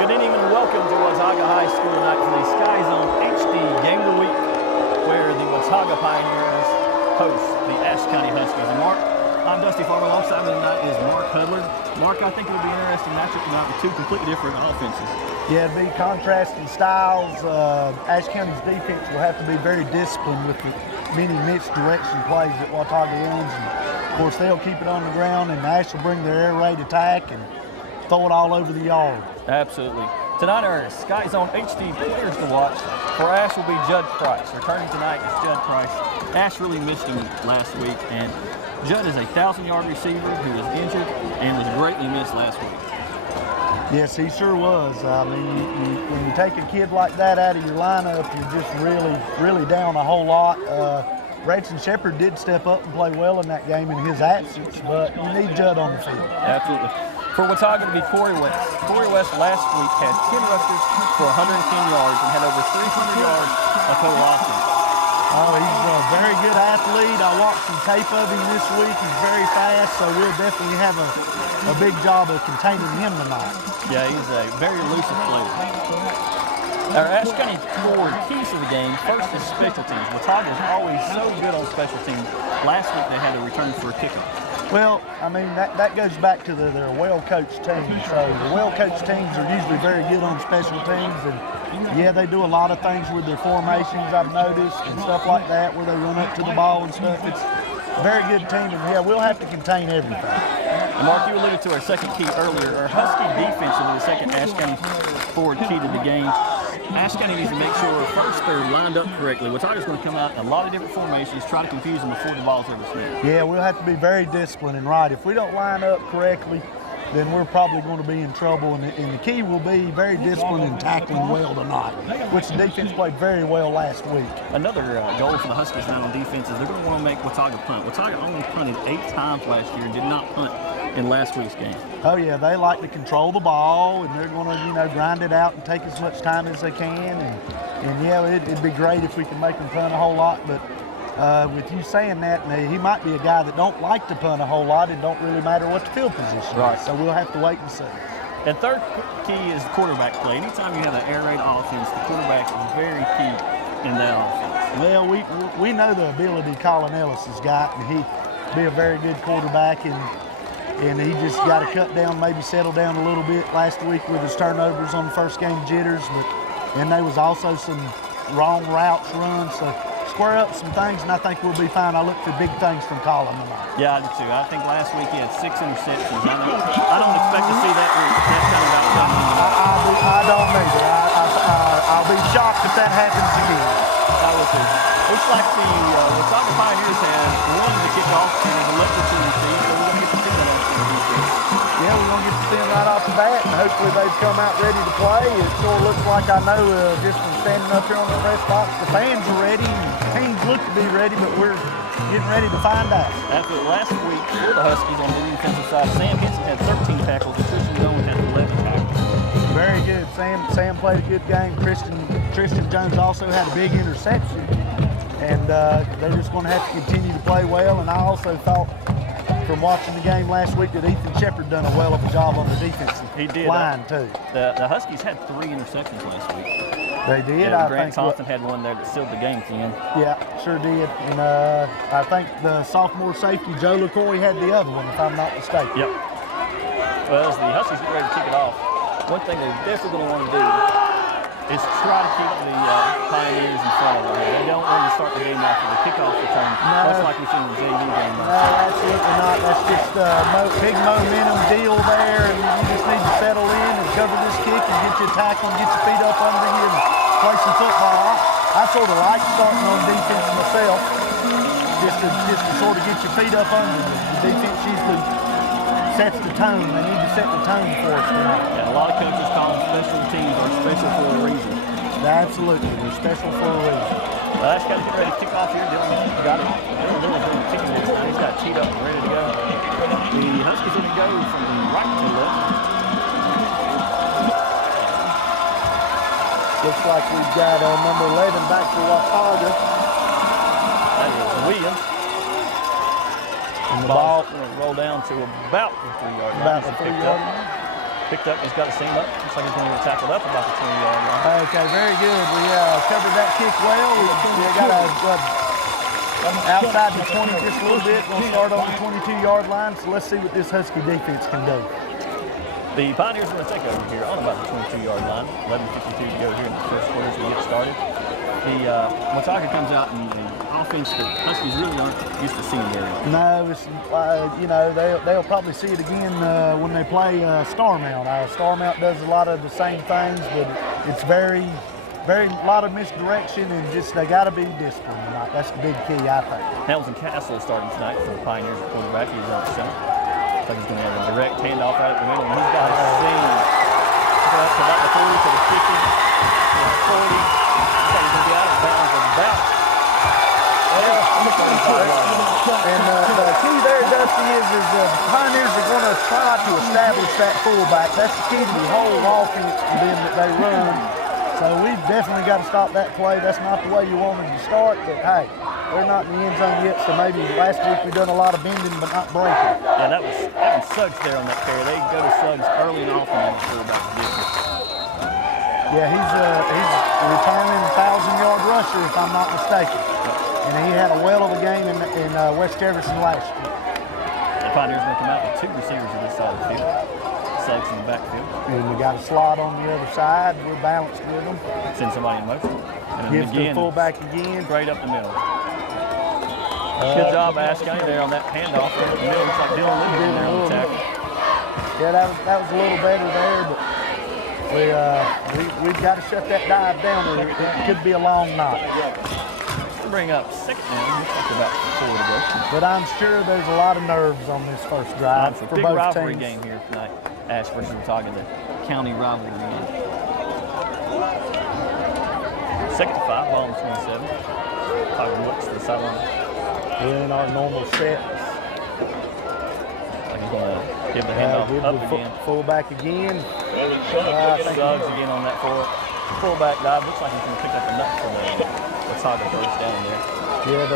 Good evening and welcome to Watauga High School tonight for the Sky Zone HD Game of the Week, where the Watauga Pioneers host the Ashe County Huskies. And Mark, I'm Dusty Farmer. Alongside me tonight is Mark Hudler. Mark, I think it would be an interesting matchup tonight with two completely different offenses. Yeah, it'd be contrasting styles. Ashe County's defense will have to be very disciplined with the many misdirection plays that Watauga runs. And of course, they'll keep it on the ground, and Ashe will bring their air raid attack and throw it all over the yard. Absolutely. Tonight our Sky Zone HD players to watch for Ashe will be Judd Price. Returning tonight is Judd Price. Ashe really missed him last week, and Judd is a 1,000-yard receiver who was injured and was greatly missed last week. Yes, he sure was. I mean, when you take a kid like that out of your lineup, you're just really down a whole lot. Braxton Shepard did step up and play well in that game in his absence, but you need Judd on the field. Absolutely. For Watauga to be Corey West. Corey West last week had 10 rushes for 110 yards and had over 300 yards of total offense. Oh, he's a very good athlete. I watched some tape of him this week. He's very fast, so we'll definitely have a big job of containing him tonight. Yeah, he's a very elusive player. Our Ashe County forward keys to the game. First is special teams. Watauga is always so good on special teams. Last week they had a return for a kickoff. Well, I mean, that goes back to their well-coached teams. So the well-coached teams are usually very good on special teams. And yeah, they do a lot of things with their formations, I've noticed, and stuff like that, where they run up to the ball and stuff. It's a very good team, and yeah, we'll have to contain everything. And Mark, you alluded to our second key earlier. Our Husky defense will be the second Ashe County forward key to the game. Ashe County needs to make sure first they're lined up correctly. Watauga's going to come out in a lot of different formations, try to confuse them before the ball's ever snapped. Yeah, we'll have to be very disciplined and right. If we don't line up correctly, then we're probably going to be in trouble. And the key will be very disciplined and tackling well tonight, which the defense played very well last week. Another goal for the Huskies now on defense is they're going to want to make Watauga punt. Watauga only punted 8 times last year and did not punt in last week's game. Oh yeah, they like to control the ball, and they're going to, grind it out and take as much time as they can. And yeah, it'd be great if we can make them punt a whole lot. But with you saying that, he might be a guy that don't like to punt a whole lot and don't really matter what the field position is. So we'll have to wait and see. And third key is quarterback play. Anytime you have an air raid offense, the quarterback is very key in that offense. Well, we know the ability Colin Ellis has got, and he'd be a very good quarterback. And he just got to cut down, maybe settle down a little bit last week with his turnovers on the first game jitters. And there was also some wrong routes run. So square up some things, and I think we'll be fine. I look for big things from Colin tonight. Yeah, I do too. I think last week he had 6 interceptions. I don't expect to see that kind of outcome. I don't either. I'll be shocked if that happens again. I will too. Looks like the Watauga Pioneers have won the kickoff and have elected to receive, so we're going to get to see that on defense. Yeah, we're going to get to see them right off the bat, and hopefully they've come out ready to play. It sure looks like, I know, just from standing up here on the press box, the fans are ready, and the teams look to be ready, but we're getting ready to find out. After last week for the Huskies on the defensive side, Sam Henson had 13 tackles, and Tristan Jones had 11 tackles. Very good. Sam played a good game. Tristan Jones also had a big interception. And they're just going to have to continue to play well. And I also thought from watching the game last week that Ethan Shepard done a well of a job on the defensive line too. The Huskies had 3 interceptions last week. They did. Yeah, Grant Thompson had one there that sealed the game at the end. Yeah, sure did. And I think the sophomore safety, Joe LaCoy, had the other one, if I'm not mistaken. Yep. Well, as the Huskies get ready to kick it off, one thing they're definitely going to want to do is try to keep the Pioneers in front of them. They don't want to start the game off with a kickoff return, much like we've seen in the JV game. No, absolutely not. That's just a big momentum deal there, and you just need to settle in and cover this kick and get your tackle and get your feet up under you and play some football. I sort of like starting on defense myself, just to sort of get your feet up under you. The defense usually sets the tone. They need to set the tone for us tonight. Yeah, a lot of coaches call them special teams or special for a reason. Absolutely, they're special for a reason. Well, that's got to get ready to kick off here. Dylan got it. Dylan's doing kicking this time. He's got teed up and ready to go. The Huskies going to go from the right to left. Looks like we've got number 11 back for Watauga. That is Williams. And the ball going to roll down to about the 3-yard line. About the 3-yard line. picked up. He's got a seam up. Looks like he's going to get tackled up about the 20-yard line. Okay, very good. We covered that kick well. We got outside the 20 just a little bit. We'll start on the 22-yard line. So let's see what this Husky defense can do. The Pioneers are going to take over here on about the 22-yard line. 11:52 to go here in the first quarter as we get started. The Watauga comes out and the offense that Huskies really aren't used to seeing very often. No, it's you know, they'll probably see it again when they play Starmount. Starmount does a lot of the same things, but it's very lot of misdirection and just they got to be disciplined tonight. That's the big key, I think. Hamilton Castle starting tonight for the Pioneers at quarterback. He's on the center. Looks like he's going to have a direct handoff right at the middle. He's got a seam. Up to about the 40 to the 50 to the 40. Looks like he's going to be out of bounds about. And the key there, Dusty, is the Pioneers are going to try to establish that fullback. That's the key to the whole offense for them that they run. So we've definitely got to stop that play. That's not the way you wanted to start, but hey, they're not in the end zone yet, so maybe last week we done a lot of bending but not breaking. Yeah, that was Suggs there on that carry. They go to Suggs early and often on the quarterback position. Yeah, he's a returning 1,000-yard rusher, if I'm not mistaken. And he had a well of a game in West Jefferson last year. The Pioneers going to come out with 2 receivers on this side of the field. Suggs in the backfield. And we got a slot on the other side. We're balanced with them. Send somebody in motion. And then Gives again, the fullback again. Straight up the middle. Good job, Ashe County, there on that handoff. Right up the middle. Looks like Dylan Living in there on the tackle. Yeah, that was a little better there, but we've got to shut that dive down, or it could be a long night. Bring up second down. Looks like about 4 to go. But I'm sure there's a lot of nerves on this first drive for big both rivalry teams. game here tonight. Ashe versus Watauga, the county rivalry game. 2nd to 5, ball on 27. Watauga looks to the sideline. We're in our normal set. Like he's going to give the handoff up again. Fullback again. Suggs again on that fullback dive. Looks like he's going to pick up a nut for the Watauga first down there. Yeah,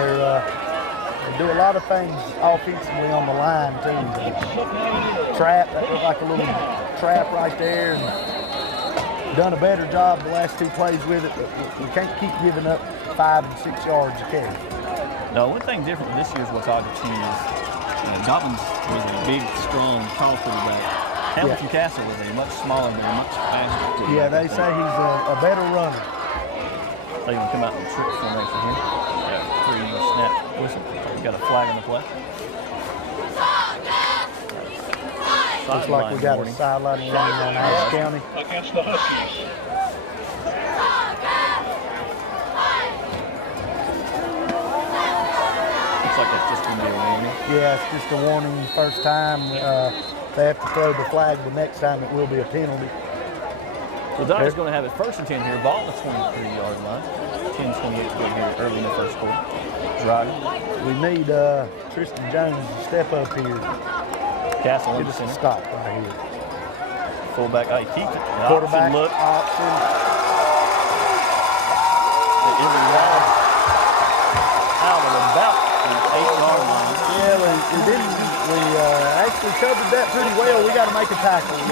they do a lot of things offensively on the line too. Trap, that looked like a little trap right there. And done a better job the last 2 plays with it, but we can't keep giving up 5 and 6 yards a carry. No, one thing different with this year's Watauga team is Dobbins was a big, strong, tall-footed guy. Hamilton Castle was a much smaller and much faster. Yeah, they say he's a better runner. They're going to come out in trick formation here. Yeah, 3-snap whistle. We've got a flag on the play. Looks like we got a sideline running on Ashe County. Against the Huskies. Looks like that's just going to be a warning. Yeah, it's just a warning first time. They have to throw the flag the next time. It will be a penalty. The Dodgers going to have it 1st and 10 here. Ball on the 23-yard line. 10:28 to go here early in the first quarter. Driving. We need Tristan Jones to step up here. Castle in Get the us a center. stop right here. Fullback, he keeps it. The Quarterback option look. option. Out of about an 8-yard line. Yeah, we didn't. We actually covered that pretty well. We got to make a tackle. We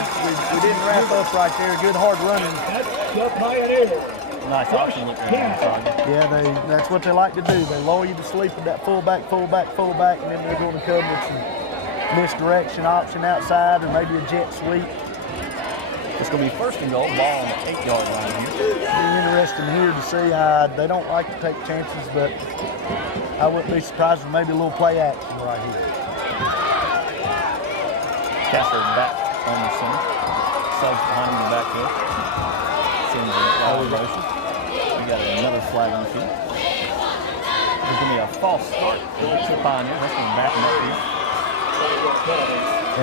didn't wrap up right there. Good hard running. That's the Pioneers. Nice option look there. Yeah, that's what they like to do. They lull you to sleep with that fullback, and then they're going to come with some misdirection option outside, or maybe a jet sweep. It's going to be 1st and goal. Ball on the 8-yard line here. It'll be interesting here to see. They don't like to take chances, but I wouldn't be surprised with maybe a little play action right here. Casper back on the center. Suggs behind him in the backfield. Sends it out of motion. We got another flag on the field. There's going to be a false start to the Pioneers. That's going to back them up here.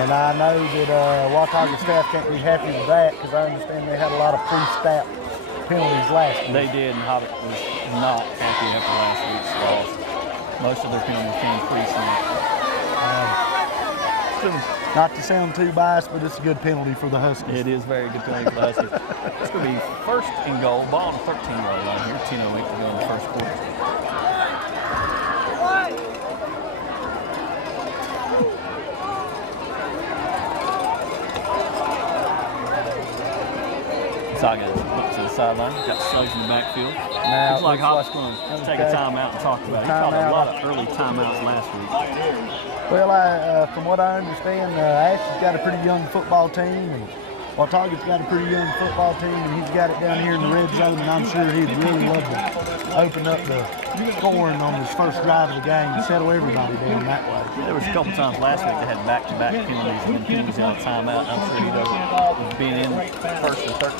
And I know that Watauga staff can't be happy with that, because I understand they had a lot of pre-snap penalties last week. They did, and Hobbit was not happy after last week's loss. Most of their penalties came pre-snap. Not to sound too biased, but it's a good penalty for the Huskies. It is very good penalty for the Huskies. It's going to be 1st and goal. Ball on the 13-yard line here. 10:08 to go in the first quarter. Watauga looks to the sideline. Got Suggs in the backfield. Now, Looks like looks Hop's going to take a timeout and talk about it. He called a lot of early timeouts last week. Well, from what I understand, Ashe has got a pretty young football team, and Watauga's got a pretty young football team, and he's got it down here in the red zone, and I'm sure he'd really love to open up the scoring on his first drive of the game and settle everybody down that way. There was a couple times last week they had back-to-back penalties and penalties out of timeout. I'm sure he doesn't, with being in first or 13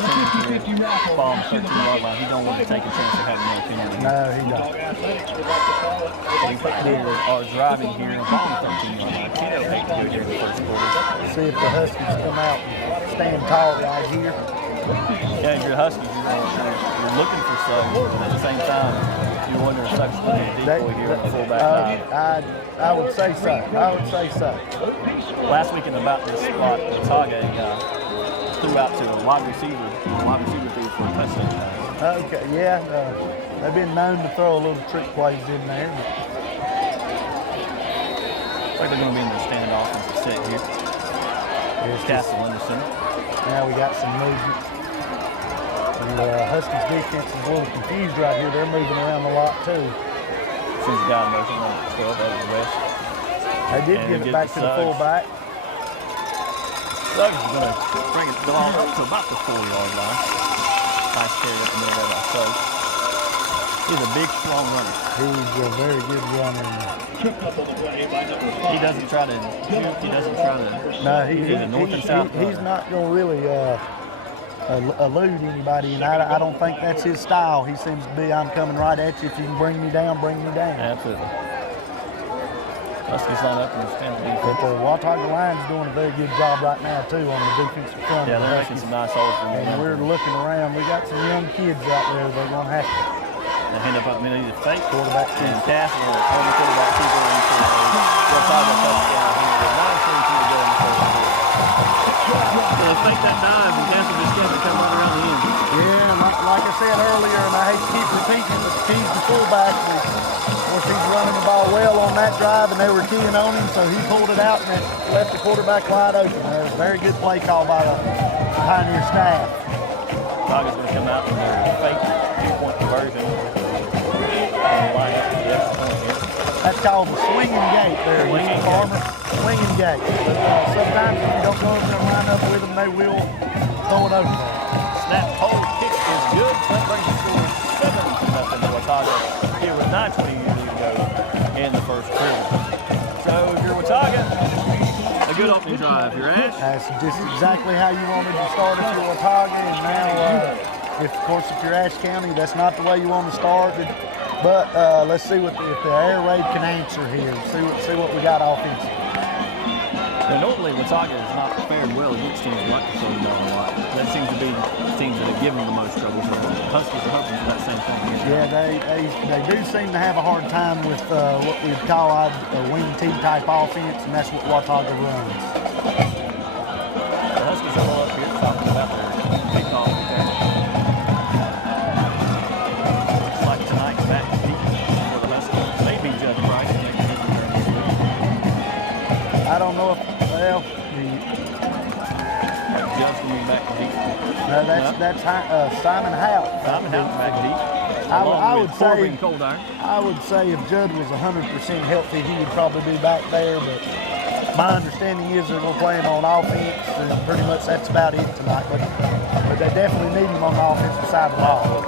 to ball on the 13-yard line, he don't want to take a chance of having another penalty. No, he don't. They are driving here and ball on the 13-yard line. Tito hate to go here in the first quarter. See if the Huskies come out and stand tall right here. Yeah, if you're Huskies, you're looking for Suggs, but at the same time, you're wondering if Suggs is going to be a decoy here in the fullback dive. I would say so. I would say so. Last week in about this spot, Watauga threw out to a wide receiver threw for a touchdown pass. Okay, yeah. They've been known to throw a little trick plays in there. Looks like they're going to be in their standing offensive set here. Here's Castle in the center. Now we got some movement. The Huskies defense is a little confused right here. They're moving around a lot too. Since guy motion on 12, that was West. They did give it back to the fullback. Suggs is going to bring it ball up to about the 4-yard line. Nice carry up the middle there by Suggs. He's a big, strong runner. He's a very good runner. He doesn't try to shoot. He doesn't try to. No, he's a north and south runner. He's not going to really elude anybody, and I don't think that's his style. He seems to be, I'm coming right at you. If you can bring me down, bring me down. Absolutely. Huskies line up and stand the defense. But the Watauga line's doing a very good job right now, too, on the defensive front. Yeah, they're making some nice holes for him. And we're looking around. We got some young kids out there. They're going to have to. They hand up the middle, he's a fake. Quarterback and Castle on the quarterback keeper into Watauga touchdown here. 9:22 to go in the first quarter. So they fake that dive and Castle just kept it coming right around the end. Yeah, like I said earlier, and I hate to keep repeating, but he's the fullback. Of course, he's running the ball well on that drive, and they were keying on him, so he pulled it out and it left the quarterback wide open. That was a very good play call by the Pioneer staff. Watauga's going to come out in their fake two-point conversion. Line up to the extra point here. That's called the swinging gate there, Mr. Farmer. Swinging gate. But sometimes if you don't know if they're going to line up with them, they will throw it over there. Snap, hold, kick is good. That brings the score 7-0 to Watauga here with 9:20 to go in the first quarter. So if you're Watauga, a good opening drive. You're Ashe. That's just exactly how you wanted to start if you're Watauga, and now, of course, if you're Ashe County, that's not the way you want to start. But let's see if the air raid can answer here. See what we got offensively. Now, normally Watauga has not fared well against teams like the Southern Bell a lot. That seems to be the teams that have given them the most trouble. So the Huskies are hoping for that same thing here. Yeah, they do seem to have a hard time with what we'd call a wing T type offense, and that's what Watauga runs. The Huskies are all up here talking about their kickoff return. Looks like tonight's back deep for the Huskies. Maybe Judge Price will make his return this week. I don't know if, well, Judge going to be back deep. no, that's Simon Howe. Simon Howe back deep. I would say Cold Iron. I would say if Judd was 100% healthy, he would probably be back there. But my understanding is they're going to play him on offense, and pretty much that's about it tonight. But they definitely need him on the offensive side of the ball.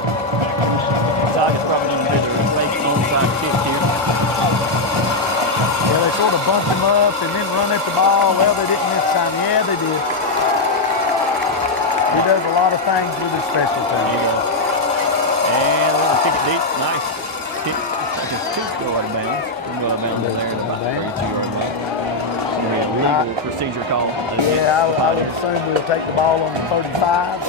Watauga's probably going to do the fake onside kick here. Yeah, they sort of bumped him up and then run at the ball. Well, they didn't this time. Yeah, they did. He does a lot of things with his special things. And we're going to kick it deep. Nice kick. Just two go out of bounds. We'll go out of bounds there at about 32-yard line. We have legal procedure call. Yeah, I would assume we'll take the ball on the 35.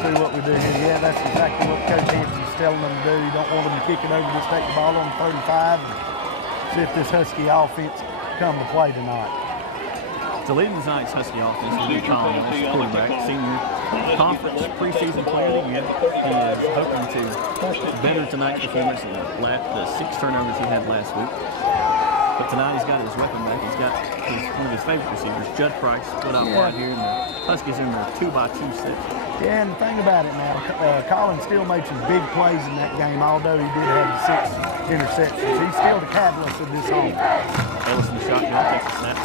See what we do here. Yeah, that's exactly what Coach Hanson's telling them to do. You don't want them to kick it over, just take the ball on the 35 and see if this Husky offense come to play tonight. So leading tonight's Husky offense will be Colin Ellis, quarterback, senior conference preseason player of the year. He is hoping to better tonight's performance than the 6 turnovers he had last week. But tonight he's got his weapon back. He's got one of his favorite receivers, Judd Price, split out wide here, and the Huskies in their 2x2 set. Yeah, and the thing about it now, Colin still made some big plays in that game, although he did have the 6 interceptions. He's still the catalyst of this home. Ellis in the shotgun, takes a snap.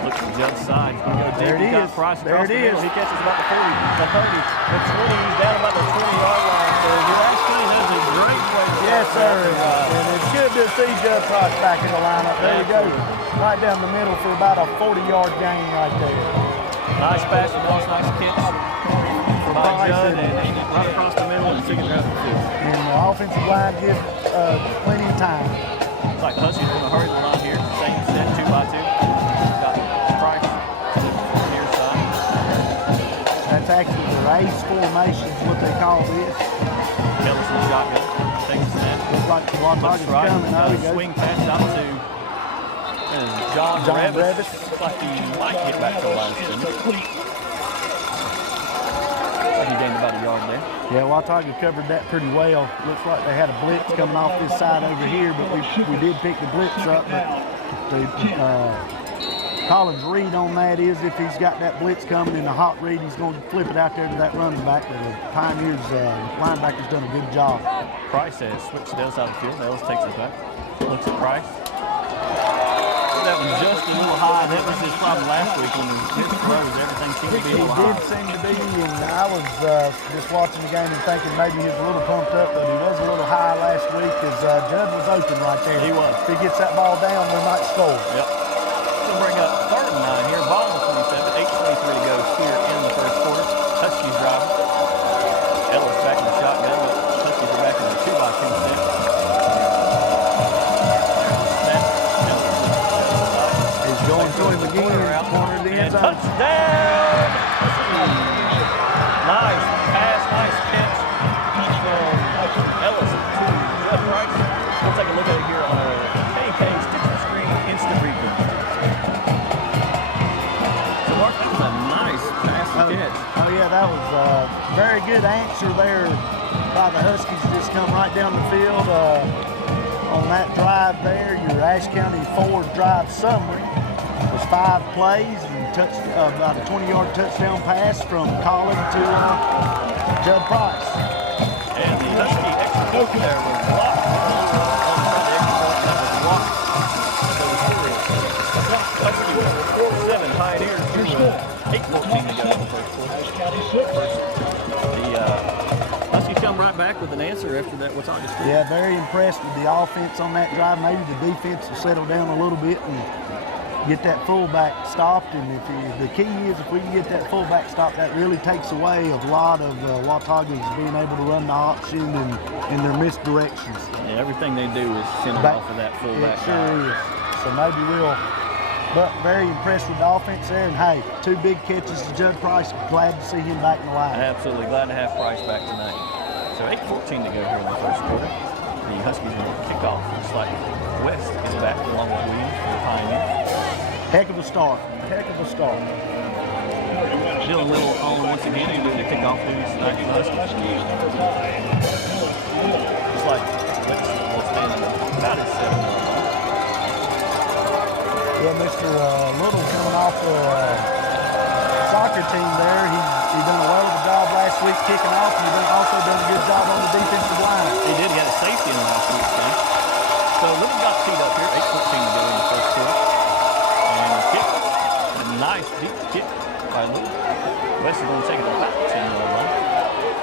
Looks to Judd's side. He's going to go deep. There it He got is. Price There across it the middle. is. He catches about the 40, the 30, the 20. He's down about the 20-yard line. So Ashe County does a great play. Yes, sir. And it's good to see Judd Price back in the lineup. There you go. Right down the middle for about a 40-yard gain right there. Nice pass from Moss, nice catch by Judd, and right across the middle and took it out the field. And the offensive line gives plenty of time. Looks like Huskies going to hurry the line here. Same set, 2x2. Got Price to the near side. That's actually the ace formation is what they call this. Ellis in the shotgun. Takes a snap. Looks like the Watauga's Looks right. coming. Got There a we go. swing pass out to John Brevis. Brevis. Looks like he might get back to the line of scrimmage. Looks like he gained about a yard there. Yeah, Watauga covered that pretty well. Looks like they had a blitz coming off this side over here, but we did pick the blitz up. But Colin's read on that is if he's got that blitz coming in the hot read, he's going to flip it out there to that running back. But the Pioneers linebacker's done a good job. Price has switched to the other side of the field. Ellis takes it back. Looks at Price. That was just a little high. That was his problem last week when his throws, everything seemed to be a He little did high. seem to be, and I was just watching the game and thinking maybe he was a little pumped up, but he was a little high last week as Judd was open right there. He was. If he gets that ball down, they might score. Yep. We'll bring up 3rd and 9 here. Ball on the 27. 8:23 to go here in the first quarter. Huskies driving. Ellis back in the shotgun, but Huskies are back in the 2x2 set. He's going to him again, corner of the end And zone. touchdown! Nice pass, nice catch from Ellis to Judd Price. We'll take a look at it here on a KK Stitcher Screen Instant Replay. So Mark, that was a nice pass and catch. Oh yeah, that was a very good answer there by the Huskies. Just come right down the field on that drive there. Your Ashe County Ford drive summary was 5 plays and about a 20-yard touchdown pass from Colin to Judd Price. And the Husky extra point there was blocked. The extra point that was blocked. So the score is Husky 7, Pioneers 2 with 8:14 to go in the first quarter. The Huskies come right back with an answer after that Watauga score. Yeah, very impressed with the offense on that drive. Maybe the defense will settle down a little bit and get that fullback stopped. And the key is if we can get that fullback stopped, that really takes away a lot of Watauga's being able to run the option and their misdirections. Yeah, everything they do is centered off of that fullback. It sure is. So maybe but very impressed with the offense there. And hey, 2 big catches to Judd Price. Glad to see him back in the line. Absolutely glad to have Price back tonight. So 8:14 to go here in the first quarter. The Huskies will kick off. Looks like West is back along with Williams for the Pioneers. Heck of a start. Heck of a start. Dylan Little on once again to do the kickoff duties tonight for the Huskies. Looks like West will stand about his 7-yard line. Yeah, Mr. Little coming off the soccer team there. He done a well of a job last week kicking off, and he also done a good job on the defensive line. He did. He had a safety in the last week's game. So Little got teed up here. 8:14 to go in the first quarter. And a kick. A nice deep kick by Little. West is going to take it about 10-yard line.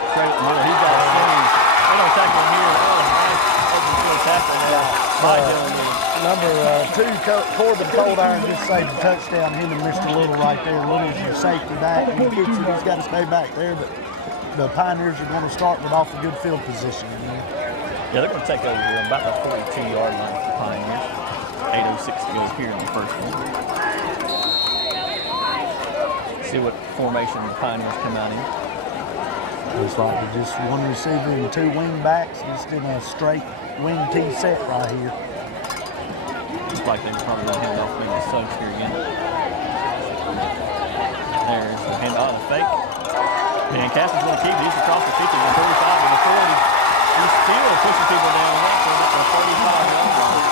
Straight up the middle. He's got a swing. They're going to tackle him here. Oh, nice open field tackle there by Dylan Little. Number 2, Corbin Coldiron just saved a touchdown, him and Mr. Little right there. Little's your safety back. He gets it, he's got to stay back there, but the Pioneers are going to start with off a good field position. Yeah, they're going to take over here about the 42-yard line for the Pioneers. 8:06 to go here in the first one. See what formation the Pioneers come out in. Looks like just 1 receiver and 2 wing backs, just in a straight wing T set right here. Looks like they're probably going to hand off maybe Suggs here again. There's the handoff, the fake. And Cass's going to keep it. He's across the 50, the 35, and the 40. He's still pushing people down. That's the 35-yard line.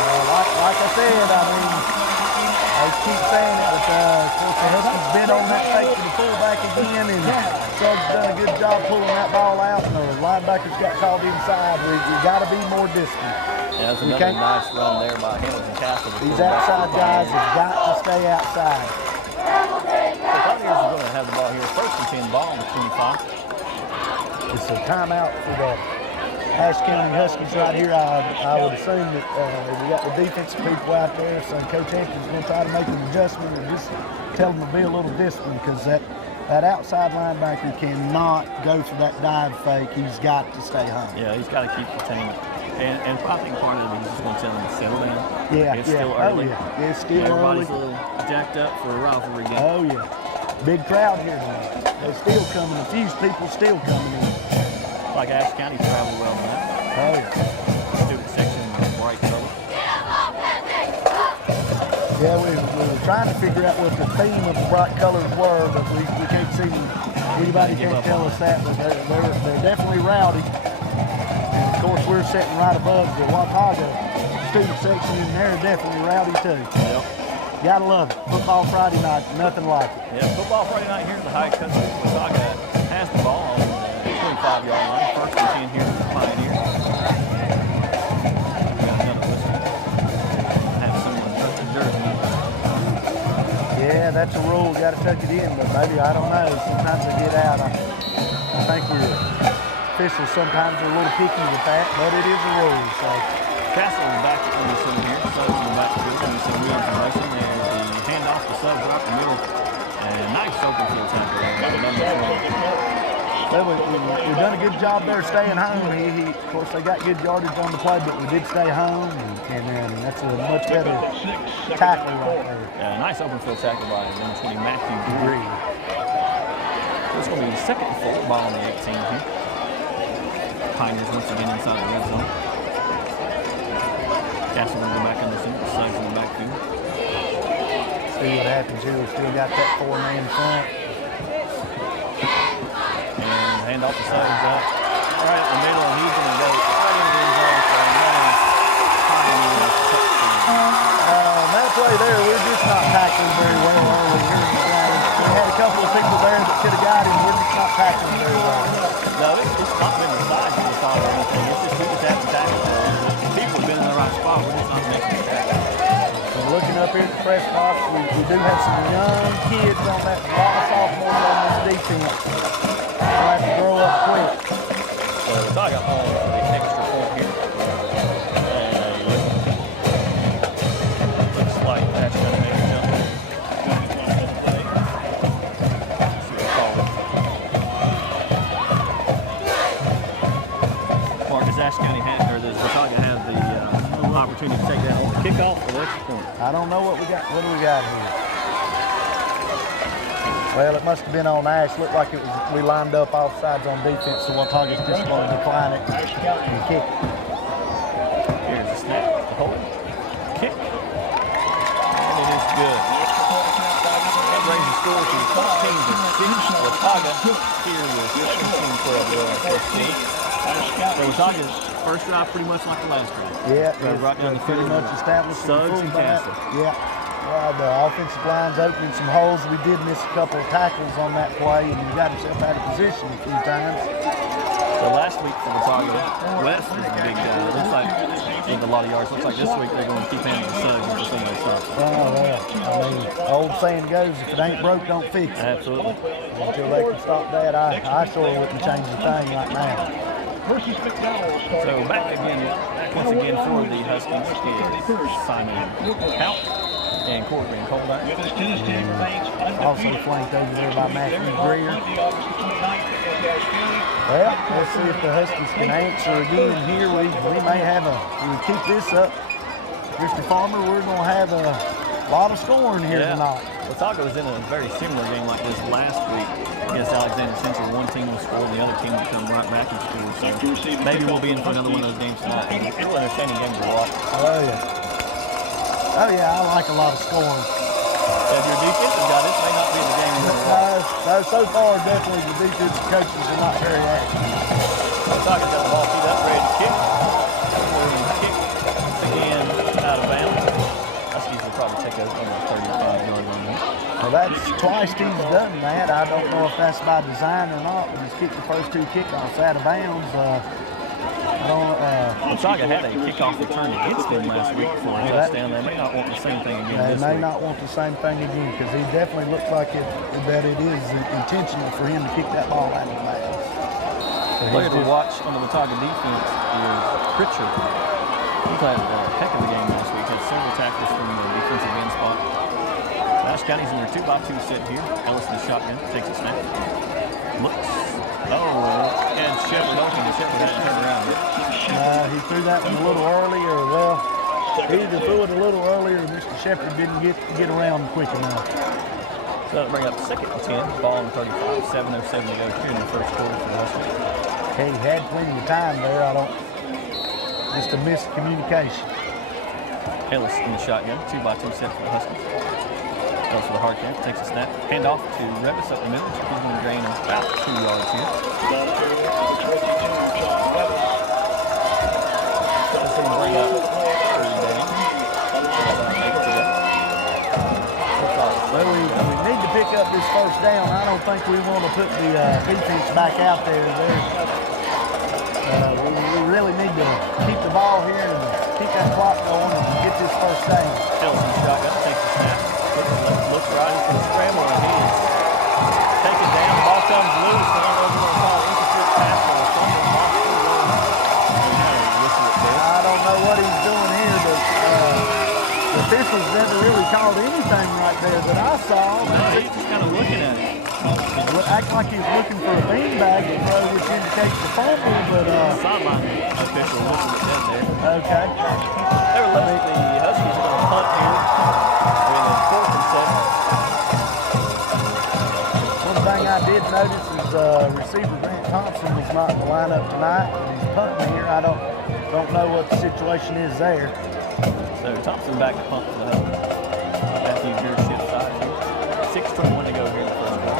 A lot like I said, I mean, they keep saying it, but of course the Huskies bit on that fake to the fullback again, and Suggs done a good job pulling that ball out, and the linebackers got called inside. We got to be more disciplined. Yeah, that's another nice run there by Hamilton Castle. These outside guys have got to stay outside. So Buccaneers are going to have the ball here. First and 10 ball on the 25. It's a timeout for the Ashe County Huskies right here. I would assume that we got the defensive people out there, so Coach Hampton's going to try to make an adjustment and just tell them to be a little disciplined, because that outside linebacker cannot go for that dive fake. He's got to stay home. Yeah, he's got to keep containment. And I think part of it is just going to tell him to settle down. Yeah, it's still early. Oh, yeah. It's still Everybody's early. a little jacked up for a rivalry game. Oh, yeah. Big crowd here tonight. They're still coming. A few people still coming in. Like Ashe County traveled well tonight. Oh, yeah. Student section in bright color. Yeah, we were trying to figure out what the theme of the bright colors were, but we can't see anybody can't tell us that, but they're definitely rowdy. And of course, we're sitting right above the Watauga student section, and they're definitely rowdy too. Yep. Gotta love it. Football Friday night, nothing like it. Yeah, football Friday night here in the high country. Watauga has the ball on the 25-yard line. First and 10 here for the Pioneers. We got another whistle. Have someone touch the jersey. Yeah, that's a rule. Got to tuck it in, but maybe I don't know. Sometimes they get out. I think officials sometimes are a little picky with that, but it is a rule. So Castle is back on the center here. Suggs in the backfield. And we see wheels in motion. And the handoff to Suggs right the middle. And nice open field tackle there by the number 4. well, we've done a good job there staying home. Of course, they got good yardage on the play, but we did stay home, and that's a much better tackle right there. Yeah, nice open field tackle by number 20, Matthew Green. It's going to be second and 4, ball on the 18 here. Pioneers once again inside the red zone. Castle will go back on the center, Suggs in the backfield. See what happens here. We still got that 4-man front. And hand off to Suggs up right in the middle, and he's going to go right into the end zone for a nice Pioneers touchdown. That play there, we're just not tackling very well early here in the game. We had a couple of people there that could have got him. We're just not tackling very well. No, it's not been the size of the foul or anything. It's just we just haven't tackled well. People have been in the right spot. We're just not making the tackle. So looking up here at the press box, we do have some young kids on that, a lot of sophomores on this defense. They'll have to grow up quick. So Watauga on for the extra point here. Looks like that's going to make a jump. Marcus Ashe County had, or does Watauga have the opportunity to take that on the kickoff or the extra point? I don't know what we got. What do we got here? Well, it must have been on Ashe. Looked like it was. We lined up off sides on defense, so Watauga's just going to decline it and kick. Here's the snap, the hold, kick, and it is good. That brings the score to 14-6. Watauga here with 17-12 going first team. So Watauga's first drive pretty much like the last drive. Yeah, Drove right down the pretty field. much established. Suggs and Castle. Yeah. The offensive line's opening some holes. We did miss a couple of tackles on that play, and we got himself out of position a few times. So last week for Watauga, West was the big guy. It looks like with a lot of yards. Looks like this week they're going to keep handling Suggs until somebody stops. Oh, well. I mean, the old saying goes, if it ain't broke, don't fix it. Absolutely. Until they can stop that, I sure wouldn't change a thing right now. So back once again for the Huskies is Simon Count and Corbin Colbert. Also flanked over there by Matthew Greer. Well, let's see if the Huskies can answer again here. We may have if we keep this up, Mr. Farmer, we're going to have a lot of scoring here tonight. Watauga was in a very similar game like this last week against Alexander Central. One team will score, and the other team will come right back and score. So maybe we'll be in for another one of those games tonight. It's a real entertaining game to watch. Oh, yeah. Oh, yeah, I like a lot of scoring. If your defensive guy, this may not be the game you're going to watch. No, so far, definitely the defensive coaches are not very active. Watauga's got the ball teed up, ready to kick. Kick again out of bounds. go. Almost 35 yards on that. Well, that's twice he's done that. I don't know if that's by design or not. When he's kicked the first 2 kickoffs out of bounds. Watauga had a kickoff return against him last week for a touchdown. They may not want the same thing again this week. They may not want the same thing again because he definitely looks like that it is intentional for him to kick that ball out of the bounds. Player to watch on the Watauga defense is Pritchard. He played a heck of a game last week. Had several tackles from the defensive end spot. Ashe County's in their 2x2 set here. Ellis in the shotgun, takes a snap. Looks. And Shepard open. Shepard hadn't turned around yet. He threw that one a little earlier. Well, he either threw it a little earlier or Mr. Shepard didn't get around quick enough. So that'll bring up 2nd and 10. Ball on 35. 7:07 to go here in the first quarter for the Huskies. He had plenty of time there. Just a miscommunication. Ellis in the shotgun. 2x2 set for the Huskies. Goes for the hard camp, takes a snap, hand off to Revis up the middle. He's going to gain about 2 yards here. That's going to bring up 3rd down. About 8 to go. Well, we need to pick up this first down. I don't think we want to put the defense back out there. We really need to keep the ball here and keep that clock going and get this first down. Ellis in the shotgun, takes a snap. Looks right into the scramble and he is taken down. The ball comes loose. I don't know if we're going to call it incomplete pass or something. I don't know what he's doing here, but the officials never really called anything right there that I saw. No, he's just kind of looking at it. It acts like he's looking for a beanbag to throw, which indicates the fumble, but sideline official looking at that there. Okay. Nevertheless, the Huskies are going to punt here. One thing I did notice is receiver Grant Thompson was not in the lineup tonight. He's punting here. I don't know what the situation is there. So Thompson back to punt for the Huskies. Matthew Gear shift side here. 6:21 to go here in the first quarter.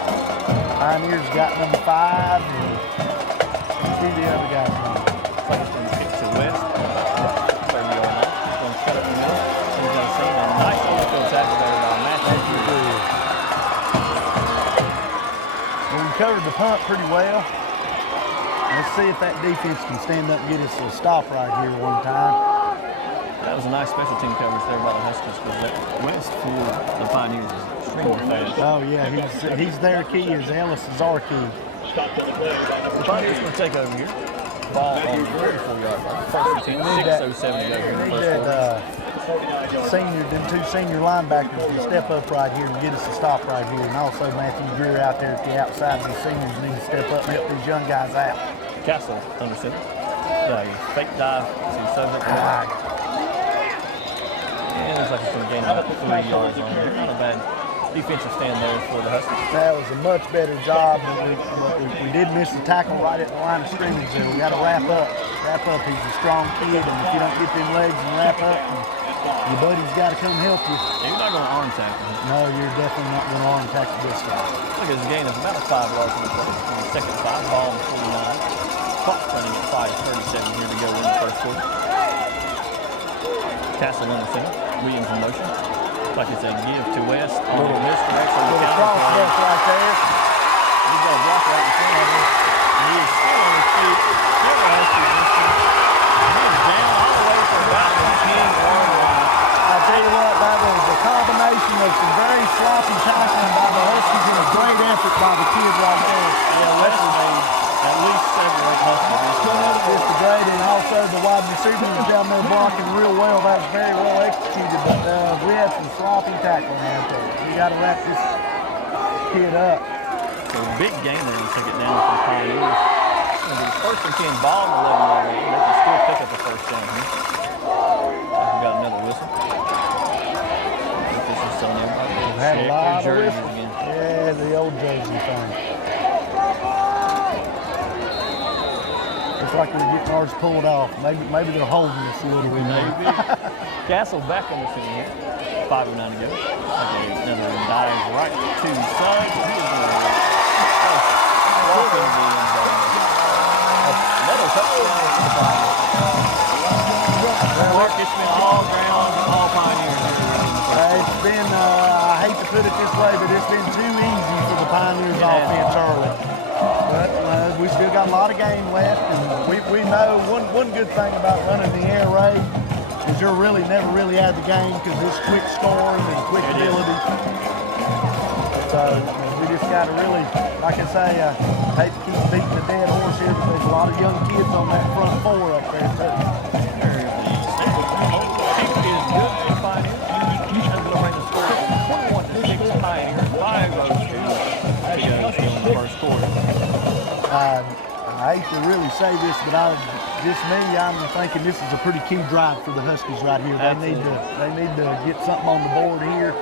Pioneers got number 5. And see the other guys. Looks like it's going to kick to West. 30 yard line. He's going to cut up the middle. He's going to see a nice off-field tackle there by Matthew Gear. We covered the punt pretty well. Let's see if that defense can stand up and get us a stop right here one time. That was a nice special team coverage there by the Huskies because that West for the Pioneers is extremely fast. Oh yeah, he's their key as Ellis is our key. The Pioneers going to take over here. Ball on the 34-yard line. First and 10, 6:07 to go here in the first quarter. Them 2 senior linebackers to step up right here and get us a stop right here. And also Matthew Greer out there at the outside. The seniors need to step up and help these young guys out. Castle under center. Fake dive to Southern. And looks like it's going to gain about 3 yards on here. Not a bad defensive stand there for the Huskies. That was a much better job. We did miss the tackle right at the line of scrimmage there. We got to wrap up. He's a strong kid, and if you don't get them legs and wrap up, your buddy's got to come help you. You're not going to arm tackle him. No, you're definitely not going to arm tackle this guy. Look at his gain of about 5 yards on the play. Second 5, ball on 29. Clock running at 5:37 here to go in the first quarter. Castle in the center. Williams in motion. Like I said, give to West on the misdirection. Little cross rush right there. He's got a block right in front of him. He is still on his feet. Still has to he is down all the way for about the 10-yard line. I'll tell you what, that was a combination of some very sloppy tackling by the Huskies and a great effort by the kid right there. Yeah, West made at least 7 Huskies. Just a great, and also the wide receiver was down there blocking real well. That was very well executed, but we had some sloppy tackling out there. We got to wrap this kid up. So big gain there to take it down from Pioneers. And the first and 10 ball in the 11-yard line. They can still pick up the first down here. We got another whistle. This is something everybody can Had a lot of jerseys whistles. again. Yeah, the old jersey thing. Looks like we're getting ours pulled off. Maybe they're holding us a little bit. Maybe. Castle back on the center here. 5:09 to go. Okay, another dive right to side. He is going to walk into the end zone. Another touchdown for the Pioneers. Mark, it's been all ground, all Pioneers here. been, I hate to put it this way, but it's been too easy for the Pioneers offense early. But we still got a lot of game left, and we know one good thing about running the air raid is you're really never really out of the game because it's quick scoring and quick ability. So we just got to really, like I say, hate to keep beating the dead horse here, but there's a lot of young kids on that front four up there too. Kick is good for Pioneers. That's going to bring the score to 21-6 Pioneers. 5 goes to go in the first quarter. I hate to really say this, but I'm thinking this is a pretty key drive for the Huskies right here. They need to get something on the board here.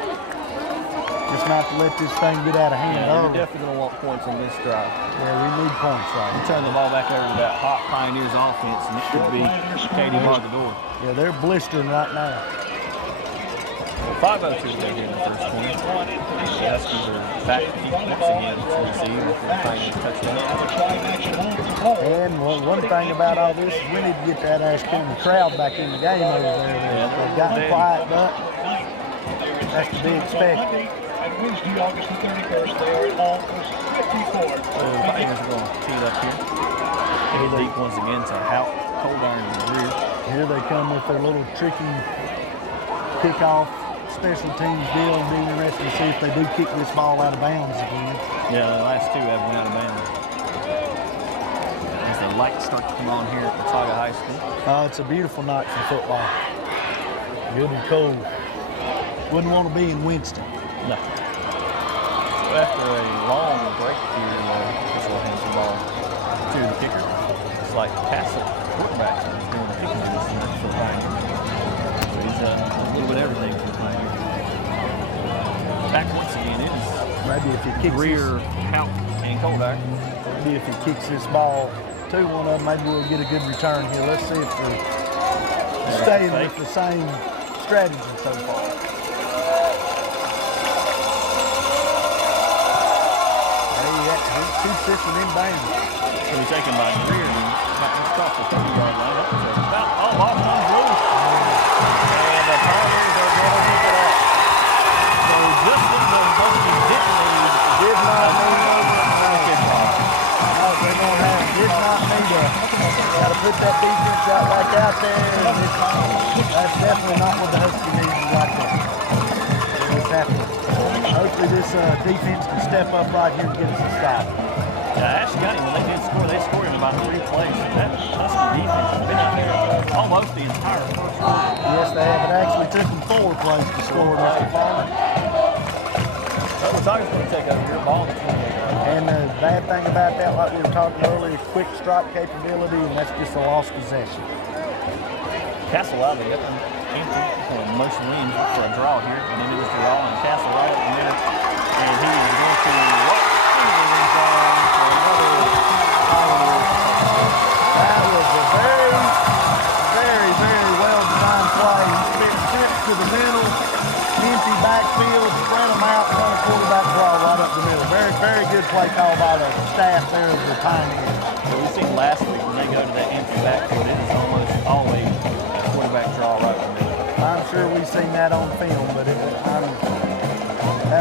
Just not to let this thing get out of hand early. We're definitely going to want points on this drive. Yeah, we need points right We turn the ball back over to that hot Pioneers offense, and it could be Katie Margador. Yeah, they're blistering right now. 5-0 to go here in the first quarter. The Huskies are back to keep points again to receive after the Pioneers touchdown. And one thing about all this is we need to get that Ashe County crowd back in the game over there. They've gotten quiet up. That's to be expected. Wednesday, August the 31st, they are at home for 54. So the Pioneers are going to tee it up here. They get deep once again to Hout, Cold Iron in the rear. Here they come with their little tricky kickoff special teams deal, and be interested to see if they do kick this ball out of bounds again. Yeah, the last two have went out of bounds. As the lights start to come on here at Watauga High School. It's a beautiful night for football. Good and cold. Wouldn't want to be in Winston. No. So after a long break here, official hands the ball to the kicker. It's like Castle, quarterback, is doing the kicking this for the Pioneers. So he's a little bit everything for the Pioneers. Back once again, it is Maybe if he kicks rear, Hout, and Coldiron. Maybe if he kicks this ball to one of them, maybe we'll get a good return here. Let's see if we're staying with the same strategy so far. Keeps this one in bounds. So he's taken by the rear and got this across the 30-yard line. So about all off one's loose. And the Pioneers are going to pick it up. So just when the Huskies didn't need, Did not need kickoff. No, they're going to have, did not need a, got to put that defense out like out there. And that's definitely not what the Huskies need right there. They just have to, hopefully this defense can step up right here and get us a stop. Yeah, Ashe County, when they did score, they scored in about 3 plays. That Husky defense has been out there almost the entire first quarter. Yes, they have. It actually took them 4 plays to score, Mr. Farmer. Watauga's going to take over here, ball. And the bad thing about that, like we were talking earlier, quick strike capability, and that's just a lost possession. Castle out there, empty, motion in for a draw here, and then it was the draw, and Castle right up the middle, and he is going to walk in the end zone for another. That was a very, very, very well-designed play. He spent to the middle, empty backfield, spread them out, and run a quarterback draw right up the middle. Very, very good play call by the staff there of the Pioneers. So we seen last week when they go to that empty backfield, it is almost always a quarterback draw right up the middle. I'm sure we've seen that on film, but that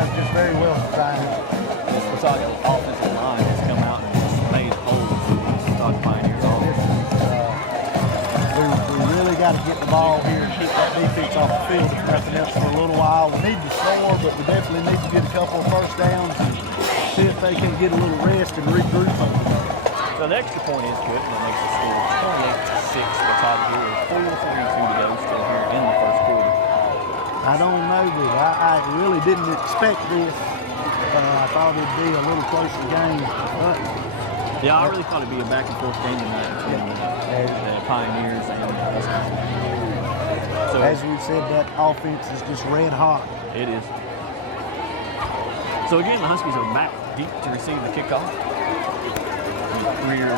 was just very well designed. This Watauga offensive line has come out and just made holes for this Watauga Pioneers offense. We really got to get the ball here and keep that defense off the field, if nothing else, for a little while. We need to score, but we definitely need to get a couple of first downs and see if they can get a little rest and regroup. So the extra point is good, and it makes the score 28-6. Watauga here with 4:42 to go still here in the first quarter. I don't know, but I really didn't expect this. I thought it'd be a little closer game. But Yeah, I really thought it'd be a back and forth game tonight between the Pioneers and the Huskies. So as we've said, that offense is just red hot. it is. So again, the Huskies are back deep to receive the kickoff. Rear,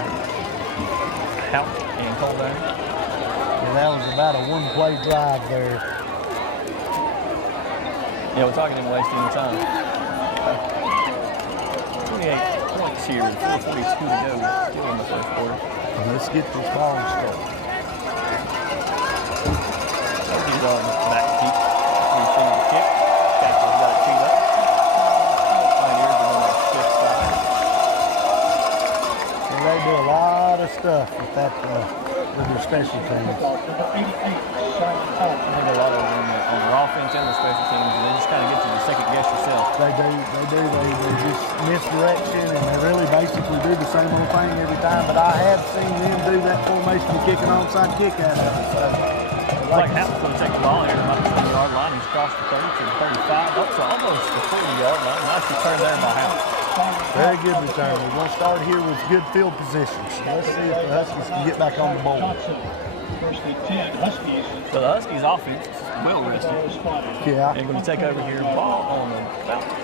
Hout, and Coldiron. Yeah, that was about a one-play drive there. Yeah, we're talking him wasting any time. 28 points here, 4:42 to go, still in the first quarter. Let's get this ball started. Huskies are back deep to receive the kick. that with their special teams. Number 88, Simon I think a lot of them on their offense and their special teams, and they just kind of get you to second guess yourself. They do. They just misdirection, and they really basically do the same old thing every time. But I have seen them do that formation and kick an onside kick out of it. So, It's like Hamilton's going to take the ball here about the 20-yard line. He's crossed the 30 to the 35, up to almost the 40-yard line. Nice return there by Hamilton. very good return. We're going to start here with good field positions. Let's see if the Huskies can get back on the board. First and 10, Huskies. So the Huskies offense is well rested. Yeah. They're going to take over here ball on about the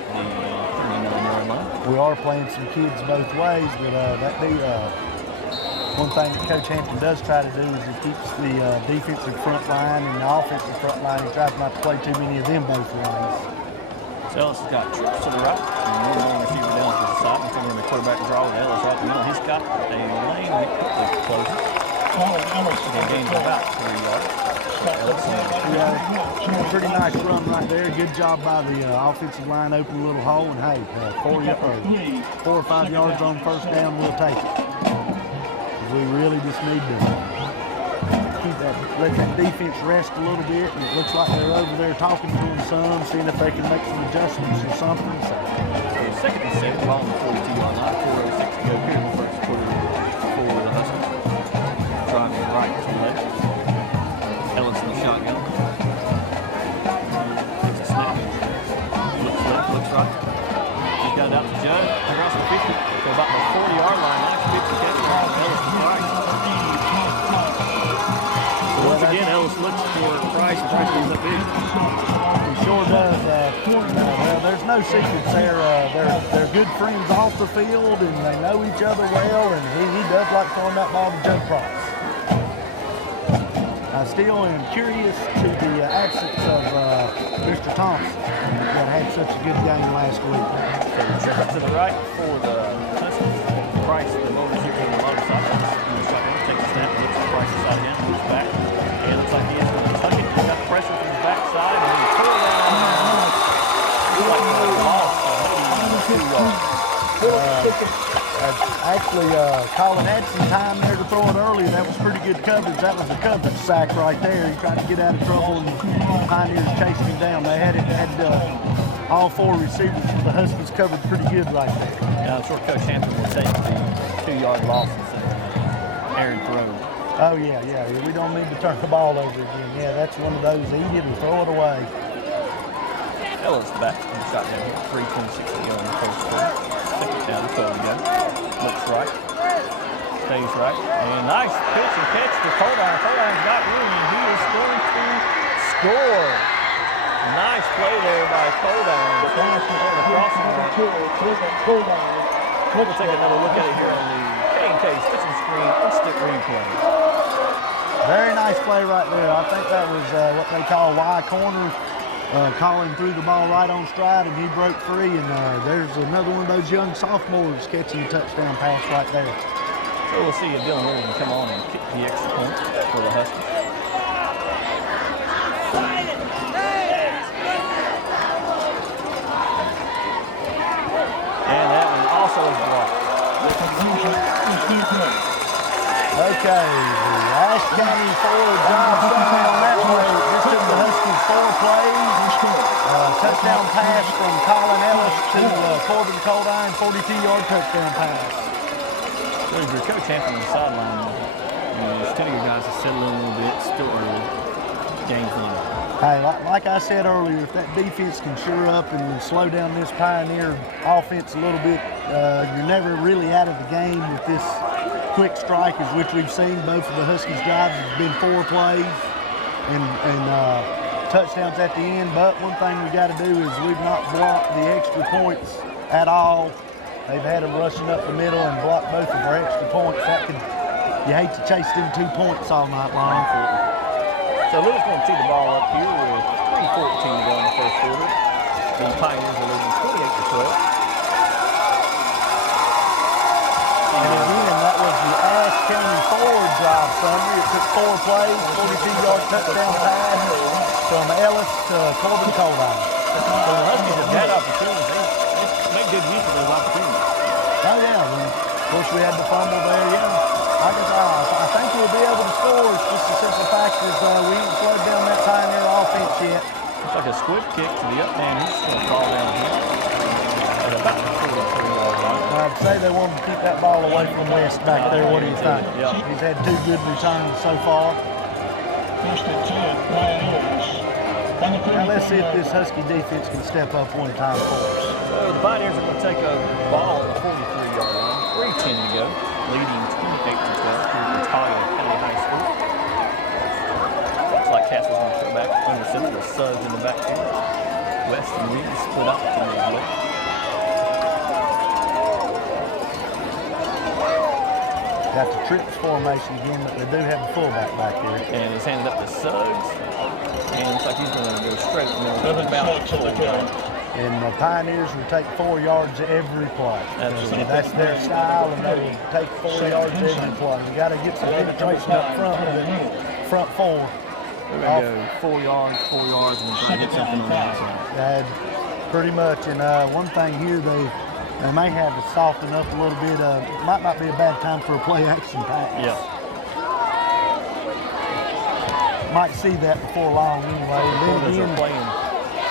39-yard line. We are playing some kids both ways, but one thing that Coach Hampton does try to do is he keeps the defensive front line and the offensive front line. He tries not to play too many of them both ways. So Ellis has got trips to the right, and one receiver down to the side. We're going to quarterback draw with Ellis right in the middle. He's got a lane that quickly closes. He gains about 3 yards. Yeah, pretty nice run right there. Good job by the offensive line, open a little hole, and hey, 4 or 5 yards on first down, we'll take it. We really just need to let that defense rest a little bit, and it looks like they're over there talking to them some, seeing if they can make some adjustments or something. So second and 7, ball on the 42-yard line, 4:06 to go here in the first quarter for the Huskies. Driving right to the left. Ellis in the shotgun. Takes a snap. Looks left, looks right. He's got it out to Judd. Across the 50 to about the 40-yard line. Nice 50 catch by Ellis to Price. Once again, Ellis looks for Price, and Price goes up big. he sure does. Well, there's no secrets there. They're good friends off the field, and they know each other well, and he does like throwing that ball to Judd Price. I still am curious to the absence of Mr. Thompson that had such a good game last week. So trip up to the right for the Huskies. Price, the motor here in the motorcycle. Takes a snap, looks at Price's side again, moves back. And looks like he is going to tuck it. He's got pressure from the backside, and he's pulled down. Looks like a loss of 2 yards. Actually, Colin had some time there to throw it earlier. That was pretty good coverage. That was a coverage sack right there. He tried to get out of trouble, and Pioneers chasing him down. They had all 4 receivers for the Huskies covered pretty good right there. Yeah, I'm sure Coach Hampton will take the 2-yard losses and errant throw. Oh, yeah. We don't need to turn the ball over again. Yeah, that's one of those. Eat it and throw it away. Ellis back in the shotgun here. 3:26 to go in the first quarter. Second down, 12 to go. Looks right. Stays right. And nice pitch and catch to Coldiron. Coldiron's got room, and he is going to score. Nice play there by Coldiron. The crossing line. We'll take another look at it here on the K&K switching screen instant replay. Very nice play right there. I think that was what they call Y corner. Colin threw the ball right on stride, and he broke free. And there's another one of those young sophomores catching a touchdown pass right there. So we'll see if Dylan Williams come on and kick the extra point for the Huskies. And that one also is blocked. Okay, the Ashe County forward drive somewhere on that play. This took the Huskies 4 plays. Touchdown pass from Colin Ellis to Corbin Coldiron, 42-yard touchdown pass. So if you're Coach Hampton on the sideline, just tell your guys to settle in a little bit, still early, game's long. Hey, like I said earlier, if that defense can shore up and slow down this Pioneer offense a little bit, you're never really out of the game with this quick strikers, which we've seen. Both of the Huskies drives have been 4 plays and touchdowns at the end. But one thing we got to do is we've not blocked the extra points at all. They've had them rushing up the middle and blocked both of our extra points. You hate to chase them 2 points all night long. So Lewis going to tee the ball up here with 3:14 to go in the first quarter. The Pioneers are leading 28-12. And again, that was the Ashe County forward drive summary. It took 4 plays, 42-yard touchdown pass from Ellis to Corbin Coldiron. So the Huskies have had opportunities. They make good use of those opportunities. Oh, yeah. Of course, we had the fumble there, yeah. I Quick kick to the up man. He's going to fall down here at about the 43-yard line. I'd say they want to keep that ball away from West back there. What do you think? Yeah. He's had 2 good returns so far. First and 10, Ryan Ayers. Now let's see if this Husky defense can step up one time for us. So the Pioneers are going to take a ball at the 43-yard line. 3:10 to go, leading 28-12 here at Watauga County High School. Looks like Castle's going to throw back under center with Suggs in the backfield. West and Reed split up to the middle. Got the trips formation again, but they do have a fullback back there. And it's handed up to Suggs. And looks like he's going to go straight up the middle. About the 4-yard. And the Pioneers will take 4 yards every play. Absolutely. So that's their style, and they will take 4 yards every play. You got to get some penetration up front with the front 4. We're going to go 4 yards, and then try to hit something on the outside. Pretty much. And one thing here, they may have to soften up a little bit. Might not be a bad time for a play-action pass. Yeah. Might see that before long anyway. As they're playing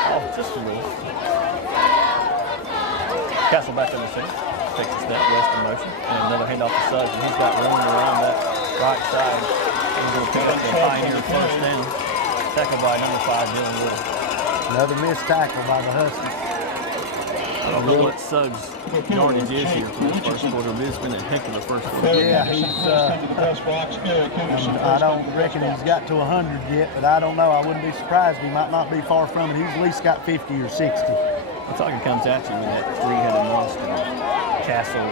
off just a little. Castle back on the center. Takes a step, West in motion. And another handoff to Suggs, and he's got room around that right side. He's going to pick up the Pioneer first down. Tackled by number 5, Dylan Wood. Another missed tackle by the Huskies. I don't know what Suggs' yardage is here for this first quarter, but it's been a heck of a first quarter. Yeah, I don't reckon he's got to 100 yet, but I don't know. I wouldn't be surprised. He might not be far from it. He's at least got 50 or 60. Watauga comes at you with that 3-headed monster. Castle,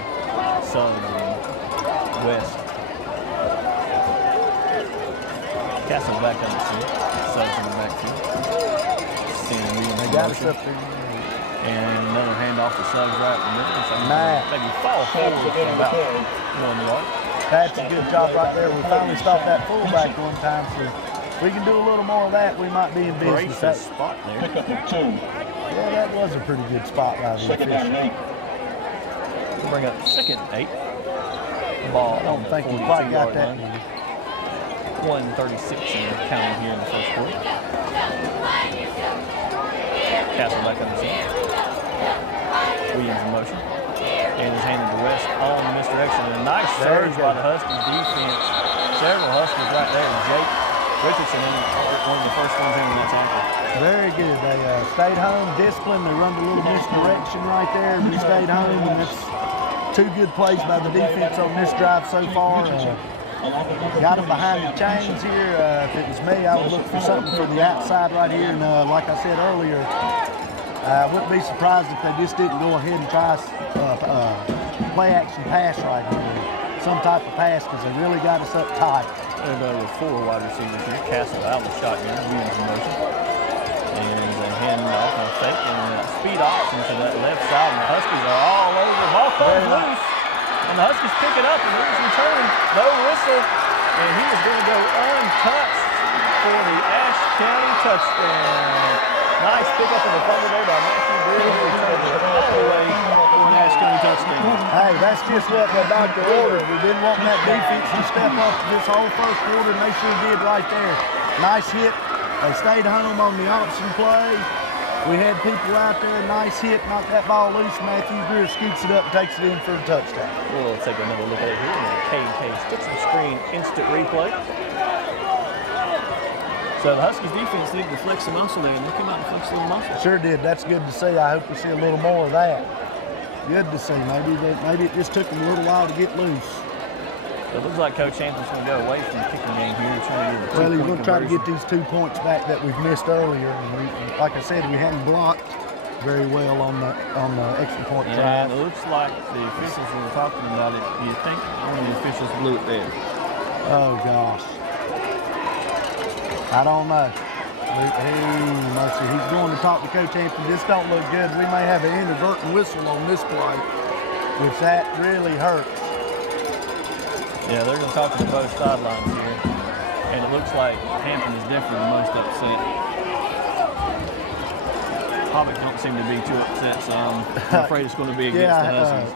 Suggs, and West. Castle's back on the scene. Suggs in the backfield. They got us up there. And another handoff to Suggs right in the middle. So maybe fall forward for about 1 yard. That's a good job right there. We finally stopped that fullback one time, so if we can do a little more of that, we might be in business. Gracious spot there. Yeah, that was a pretty good spot right there. We'll bring up 2nd and 8. Ball I don't think he quite got that. 1:36 in the counting here in the first quarter. Castle back on the scene. Williams in motion. And is handed to West on the misdirection. And a nice surge by the Huskies defense. Several Huskies right there. And Jake Richardson, one of the first ones in that tackle. Very good. They stayed home, disciplined. They run a little misdirection right there. We stayed home, and that's 2 good plays by the defense on this drive so far. Got them behind the chains here. If it was me, I would look for something for the outside right here. And like I said earlier, I wouldn't be surprised if they just didn't go ahead and try play-action pass right here. Some type of pass, because they really got us up tight. They're with 4 wide receivers here. Castle out of the shotgun, Williams in motion. And they hand off and fake and speed option to that left side. And the Huskies are all over. The ball comes loose. And the Huskies pick it up and there's return. No whistle. And he is going to go untouched for the Ashe County touchdown. Nice pickup in the fumble there by Matthew Brewer. He returns it all the way for an Ashe County touchdown. Hey, that's just what the doctor ordered. We've been wanting that defense to step up this whole first quarter, and they sure did right there. Nice hit. They stayed home on the option play. We had people out there, nice hit, knocked that ball loose. Matthew Greer scoots it up and takes it in for a touchdown. We'll take another look at it here. K&K sticks and screen instant replay. So the Huskies defense needed to flex the muscle there, and they came out and flexed a little muscle. Sure did. That's good to see. I hope we see a little more of that. Good to see. Maybe it just took them a little while to get loose. It looks like Coach Hampton's going to go away from the kicking game here, trying to get the 2-point Well, he's going to try to conversion. get these 2 points back that we've missed earlier. And like I said, we hadn't blocked very well on the extra point Yeah, drive. and it looks like the officials were talking about it. You think one of the officials blew it there? Oh gosh, I don't know. Mercy, he's going to talk to Coach Hampton. This don't look good. We may have an inadvertent whistle on this play, which that really hurts. Yeah, they're going to talk to both sidelines here, and it looks like Hampton is definitely the most upset. Hobbick don't seem to be too upset, so I'm afraid it's going to be against the Huskies.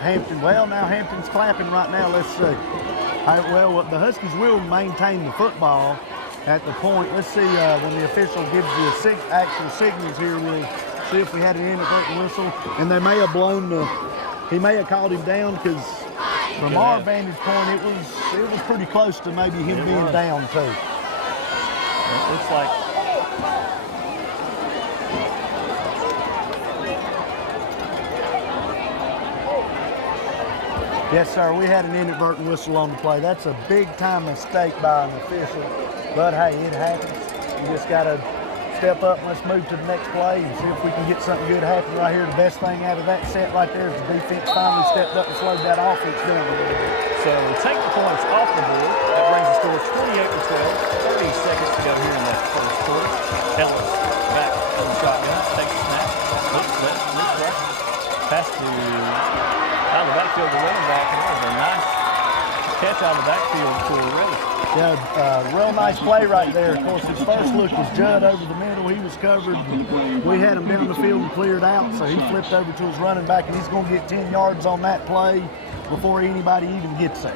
Hampton. Well, now Hampton's clapping right now. Let's see. Well, the Huskies will maintain the football. at the point. Let's see when the official gives you actual signals here. We'll see if we had an inadvertent whistle, and they may have blown he may have called him down because from our vantage point, it was pretty close to maybe him being down too. It looks like. Yes, sir. We had an inadvertent whistle on the play. That's a big-time mistake by an official. But, hey, it happens. You just got to step up and let's move to the next play and see if we can get something good happen right here. The best thing out of that set right there is the defense finally stepped up and slowed that offense down a little bit. So we take the points off the board. That brings the score 28-12. 30 seconds to go here in that first quarter. Ellis back on the shotgun. Takes a snap. Looks left. Looks right. Pass to out of the backfield to running back. And that was a nice catch out of the backfield for Ellis. Yeah, real nice play right there. Of course, his first look was Judd over the middle. He was covered. We had him down the field and cleared out, so he flipped over to his running back, and he's going to get 10 yards on that play before anybody even gets there.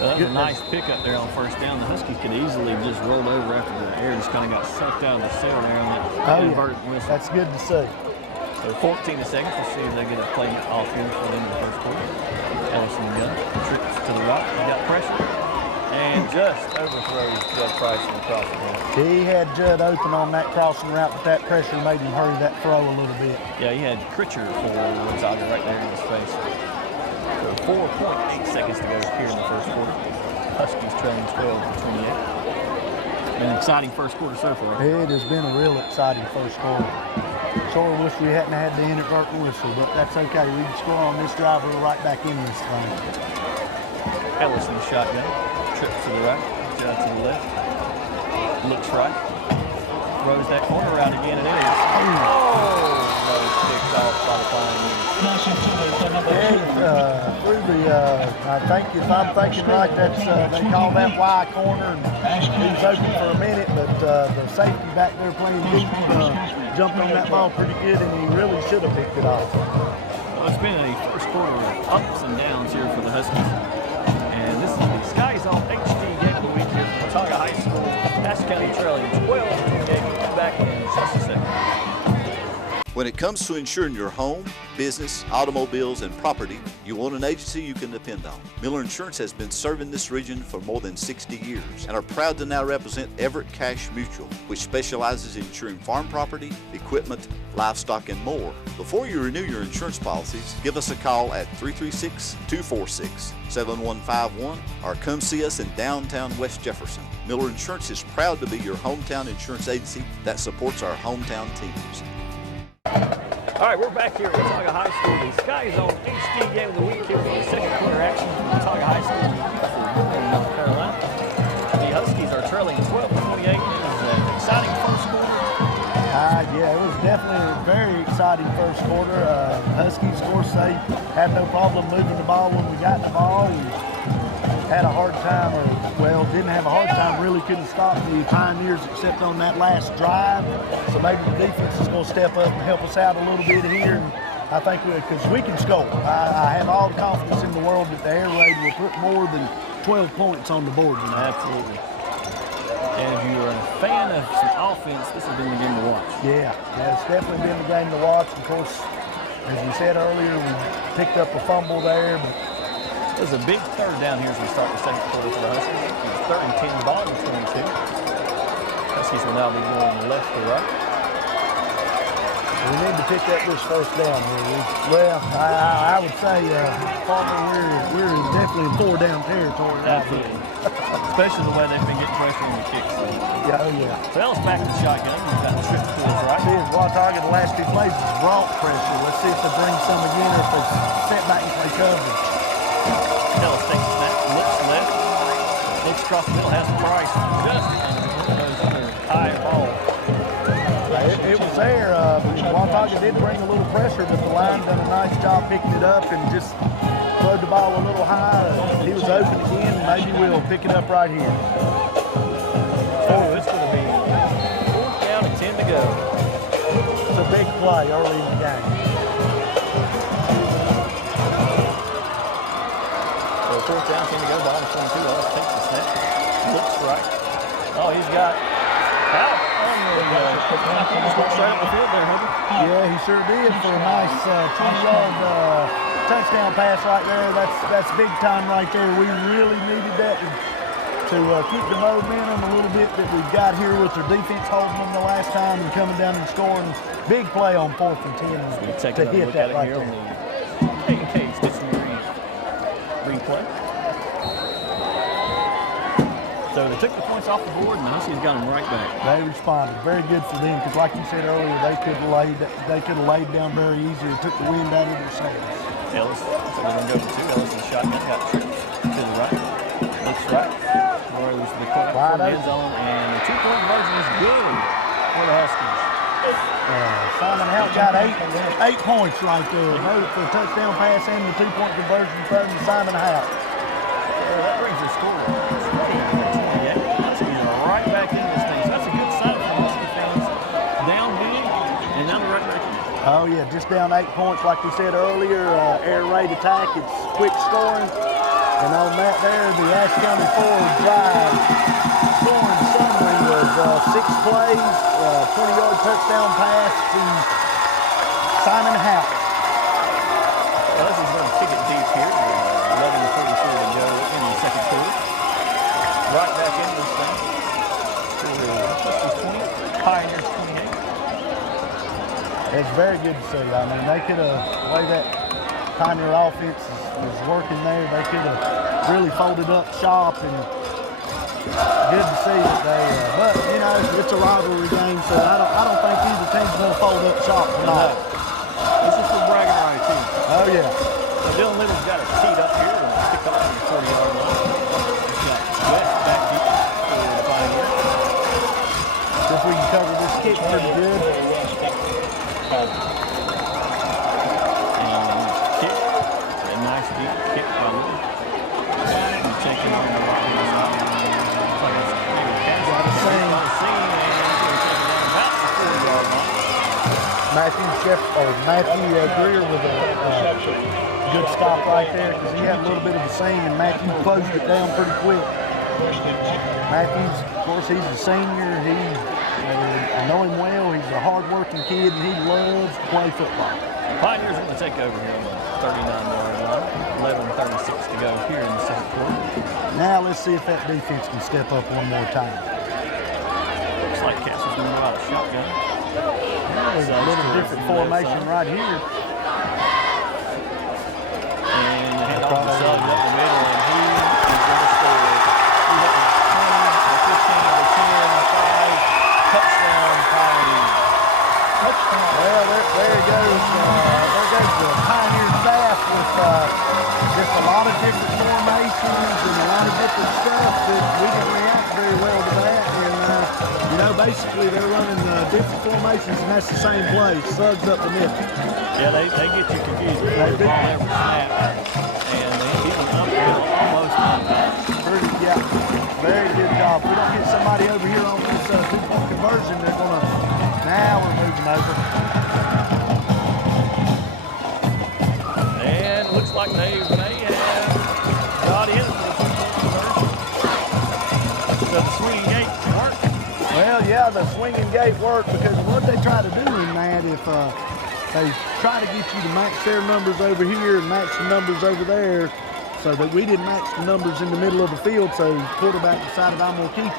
That was a nice pickup there on first down. The Huskies could easily have just rolled over after the air just kind of got sucked out of the cell there on that inverted whistle. That's good to see. So 14 seconds. We'll see if they get a play off here for the end of the first quarter. Ellison gun. Trips to the right. He got pressure. And just overthrows Judd Price on the crossing route. He had Judd open on that crossing route, but that pressure made him hurry that throw a little bit. Yeah, he had Critcher for Watauga right there in his face. So 4.8 seconds to go here in the first quarter. Huskies trailing 12-28. Been an exciting first quarter so far. It has been a real exciting first quarter. Sure wish we hadn't had the inadvertent whistle, but that's okay. We can score on this drive. We're right back in this thing. Ellison shotgun. Trips to the right. Judd to the left. Looks right. Throws that corner out again, and it is. Oh! No, picked off by the Pioneers. I think if I'm thinking right, that's they call that Y corner. And he was open for a minute, but the safety back there playing deep jumped on that ball pretty good, and he really should have picked it off. Well, it's been a first quarter of ups and downs here for the Huskies. And this is the Sky Zone HD game of the week here at Watauga High School. Ashe County trailing 12-28. We'll be back in just a second. When it comes to insuring your home, business, automobiles, and property, you want an agency you can depend on. Miller Insurance has been serving this region for more than 60 years and are proud to now represent Everett Cash Mutual, which specializes in insuring farm property, equipment, livestock, and more. Before you renew your insurance policies, give us a call at 336-246-7151 or come see us in downtown West Jefferson. Miller Insurance is proud to be your hometown insurance agency that supports our hometown teams. All right, we're back here at Watauga High School. The Sky Zone HD game of the week here for the second quarter action from Watauga High School in North Carolina. The Huskies are trailing 12-28. It was an exciting first quarter. Yeah, it was definitely a very exciting first quarter. Huskies, of course, they had no problem moving the ball when we got the ball. We had a hard time, didn't have a hard time, really couldn't stop the Pioneers except on that last drive. So maybe the defense is going to step up and help us out a little bit here. And I think because we can score. I have all the confidence in the world that the air raid will put more than 12 points on the board tonight. Absolutely. And if you're a fan of some offense, this has been the game to watch. Yeah, it's definitely been the game to watch. Of course, as we said earlier, we picked up a fumble there, but it was a big third down here as we start the second quarter for the Huskies. It was 3rd and 10, bottom 22. Huskies will now be going left to right. We need to pick up this first down here. I would say, Farmer, we're definitely in 4-down territory. Absolutely. Especially the way they've been getting pressure on the kicks. Yeah, oh yeah. So Ellis back to the shotgun. He's got the trip to his right. See, if Watauga the last 2 plays has brought pressure. Let's see if they bring some again or if they step back and play coverage. Ellis takes a snap, looks left, looks across the middle, has Price just under high ball. It was there. Watauga did bring a little pressure, but the line done a nice job picking it up and just throwed the ball a little high. He was open again, and maybe we'll pick it up right here. So it's going to be 4th down and 10 to go. It's a big play early in the game. So 4th down, 10 to go, ball to 22. Ellis takes the snap, looks right. Oh, he's got Just went straight up the field there, Hubby. Yeah, he sure did for a nice 20-yard touchdown pass right there. That's big time right there. We really needed that to keep the momentum a little bit that we've got here with their defense holding them the last time and coming down and scoring. Big play on 4th and 10 to hit that right there. Peyton Case gets some replay. So they took the points off the board, and the Huskies got them right back. They responded. Very good for them because, like you said earlier, they could have laid down very easy and took the wind out of their sails. Ellis, so they're going to go for 2. Ellis in shotgun, got trips to the right. Looks right. Throws to the corner for the end zone, and the 2-point conversion is good for the Huskies. Simon Hout got eight points right there. Voted for a touchdown pass and the 2-point conversion from Simon Hout. That brings the score to 28. Huskies are right back in this thing. So that's a good sign for Husky fans. Down big, and now they're right back in. Oh yeah, just down 8 points like we said earlier. Air raid attack, it's quick scoring. And on that there, the Ashe County forward drive scoring summary was 6 plays, 20-yard touchdown pass to Simon Hout. Well, this is going to kick it deep here. 11:44 to go in the second quarter. Right back into this thing. Huskies 20, Pioneers 28. It's very good to see. I mean, they could have, the way that Pioneer offense was working there, they could have really folded up shop, and good to see that they, but you know, it's a rivalry game, so I don't think either team's going to fold up shop tonight. This is for bragging rights too. Oh yeah. So Dylan Little's got it teed up here and picked off on the 40-yard line. He's got West back deep for the Pioneers. If we can cover this kick pretty good. Nice deep kick by Little. Taking on the right hand side. Looks like it's maybe a pass. Got a seam. And he's going to take it down about the 40-yard line. Matthew Greer with a good stop right there because he had a little bit of a seam and Matthew closed it down pretty quick. Matthews, of course, he's a senior. I know him well. He's a hard-working kid and he loves to play football. Pioneers are going to take over here on the 39-yard line. 11:36 to go here in the second quarter. Now let's see if that defense can step up one more time. Looks like Castle's going to go out of shotgun. There's a little different formation right here. And the handoff to Suggs up the middle, and he is going to score. He's up to 20, 15, 10, 5, touchdown Pioneers. Well, there goes the Pioneer staff with just a lot of different formations and a lot of different stuff that we didn't react very well to that. And, you know, basically they're running different formations and that's the same play, Suggs up the middle. Yeah, they get you confused before the ball ever snaps. And they keep them up the middle almost untouched. Yeah, very good job. If we don't get somebody over here on this 2-point conversion, they're going to, now we're moving over. And it looks like they may have got in for the 2-point conversion. So the swinging gate worked. Well, yeah, the swinging gate worked because what they try to do in that, if they try to get you to match their numbers over here and match the numbers over there, so that we didn't match the numbers in the middle of the field, so the quarterback decided I'm going to keep it.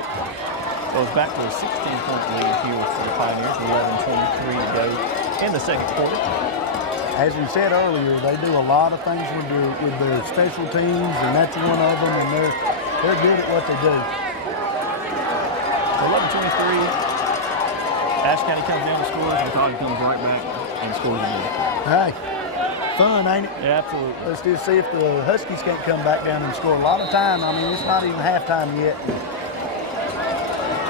Goes back to a 16-point lead here for the Pioneers, 11:23 to go in the second quarter. As we said earlier, they do a lot of things with their special teams, and that's one of them, and they're good at what they do. 11:23, Ashe County comes down and scores, and Watauga comes right back and scores again. Hey, fun, ain't it? Yeah, absolutely. Let's just see if the Huskies can't come back down and score. A lot of time. I mean, it's not even halftime yet.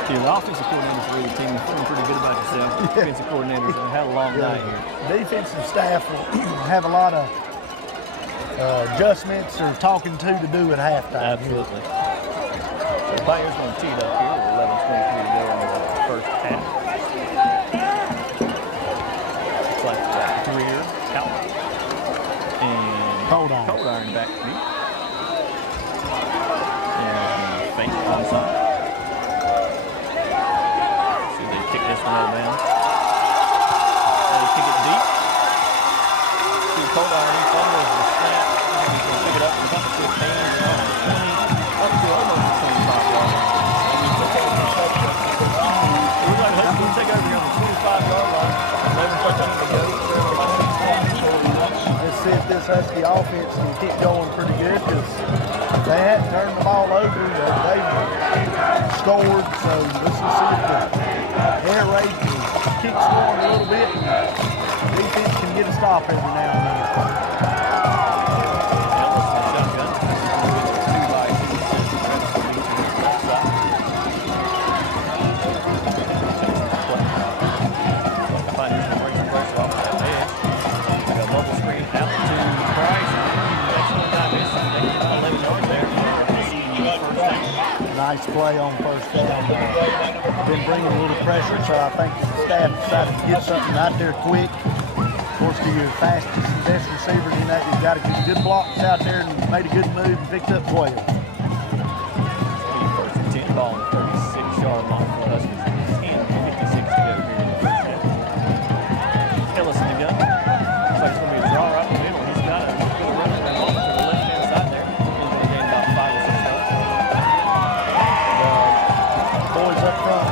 The offensive coordinators for the team are feeling pretty good about yourself. Defensive coordinators have had a long night here. Defensive staff will have a lot of adjustments or talking to do at halftime. Absolutely. So the Pioneers going to tee it up here with 11:23 to go in the first half. Looks like Greer, Cowler, and Cold Iron back to me. And fake onside. This one out of bounds. They kick it deep. To Coldiron, he fumbles the snap. He's going to pick it up from about the 15, 20, up to almost the 25-yard line. It looks like Husky will take over here on the 25-yard line. 11-13 to go. Let's see if this Husky offense can keep going pretty good, because they hadn't turned the ball over. They've scored, so let's just see if the air raid can keep scoring a little bit. And defense can get a stop every now and then. Nice play on first down. Been bringing a little pressure, so I think the staff decided to get something out there quick. Of course, to your fastest and best receivers in that, you've got to get good blocks out there and made a good move and picked up 12. First and 10 ball on the 36-yard line for the Huskies. 10:56 to go here in the first half. Ellis in the gun. Looks like it's going to be a draw right in the middle. He's got a good run and off to the left-hand side there. He's going to gain about 5 or 6 yards. Boys up front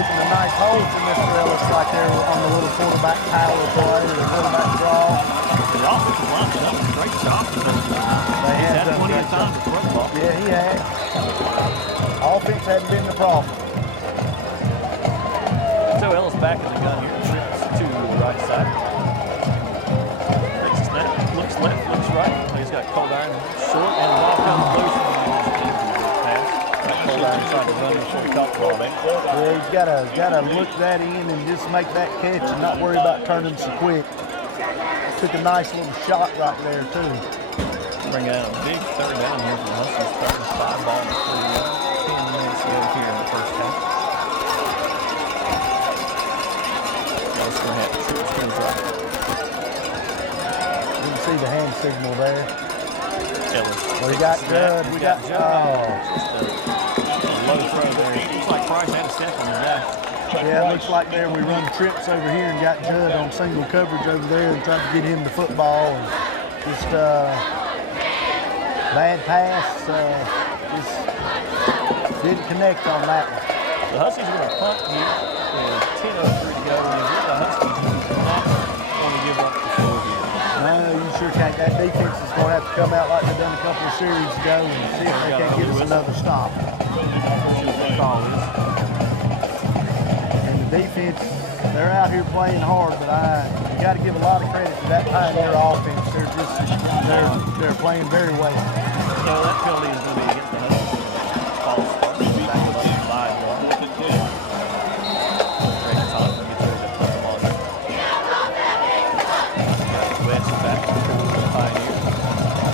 opened a nice hole for Mr. Ellis right there on the little quarterback power play, the quarterback draw. The offensive line has done a great job. He's had plenty of time to throw the ball. Yeah, he had. Offense hadn't been the problem. So Ellis back in the gun here. Trips to the right side. Takes a snap. Looks left, looks right. He's got Coldiron short, and the ball comes loose. Coldiron tried to run before he caught the ball there. Yeah, he's got to look that in and just make that catch and not worry about turning so quick. Took a nice little shot right there, too. Bring out a big third down here for the Huskies. 35 ball to 10 minutes to go here in the first half. Ellis going to have to shoot strings right. You can see the hand signal there. Ellis. Well, we got Judd. We got Just a low throw there. Looks like Price had a step on the guy. Yeah, it looks like there we run trips over here and got Judd on single coverage over there and tried to get him to football. And just bad pass. Just didn't connect on that one. The Huskies are going to punt here with 10:03 to go. And if you're the Huskies, you do not want to give up the score here. No, you sure can't. That defense is going to have to come out like they've done a couple of series ago and see if they can get us another stop. And the defense, they're out here playing hard, but you got to give a lot of credit to that Pioneer offense. They're playing very well. So that penalty is going to be against the Huskies. False start. Back to the 5-yard. Greg Thompson gets ready to put the ball in. West back to the Pioneer.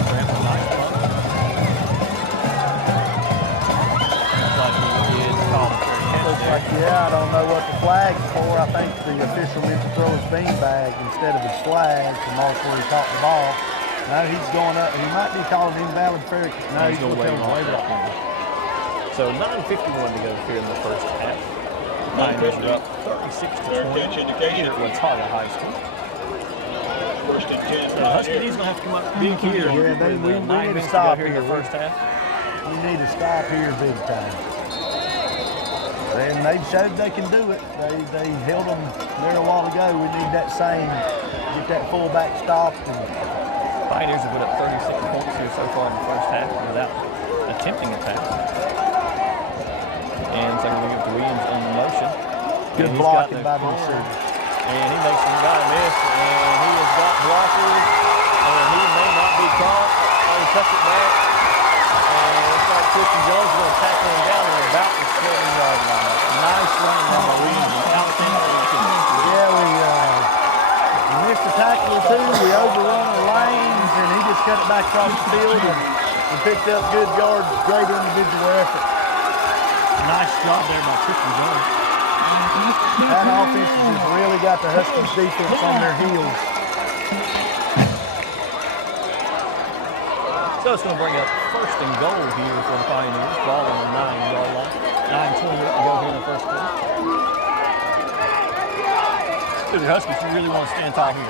Graham, a nice punt. Looks like he did call the fair catch Looks there. like, yeah, I don't know what the flag's for. I think the official meant to throw his beanbag instead of his flag to mark where he caught the ball. No, he's going up. He might be calling invalid fair. No, he's going to wave it up. So 9:51 to go here in the first half. Pioneers are up 36-20 here at Watauga High School. First and 10. So the Huskies going to have to come up big here. Yeah, we 9 need to minutes stop to go here in the here. first half. We need to stop here big time. And they showed they can do it. They held them there a while ago. We need that same, get that fullback stopped. Pioneers have put up 36 points here so far in the first half without attempting a pass. And so we're going to give it to Williams on the motion. Good blocking by the receiver. And he makes some guy miss, and he has got blockers, and he may not be caught. Oh, he tucks it back. And it looks like Tristan Jones is going to tackle him down at about the 7-yard line. Nice run by Williams. Yeah, we missed a tackle or two. We overrun our lanes, and he just cut it back across the field and picked up good yards. Great individual effort. Nice job there by Tristan Jones. That offense has just really got the Huskies defense on their heels. So it's going to bring up first and goal here for the Pioneers. Ball on the 9-yard line. 9:28 to go here in the first quarter. So the Huskies, you really want to stand tall here.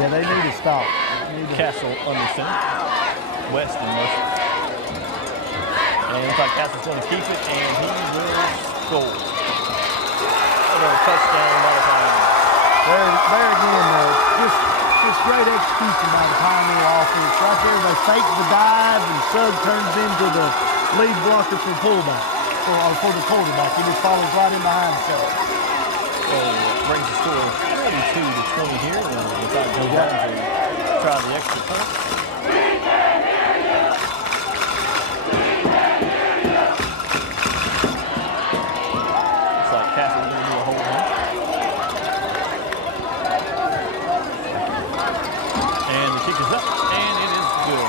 Yeah, they need to stop. Castle under center. West in motion. And it looks like Castle's going to keep it, and he will score. Another touchdown by the Pioneers. There again, just great execution by the Pioneer offense. Right there, they fake the dive, and Sugg turns into the lead blocker for fullback, for the quarterback. He just follows right in behind Sugg. Brings the score 42-20 here. And looks like Joe Jones will try the extra point. Looks like Castle's going to do a hold on. And the kick is up, and it is good.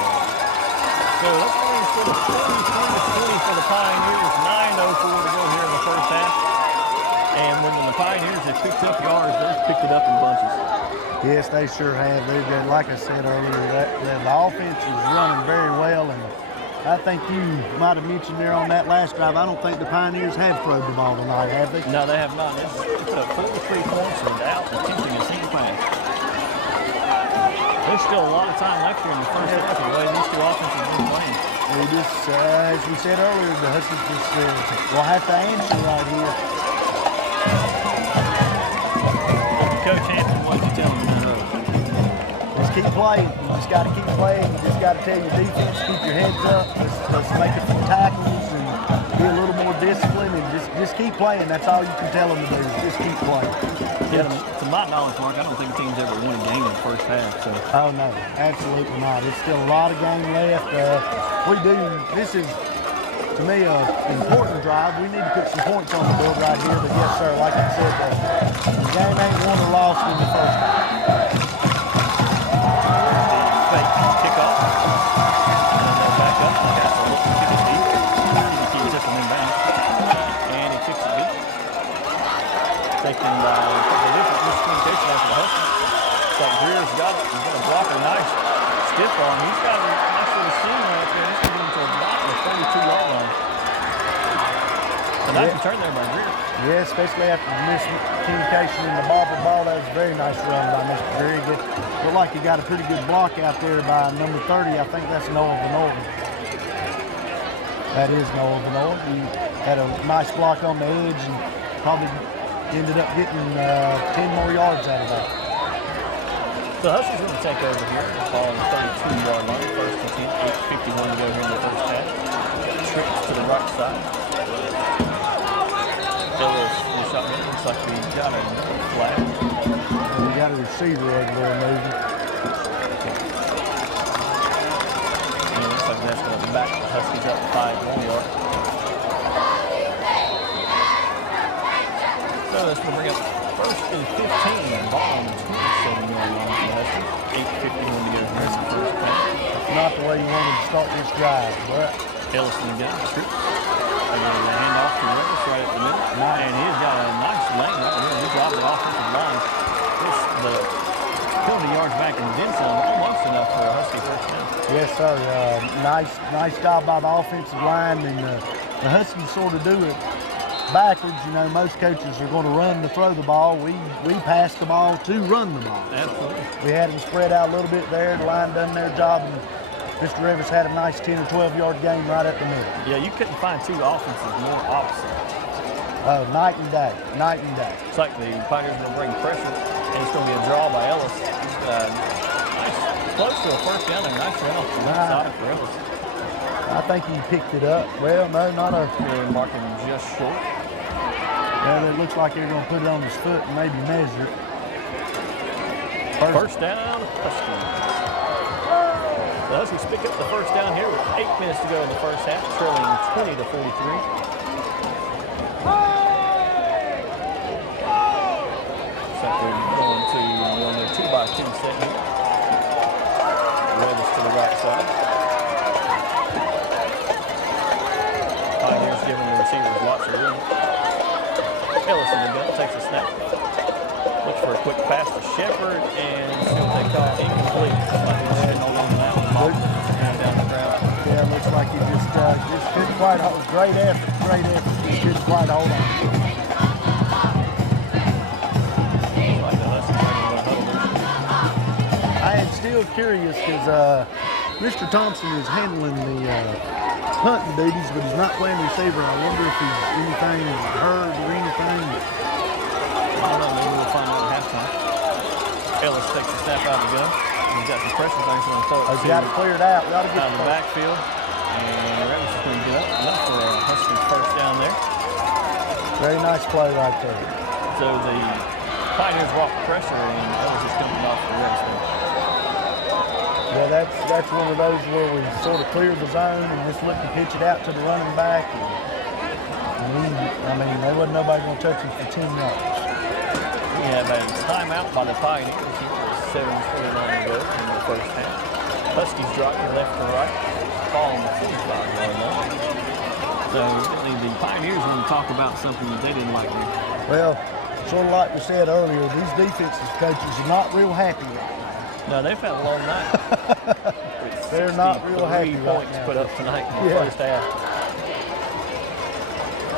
So that's going to score 43-20 for the Pioneers. 9:04 to go here in the first half. And when the Pioneers have picked up yards, they've picked it up in bunches. Yes, they sure have. Like I said earlier, the offense is running very well, and I think you might have mentioned there on that last drive, I don't think the Pioneers have thrown the ball tonight, have they? No, they have not. They put up 43 points without attempting a single pass. There's still a lot of time left here in the first half, the way these two offenses have been playing. We just, as we said earlier, the Huskies just will have to answer right here. Coach Hampton, what did you tell him in that row? Just keep playing. You just got to keep playing. You just got to tell your defense, keep your heads up. Let's make a few tackles and be a little more disciplined and just keep playing. That's all you can tell them to do is just keep playing. Yeah, to my knowledge, Mark, I don't think teams ever win a game in the first half. So. Oh, no, absolutely not. It's still a lot of game left. This is, to me, an important drive. We need to put some points on the board right here. But, yes, sir, like I said, the game ain't won or lost in the first half. Fake kickoff. And they'll back up. Castle looks to kick it deep. He keeps it from inbound. And he kicks it deep. Taken by a couple of different miscommunication after the Huskies. It's like Greer's got it. He's going to block a nice stiff arm. He's got a nice little seam right there. He's getting to about the 32-yard line. A nice return there by Greer. Yeah, especially after the miscommunication in the bobble ball. That was a very nice run by Mr. Greer. Looked like he got a pretty good block out there by number 30. I think that's Noah Vanoa. That is Noah Vanoa. He had a nice block on the edge and probably ended up getting 10 more yards out of that. The Huskies going to take over here. Following the 32-yard line. First and 10, 8:51 to go here in the first half. Trips to the right side. Ellis in the shotgun. Looks like we got a flag. We got a receiver over there moving. And it looks like that's going to back the Huskies up 5 yards. So that's going to bring up first and 15. Ball on the 27-yard line for the Huskies. 8:51 to go here in the first half. That's not the way you wanted to start this drive, but Ellis in the gun. Trips. And then the handoff to Rivers right at the middle. And he's got a nice lane right there. He dropped the offensive line. The penalty yards back and then some, almost enough for a Husky first down. yes, sir. Nice job by the offensive line, and the Huskies sort of do it backwards. You know, most coaches are going to run to throw the ball. We pass the ball to run the ball. Absolutely. We had them spread out a little bit there. The line done their job, and Mr. Rivers had a nice 10 or 12-yard game right at the middle. Yeah, you couldn't find two offenses more opposite. Oh, night and day, night and day. It's like the Pioneers are going to bring pressure, and it's going to be a draw by Ellis. Nice, close to a first down, and nice run off the left side for Ellis. I think he picked it up. Well, no, not a. They're marking just short. Well, it looks like they're going to put it on his foot and maybe measure it. First down, Huskies. The Huskies pick up the first down here with 8 minutes to go in the first half, trailing 20-43. Looks like they're going to run their 2-by-2 set here. Rivers to the right side. Pioneers giving the receivers lots of room. Ellis in the gun takes a snap. Looks for a quick pass to Shepard, and see what they call incomplete. Like they're hold on to that one. Down the ground. Yeah, looks like like he just couldn't quite hold. Great effort, just couldn't quite hold on. Like the Huskies are going to huddle this. I am still curious because Mr. Thompson is handling the hunting duties, but he's not playing receiver. I wonder if he's anything hurt or anything. I don't know, maybe we'll find out at halftime. Ellis takes the snap out of the gun. He's got some pressure things on the throat. He's got it cleared out. Got to get out of the backfield. And Revis is going to get up. Enough for a Huskies first down there. Very nice play right there. So the Pioneers walk pressure, and Ellis is coming off the rest. Yeah, that's one of those where we sort of clear the zone and just look to pitch it out to the running back. I mean, there wasn't nobody going to touch him for 10 yards. We have a timeout by the Pioneers. Here with 7:49 to go in the first half. Huskies dropping left to right. Ball on the 45-yard line. So really the Pioneers want to talk about something that they didn't like. Well, sort of like we said earlier, these defensive coaches are not real happy right now. No, they've had a long night. They're not real happy right points now. put up tonight in the first half.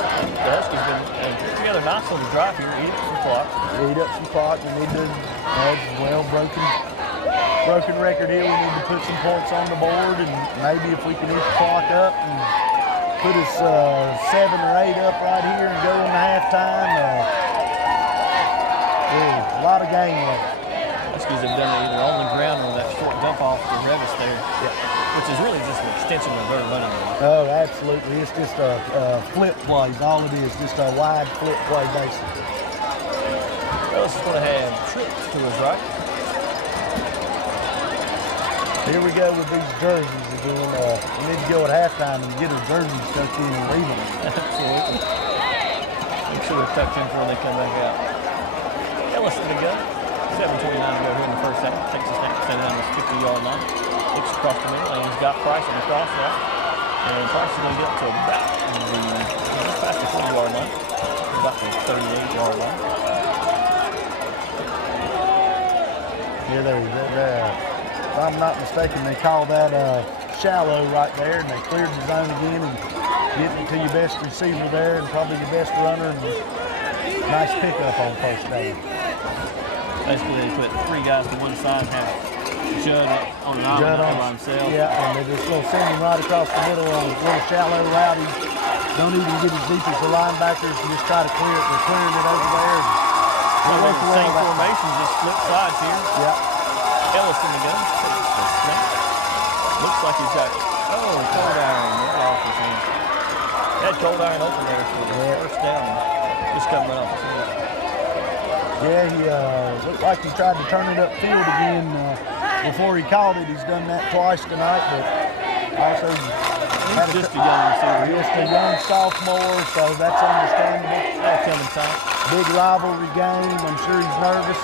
The Huskies been put together nice on the drive here. Eat up some clock. Eat up some clock. We need to add, well, broken record here. We need to put some points on the board, and maybe if we can eat the clock up and put us 7 or 8 up right here and go into halftime. A lot of game left. Huskies have done it either on the ground or that short dump off to Revis there, which is really just an extension of their running game. Oh, absolutely. It's just a flip play. All it is, just a wide flip play, basically. Ellis is going to have trips to his right. Here we go with these jerseys again. We need to go at halftime and get our jerseys tucked in and leave them. Absolutely. Make sure they're tucked in before they come back out. Ellis in the gun. 7:29 to go here in the first half. Takes a snap, sends it down his 50-yard line. Looks across the middle, and he's got Price on the cross route. And Price is going to get up to about just past the 40-yard line. About the 38-yard line. If I'm not mistaken, they call that shallow right there, and they cleared the zone again and getting it to your best receiver there and probably your best runner. And nice pickup on first down. Basically, they put 3 guys to one side, have Judd on an island by himself. Yeah, and they're just going to send him right across the middle on a little shallow route. He don't even get his defensive linebackers and just try to clear it. They're clearing it over there. The same formations, just flip sides here. Yeah. Ellis in the gun. Looks like he's got, cold iron off his hand. Had cold iron open there for the first down. Just coming right off his hand. Yeah, he looked like he tried to turn it upfield again before he caught it. He's done that twice tonight, but also he's just a young receiver. Just a young sophomore, so that's understandable. That'll come in time. Big rivalry game. I'm sure he's nervous.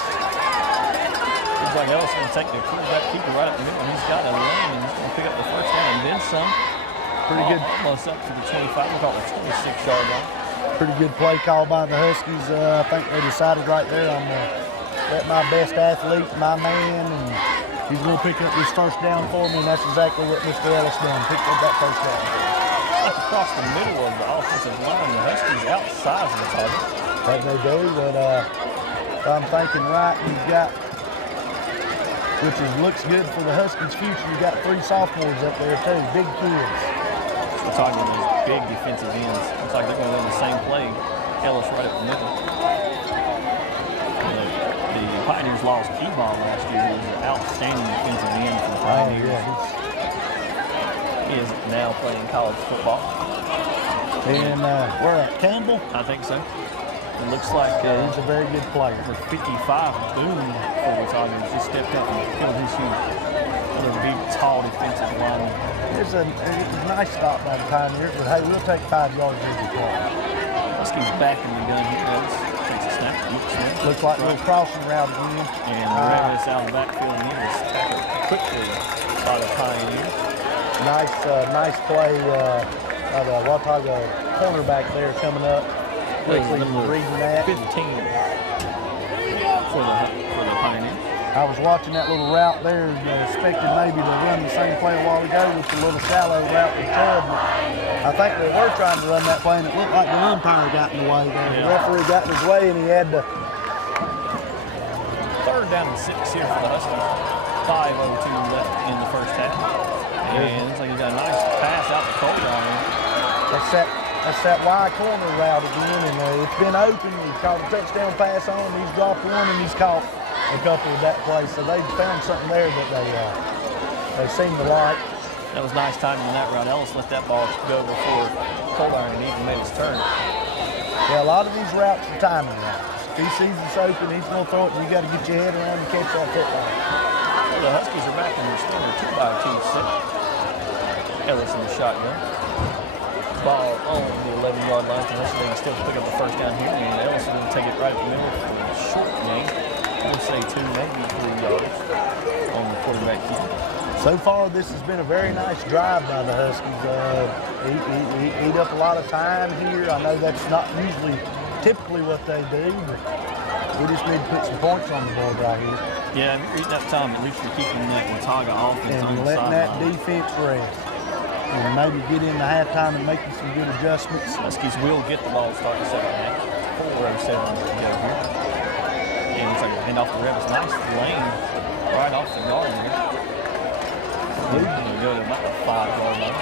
Looks like Ellis going to take the quarterback keeper right up the middle. He's got a run and he's going to pick up the first down and then some. Pretty good. Almost up to the 25. We'll call it 26-yard line. Pretty good play call by the Huskies. I think they decided right there I'm going to let my best athlete, my man, and he's going to pick up this first down for me, and that's exactly what Mr. Ellis done. Picked up that first down. Like across the middle of the offensive line, the Huskies outside the target. That they do, but if I'm thinking right, you've got, looks good for the Huskies' future. You got 3 sophomores up there too, big kids. We're talking about those big defensive ends. Looks like they're going to run the same play. Ellis right up the middle. The Pioneers lost T-Ball last year. He was an outstanding defensive end for the Pioneers. He is now playing college football. And we're at Campbell? I think so. It looks like he's a very good player. For 55, Boone for Watauga just stepped up and killed his shoes. Another big, tall defensive lineman. It was a nice stop by the Pioneers, but hey, we'll take 5 yards every play. Huskies back in the gun here. Takes a snap. Looks like a little crossing route again. And Revis out of the backfield, and he was tackled quickly by the Pioneers. Nice play by the Watauga cornerback there coming up. Quickly reading that. 15 for the Pioneers. I was watching that little route there, expected maybe to run the same play a while ago with the little shallow route with Chubb. I think they were trying to run that play, and it looked like the umpire got in the way. The referee got in his way, and he had to. 3rd down and 6 here for the Huskies. 5:02 left in the first half. And looks like he got a nice pass out to Colgar. That's that wide corner route again, and it's been open. He's caught a touchdown pass on, he's dropped one, and he's caught a couple of that play. So they found something there that they seem to like. That was nice timing in that route. Ellis let that ball go before Colgar and even made his turn. Yeah, a lot of these routes are timing routes. If he sees it's open, he's going to throw it, and you got to get your head around and catch that football. Well, the Huskies are back in their standard 2-by-2 set. Ellis in the shotgun. Ball on the 11-yard line. Unless they can still pick up the first down here, and Ellis is going to take it right up the middle for a short gain. We'll say 2, maybe 3 yards on the quarterback keeper. So far, this has been a very nice drive by the Huskies. He eat up a lot of time here. I know that's not usually typically what they do, but we just need to put some points on the board right here. Yeah, if you're eating up time, at least you're keeping that Watauga offense on And the letting that sideline. defense rest. And maybe get into halftime and making some good adjustments. Huskies will get the ball starting the second half. 4:07 to go here. And it's like a hand off the rib. It's nice lane right off the guard here. They go to about the 5-yard line.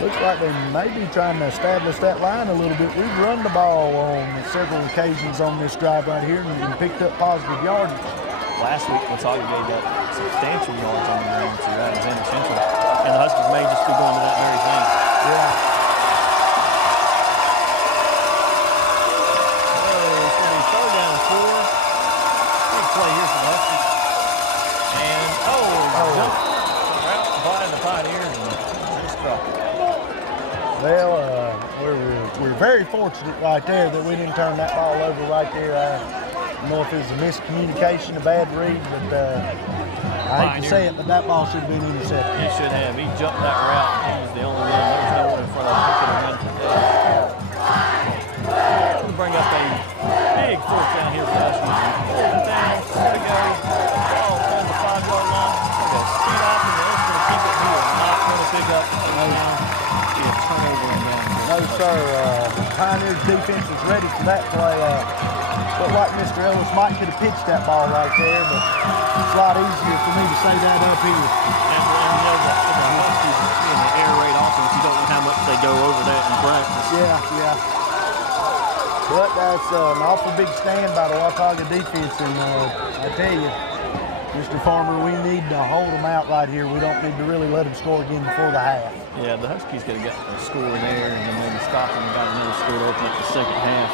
Looks like they may be trying to establish that line a little bit. We've run the ball on several occasions on this drive right here and picked up positive yardage. Last week, Watauga gave up substantial yards on the ground to Alexander Central, and the Huskies may just be going to that very thing. Yeah. So it's going to be 3rd down and 4. Big play here for the Huskies. And, jump out by the Pioneers and just dropped it. Well, we're very fortunate right there that we didn't turn that ball over right there. I don't know if it was a miscommunication, a bad read, but I hate to say it, but that ball should have been intercepted. He should have. He jumped that route. He was the only one. There was no one in front of him. He could have run for that. We'll bring up a big 4th down here for us. 4th down, 4 to go. Ball on the 5-yard line. We're going to speed off, and they're going to keep it here. Not going to pick up a turnover on down here. No, sir. Pioneers defense was ready for that play. Looked like Mr. Ellis might could have pitched that ball right there, but it's a lot easier for me to say that up here. And the Huskies in the air raid offense, you don't know how much they go over that in practice. Yeah. But that's an awful big stand by the Watauga defense, and I tell you, Mr. Farmer, we need to hold them out right here. We don't need to really let them score again before the half. Yeah, the Huskies could have got a score there and then maybe stopped them and got another score to open up the second half.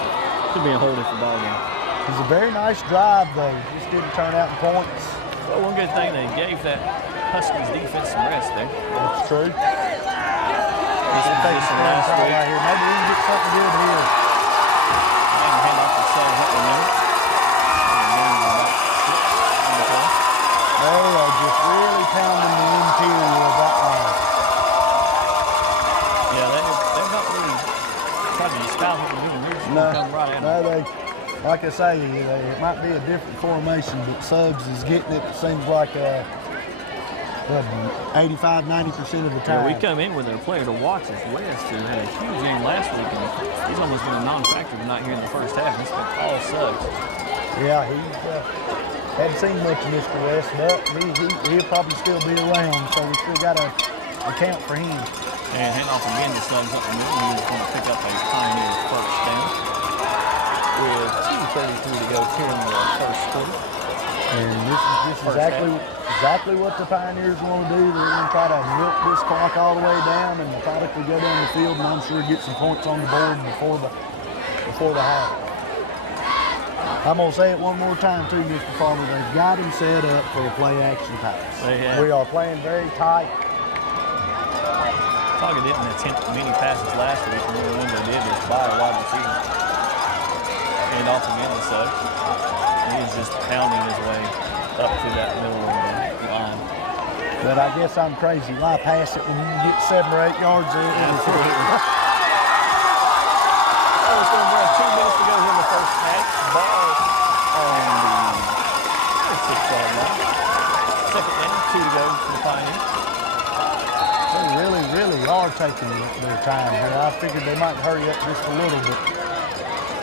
Could be a whole different ballgame. It was a very nice drive, though. Just didn't turn out in points. Well, one good thing, they gave that Huskies defense some rest there. That's true. This was just the last Right week. here. Maybe we can get something good here. And hand off to Suggs up the middle. They are just really pounding the interior of that line. Yeah, they're not really trying to stop what they're doing. They're just going to come right at them. Like I say, it might be a different formation, but Suggs is getting it, seems like 85, 90% of the time. Yeah, we come in with our player to watch is West, who had a huge game last week, and he's almost been a non-factor tonight here in the first half. He's been all Suggs. Yeah, he's hadn't seen much of Mr. West, but he'll probably still be around, so we still got to account for him. And hand off again to Suggs up the middle. He's going to pick up a Pioneer first down with 2:33 to go here in the first quarter. And this is exactly what the Pioneers want to do. They're going to try to milk this clock all the way down and methodically go down the field, and I'm sure get some points on the board before the half. I'm going to say it one more time too, Mr. Farmer. They've got him set up for a play-action pass. They have. We are playing very tight. Watauga didn't attempt many passes last week, and the only one they did was by a wide receiver. And off again to Suggs. He's just pounding his way up to that middle of the line. But I guess I'm crazy. Why pass it when you can get 7 or 8 yards in? Absolutely. It's going to run 2 minutes to go here in the first half. Ball on the 6-yard line. to go for the Pioneers. They really are taking their time here. I figured they might hurry up just a little bit.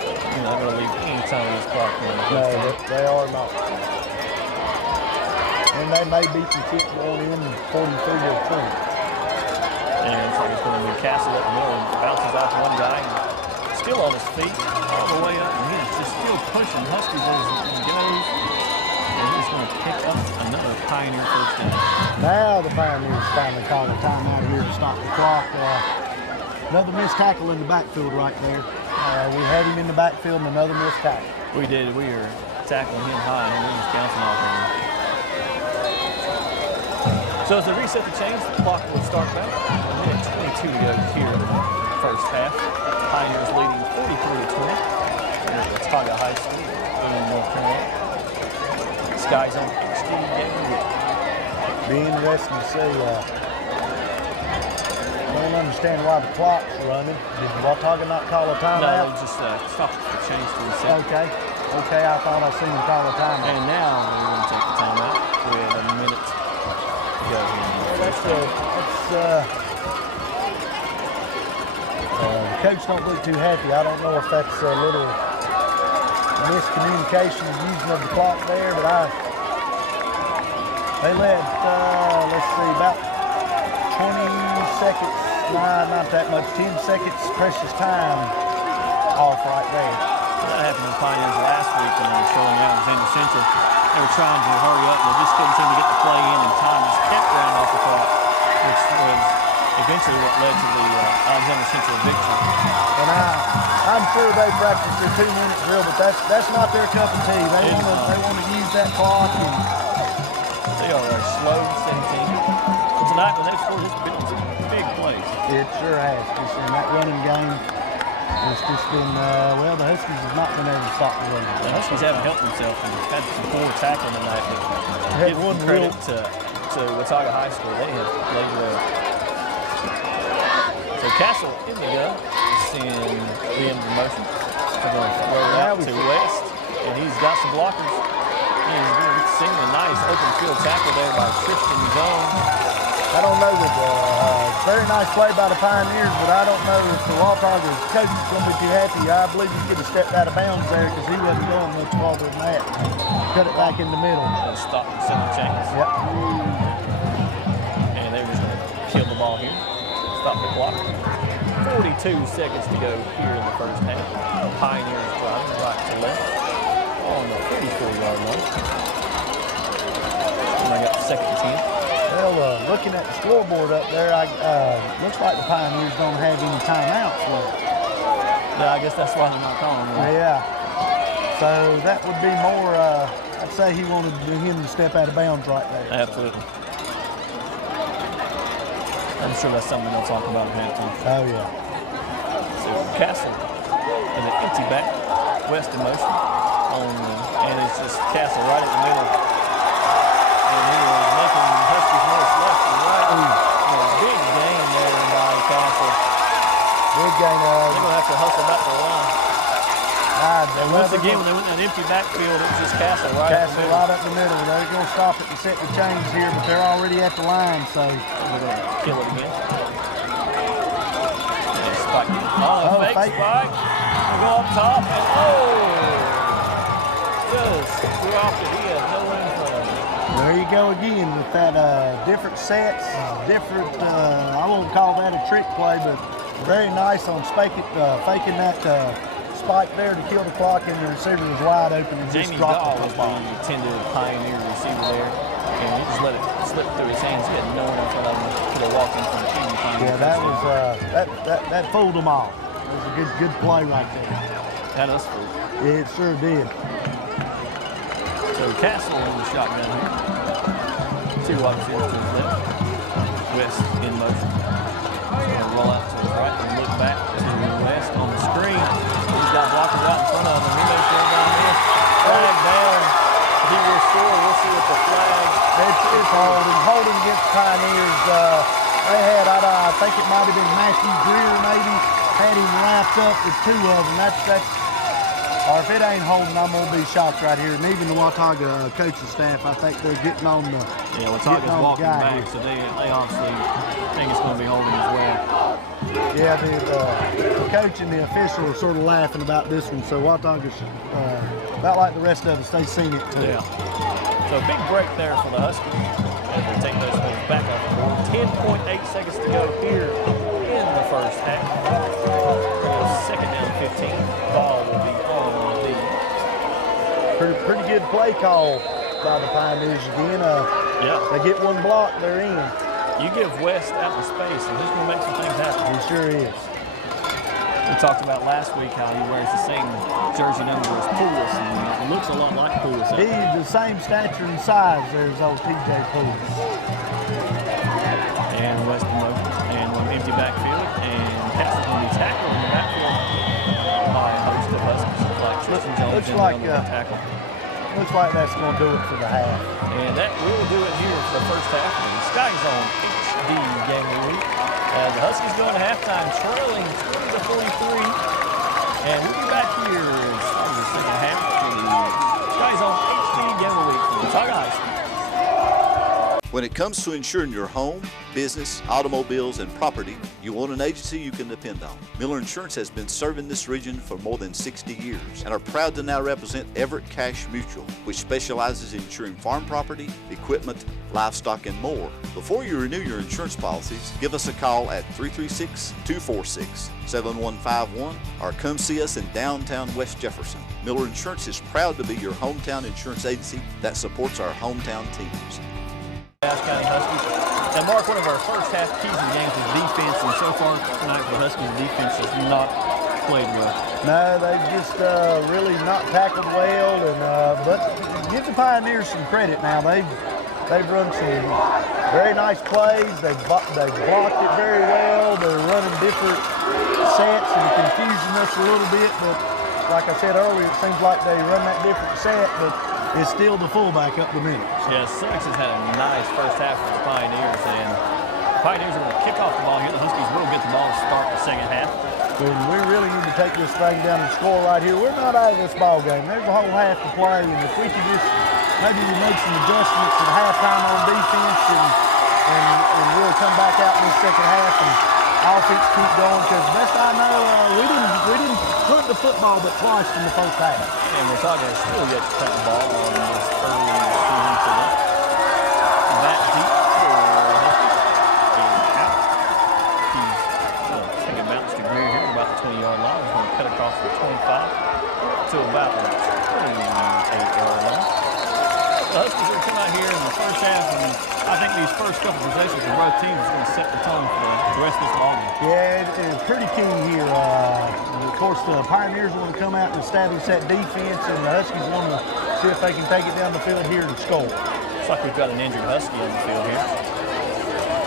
You're not going to leave any time on this clock. No, they are not. And they may be some kick going in 43 or 20. And it's like it's going to be Castle up the middle and bounces off one guy. Still on his feet, all the way up. And he's just still pushing Huskies as he goes. And he's going to pick up another Pioneer first down. Now the Pioneers finally call a timeout here to stop the clock. Another missed tackle in the backfield right there. We had him in the backfield and another missed tackle. We did. We were tackling him high and we was bouncing off him. So as they reset the chains, the clock will start back. A minute 22 to go here in the first half. Pioneers leading 43-20 here at Watauga High School in North Carolina. Skies on HD game. Be interesting to see. I don't understand why the clock's running. Did Watauga not call a timeout? No, they just stopped the chains to reset. Okay, I thought I seen them call a timeout. And now we're going to take the timeout. We have a minute to go here. The coach don't look too happy. I don't know if that's a little miscommunication of using of the clock there, but they let, let's see, about 20 seconds, not that much, 10 seconds precious time off right there. That happened to the Pioneers last week when they were showing Alexander Central. They were trying to hurry up and they just couldn't seem to get the play in time. Just kept running off the clock, which was eventually what led to the Alexander Central victory. And I'm sure they practiced their 2-minute drill, but that's not their cup of tea. They want to use that clock. And they are a slow, steady team. Tonight when they've scored, it's been some big plays. It sure has. Just in that running game, it's just been, well, the Huskies have not been able to stop the running. The Huskies haven't helped themselves and had some poor tackling tonight. Had Give one credit to Watauga High School. They have played well. So Castle in the gun, seeing the end of the motion. They're going to throw it out to West, and he's got some blockers. He's seeing a nice open field tackle there by Tristan Zone. I don't know that very nice play by the Pioneers, but I don't know if the Watauga coach is going to be too happy. I believe he could have stepped out of bounds there because he wasn't going much farther than that. Cut it back in the middle. Stop the center chains. Yep. And they're just going to kill the ball here. Stop the clock. 42 seconds to go here in the first half. Pioneers driving right to left on the 34-yard line. And they got the second and 10. Well, looking at the scoreboard up there, looks like the Pioneers don't have any timeouts left. Yeah, I guess that's why they're not calling them. Yeah. So that would be more, I'd say he wanted him to step out of bounds right there. Absolutely. I'm sure that's something they'll talk about in halftime. Oh, yeah. So Castle and an empty back, West in motion. And it's just Castle right in the middle. And he was making Huskies most left and right. Big gain there by Castle. Big gain. They're going to have to hustle back to the line. And once again, when they went in that empty backfield, it was just Castle right up the middle. Right up the middle. They're going to stop it and set the chains here, but they're already at the line, so. They're going to kill it again. And spike it. Oh, fake spike. They go up top, and just threw off the head. No room for him. There you go again with that different sets, different, I won't call that a trick play, but very nice on faking that spike there to kill the clock, and the receiver was wide open and just dropped the football. Jamie Dahl was the intended Pioneer receiver there, and he just let it slip through his hands. He had no one in front of him. Could have walked in front of any Pioneer. Yeah, that was that fooled them all. It was a good play right there. Had us fooled. Yeah, it sure did. So Castle in the shotgun here. Two wide receivers to his left. West in motion. He's going to roll out to his right and look back to West on the screen. He's got blockers out in front of him. He may throw down this. Flag down. He will score. We'll see what the flag. It's holding against Pioneers. They had, I think it might have been Matthew Greer maybe, had him wrapped up with two of them. That's or if it ain't holding, I'm going to be shocked right here. And even the Watauga coaching staff, I think they're getting on the Watauga's walking back, so they obviously think it's going to be holding as well. Yeah, the coach and the official are sort of laughing about this one, so Watauga's about like the rest of us, they've seen it too. Yeah. So a big break there for the Huskies as they take those things back off the board. 10.8 seconds to go here in the first half. Second down 15. Ball will be on the... Pretty good play call by the Pioneers again. They get one block, they're in. You give West out of space, and he's going to make some things happen. He sure is. We talked about last week how he wears the same jersey number as Poulos, and it looks a lot like Poulos. He's the same stature and size as old TJ Poulos. And West promoted, and an empty backfield, and pass is going to be tackled in the backfield by a host of Huskies. Like Tristan Jones tackle. Looks like that's going to do it for the half. And that will do it here for the first half of the Sky Zone HD game of the week. The Huskies going to halftime trailing 20-43. And we'll be back here for the second half for the Sky Zone HD game of the week from Watauga High School. When it comes to insuring your home, business, automobiles, and property, you want an agency you can depend on. Miller Insurance has been serving this region for more than 60 years and are proud to now represent Everett Cash Mutual, which specializes in insuring farm property, equipment, livestock, and more. Before you renew your insurance policies, give us a call at 336-246-7151 or come see us in downtown West Jefferson. Miller Insurance is proud to be your hometown insurance agency that supports our hometown teams. Ashe County Huskies. And Mark, one of our first half keys in the game is defense, and so far tonight for the Huskies, defense has not played well. No, they've just really not tackled well, and but give the Pioneers some credit now. They've run some very nice plays. They've blocked it very well. They're running different sets and confusing us a little bit, but like I said earlier, it seems like they run that different set, but it's still the fullback up the middle. Yeah, Six has had a nice first half for the Pioneers, and the Pioneers are going to kick off the ball here. The Huskies will get the ball to start the second half. And we really need to take this thing down and score right here. We're not out of this ball game. There's a whole half to play, and if we can just maybe make some adjustments at halftime on defense and really come back out in the second half and offense keep going, because best I know, we didn't punt the football but twice in the first half. And we're talking still yet to punt the ball on this early season today. Back deep for out. He's taking a bounce to Greer here about the 20-yard line. He's going to cut across the 25 to about the 28-yard line. The Huskies are going to come out here in the first half, and I think these first couple possessions for both teams is going to set the tone for the rest of this ball game. Yeah, it's pretty key here. Of course, the Pioneers want to come out and establish that defense, and the Huskies want to see if they can take it down the field here and score. Looks like we've got an injured Husky on the field here.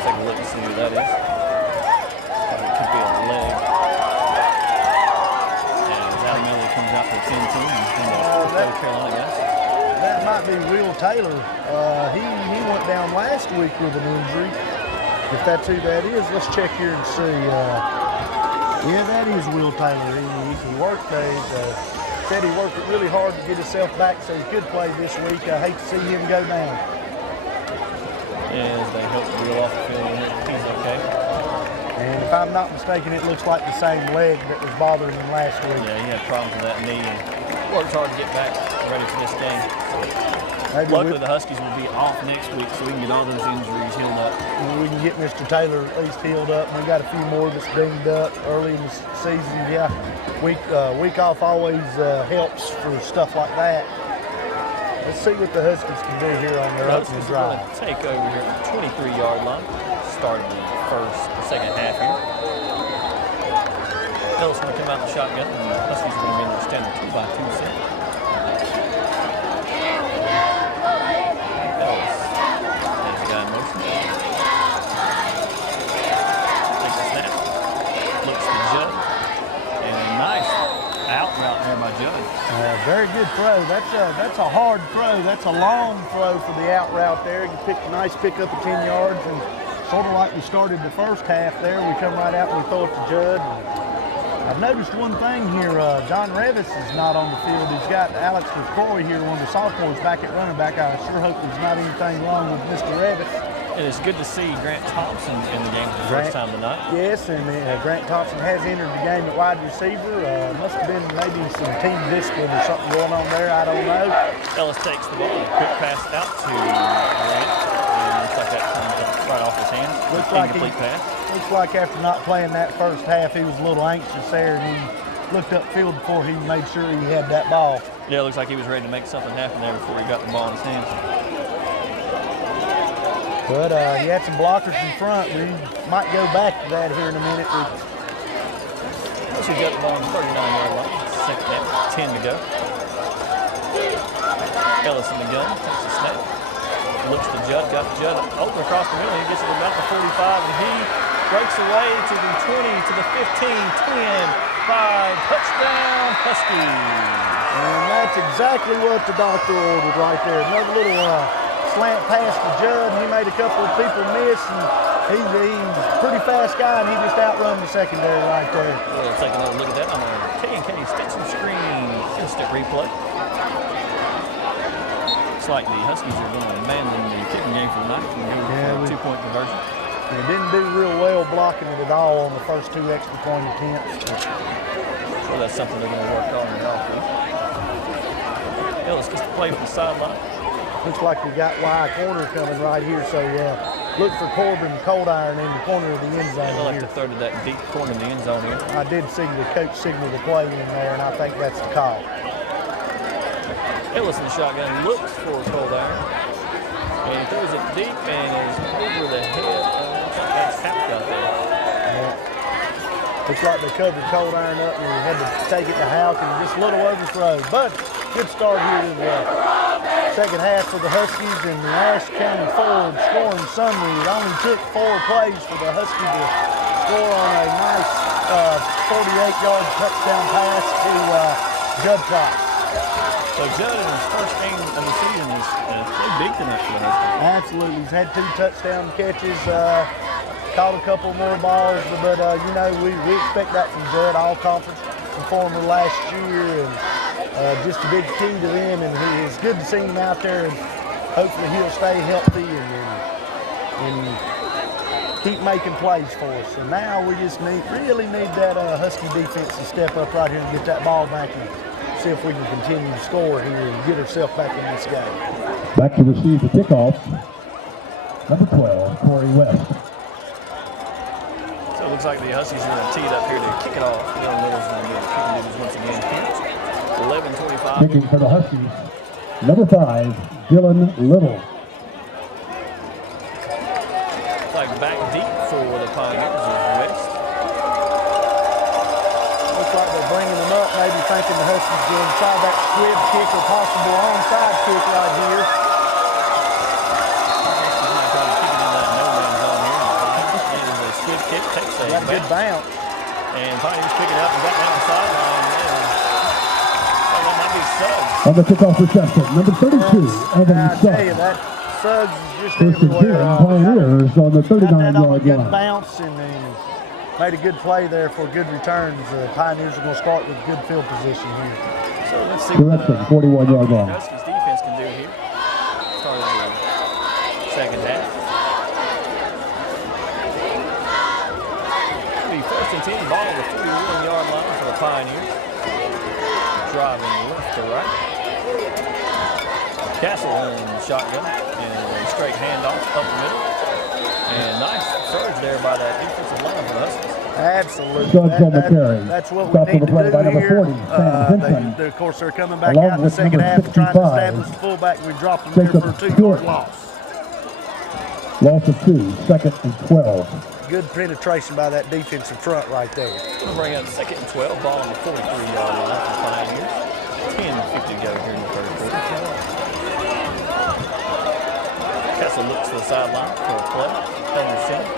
Take a look and see who that is. It could be a leg. And Adam Miller comes out for the 10 team. He's going to Carolina guys. That might be Will Taylor. He went down last week with an injury. If that's who that is, let's check here and see. Yeah, that is Will Taylor. He worked. Said he worked it really hard to get himself back so he could play this week. I hate to see him go down. As they help Will off the field, he's okay. And if I'm not mistaken, it looks like the same leg that was bothering him last week. Yeah, he had problems with that knee and worked hard to get back ready for this game. Luckily, the Huskies will be off next week, so we can get all those injuries healed up. We can get Mr. Taylor at least healed up. We got a few more that's dinged up early in the season. Yeah, week off always helps for stuff like that. Let's see what the Huskies can do here on their opening drive. Going to take over here at the 23-yard line, starting the second half here. Ellis going to come out in the shotgun, and the Huskies are going to be in their standard 2x2 set. Ellis has the guy in motion. Takes a snap, looks to Judd, and a nice out route there by Judd. Very good throw. That's a hard throw. That's a long throw for the out route there. You pick a nice pick up at 10 yards, and sort of like we started the first half there, we come right out and we throw it to Judd. I've noticed one thing here. Don Revis is not on the field. He's got Alex McCrory here, one of the sophomores, back at running back. I sure hope there's not anything wrong with Mr. Revis. It is good to see Grant Thompson in the game for the first time tonight. Yes, and Grant Thompson has entered the game at wide receiver. Must have been maybe some team discipline or something going on there. I don't know. Ellis takes the ball. Quick pass out to Grant. And looks like that comes up right off his hands. Incomplete pass. Looks like after not playing that first half, he was a little anxious there, and he looked upfield before he made sure he had that ball. Yeah, it looks like he was ready to make something happen there before he got the ball in his hands. But he had some blockers in front. We might go back to that here in a minute. He's got the ball on the 39-yard line. Second down, 10 to go. Ellis in the gun, takes a snap. Looks to Judd, got Judd open across the middle. He gets it about the 45, and he breaks away to the 20, to the 15, 10, 5, touchdown Huskies. And that's exactly what the doctor ordered right there. Another little slant pass to Judd, and he made a couple of people miss, and he's a pretty fast guy, and he just outrun the secondary right there. Well, let's take another look at that on the K&K Stetson screen instant replay. Looks like the Huskies are going to abandon the kicking game for the night and go for a two-point conversion. They didn't do real well blocking it at all on the first two extra point attempts. So that's something they're going to work on in the offense. Ellis gets to play from the sideline. Looks like we got Y corner coming right here, so look for Corbin Cold Iron in the corner of the end zone. They'll have to throw to that deep corner of the end zone here. I did see the coach signal the play in there, and I think that's the call. Ellis in the shotgun looks for Cold Iron, and he throws it deep and is over the head of that's Hack out there. Yeah. Looks like they covered Cold Iron up and had to take it to Houck and just a little overthrow. But good start here to the second half for the Huskies, and the Ashe County Ford scoring summary. It only took 4 plays for the Huskies to score on a nice 48-yard touchdown pass to Judd Price. So Judd in his first game of the season is pretty big tonight for the Huskies. Absolutely. He's had 2 touchdown catches, caught a couple more balls, but you know, we expect that from Judd, all-conference performer last year, and just a big key to them, and it's good to see him out there, and hopefully he'll stay healthy and keep making plays for us. And now we just really need that Husky defense to step up right here and get that ball back and see if we can continue to score here and get ourselves back in this game. Back to receive the kickoff, number 12, Corey West. So it looks like the Huskies are going to tee it up here to kick it off. Dylan Little's going to get kicking duties once again here. 11:25. Kicking for the Huskies, number 5, Dylan Little. Like back deep for the Pioneers is West. Looks like they're bringing them up, maybe thinking the Huskies going to try that squib kick or possible onside kick right here. Squib kick, takes a Got a good bounce. And Pioneers pick it up and got down the sideline. That might be Suggs. On the kickoff reception, number 32, Evan I tell you, Suggs. that Suggs is just First and 10, everywhere. Pioneers on the Got that on a 39-yard good line. bounce and made a good play there for good returns. The Pioneers are going to start with good field position here. So let's see what Direction, 41-yard the line. Huskies defense can do here. Start of the second half. The first and 10 ball at the 41-yard line for the Pioneers. Driving left to right. Castle on shotgun and a straight handoff up the middle. And nice surge there by that defensive line for the Huskies. Absolutely. Suggs on the carry. That's what Stop we for need the play to by do number here. 40, Sam Henson. Of course, they're coming back Along out in the with second number half trying to 65, establish the fullback. We dropped them there Jacob for a 2-yard Stewart. loss. Loss of 2, second and 12. Good penetration by that defensive front right there. Going to bring up second and 12, ball on the 43-yard line for Pioneers. 10:50 to go here in the third quarter. Castle looks to the sideline for a play. Under center.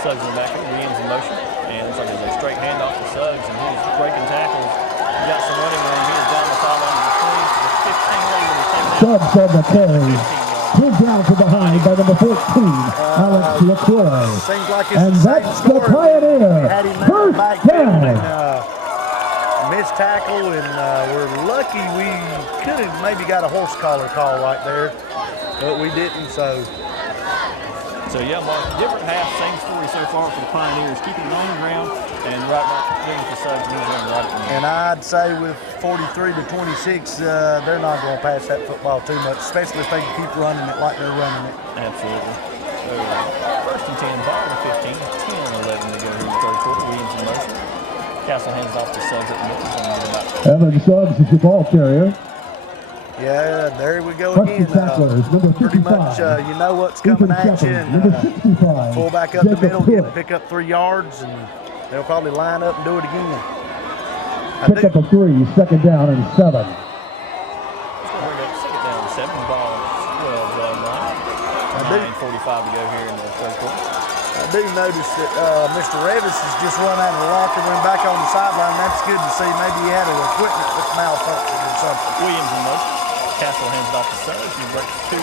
Suggs in the back, re-ends in motion. And looks like there's a straight handoff to Suggs, and he's breaking tackles. He got some running room here down the sideline to the 20 to the 15 lead in the second half. Suggs on the carry. 15-yard Pulled down from behind by number 14, Alex Leclerc. Seems like it's And the same that's the story. Pioneer. Had him in the First backfield down. and missed tackle, and we're lucky we could have maybe got a horse collar call right there, but we didn't. So yeah, Mark, different half, same story so far for the Pioneers, keeping it on the ground and right back doing the Suggs moving right at the end. And I'd say with 43 to 26, they're not going to pass that football too much, especially if they can keep running it like they're running it. Absolutely. So first and 10, ball to 15, 10 and 11 to go here in the third quarter. Williams in motion. Castle hands off to Suggs at the middle. Evan Suggs is your ball carrier. Yeah, there we go First again. tacklers, number 55. Pretty much, you know what's coming at you. Number 65. Full back up Jacob the middle, Cook. pick up 3 yards, and they'll probably line up and do it again. Pick up a 3, second down and 7. Let's go bring up second down and 7, ball 12 line. 9:45 to go here in the third quarter. I do notice that Mr. Revis has just run out of the locker room back on the sideline. That's good to see. Maybe he had an equipment that malfunctioned or something. Williams in motion. Castle hands it off to Suggs. He breaks 2, 3,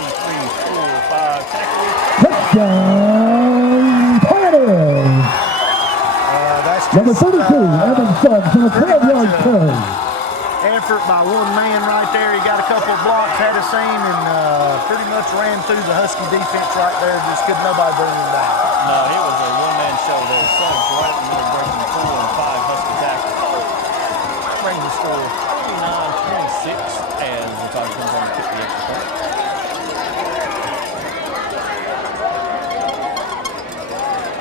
4, 5 tackles. Touchdown, Pioneers! That's just, Number 32, Evan Suggs on a 12-yard carry. Effort by one man right there. He got a couple of blocks, had a seam, and pretty much ran through the Husky defense right there. Just could nobody bring him down. No, it was a one-man show there. Suggs right in the middle, breaking 4 and 5 Husky tackles. Brings the score 29-26 as the Tigers comes on to kick the extra point.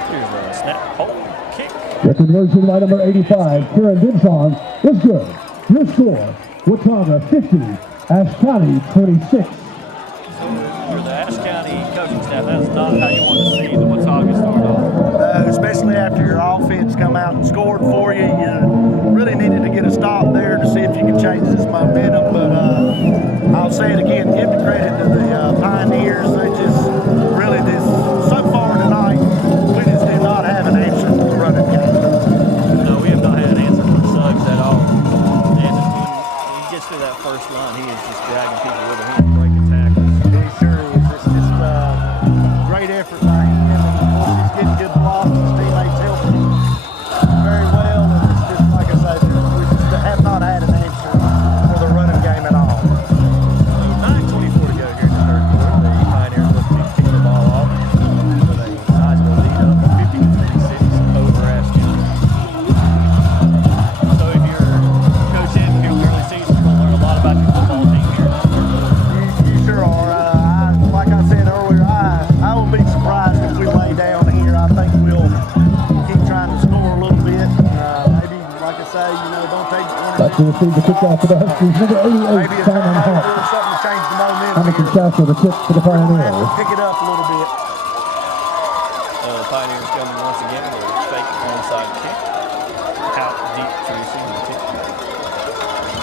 Here's a snap, hold, kick. The conversion by number 85, Kieran Dibson, is good. Your score, Watauga 50, Ashe County 26. So for the Ashe County coaching staff, that's not how you want to see the Watauga start off. Especially after your offense come out and scored for you. You really needed to get a stop there to see if you could change this momentum. But I'll say it again, give the credit to the Pioneers. They just really did so far tonight. We just did not have an answer for the running game. No, we have not had an answer for Suggs at all. And when he gets to that first line, he is just dragging people with him. He's breaking tackles. He sure is. It's just great effort by him. And of course, he's getting good blocks. His teammates helping him very well. And it's just like I said, we just have not had an answer for the running game at all. So 9:24 to go here in the third quarter. The Pioneers looking to kick the ball off with a sizable lead up, 50-26 over Ashe County. So if you're Coach Ed here in the early season, you're going to learn a lot about your football team here. You sure are. Like I said earlier, I will be surprised if we lay down here. I think we'll keep trying to score a little bit. Maybe, like I say, don't take it. That's to receive the kickoff for the Huskies. Number 88, Maybe Simon a Hart. little something to change the momentum. Hamilton here. Castle, the kick for the We'll have to Pioneers. pick it up a little bit. The Pioneers coming once again with a fake onside kick. Out deep to receive the kick.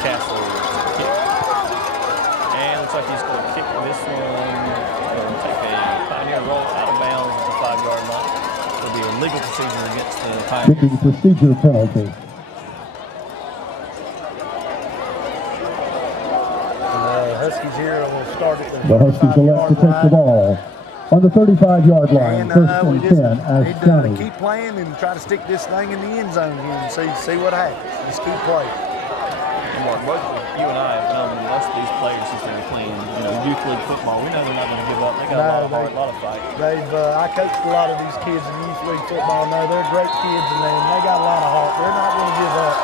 Castle kick. And looks like he's going to kick this one. Going to take a Pioneer roll out of bounds at the 5-yard line. It'll be a legal procedure against the Pioneers. Kicking procedure penalty. Huskies here will start at The Huskies elect to take the ball on the 35-yard line. And First we and just 10, Ashe need to County. keep playing and try to stick this thing in the end zone here and see what happens. Just keep playing. And Mark, both you and I have known most of these players since they were playing, youth league football. We know they're not going to give up. They got a lot of heart, a lot of fight. I coached a lot of these kids in youth league football. No, they're great kids and they got a lot of heart. They're not going to give up.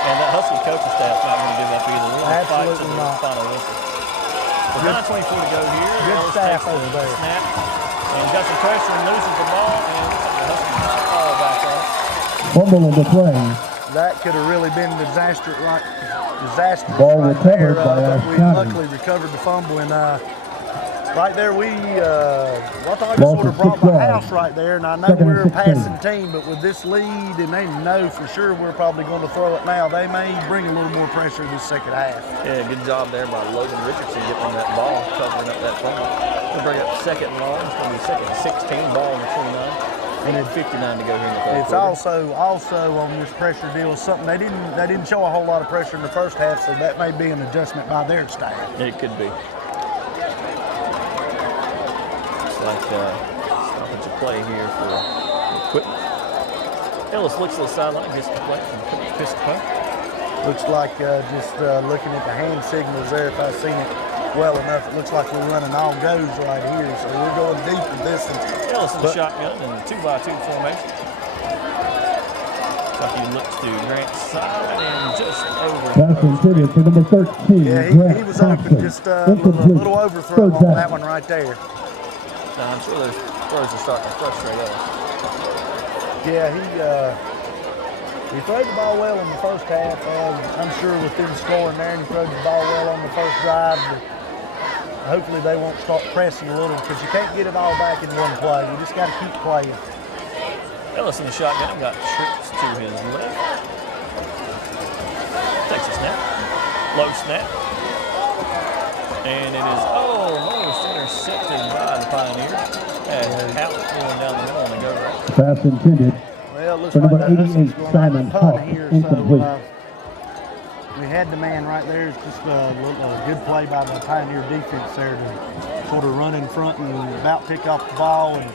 And that Husky coaching staff's not going to give up either. We're going to fight to Absolutely the not. final whistle. With 9:24 to go here. Good Ellis staff takes the over there. snap and got some pressure and loses the ball. And the Huskies fall back on. Fumble on the play. That could have really been disastrous Ball right recovered there, by but Ashe we County. luckily recovered the fumble. And right there, Watauga Loss sort of of brought 6 the yards. house right there. And I know Second and we're a 16. passing team, but with this lead, and they know for sure we're probably going to throw it now, they may bring a little more pressure this second half. Yeah, good job there by Logan Richardson getting on that ball, covering up that fumble. We'll bring up second and long. It's going to be second and 16, ball on the 29. And then 59 to go here in the third It's quarter. also on this pressure deal something they didn't show a whole lot of pressure in the first half, so that may be an adjustment by their staff. It could be. like stoppage of play here for equipment. Ellis looks to the sideline, gets the play from Coach Piscopo. Looks like just looking at the hand signals there, if I've seen it well enough, it looks like we're running all goes right here. So we're going deep with this one. Ellis in the shotgun in the 2x2 formation. Looks like he looks to Grant's side and just over. Pass intended for number 13. Yeah, he was open, just a little overthrow on that one right there. Now, I'm sure those throws are starting to frustrate Ellis. Yeah, he threw the ball well in the first half. I'm sure with them scoring there, and he threw the ball well on the first drive. But hopefully they won't start pressing a little because you can't get it all back in one play. You just got to keep playing. Ellis in the shotgun got trips to his left. Takes a snap. Low snap. And it is almost intercepted by the Pioneers. And out going down the middle on the go right. Pass intended. Well, it looks For like number the Huskies 88, going Simon out to punt Hawk, here, incomplete. so we had the man right there. It's just a good play by the Pioneer defense there to sort of run in front and about pick off the ball. And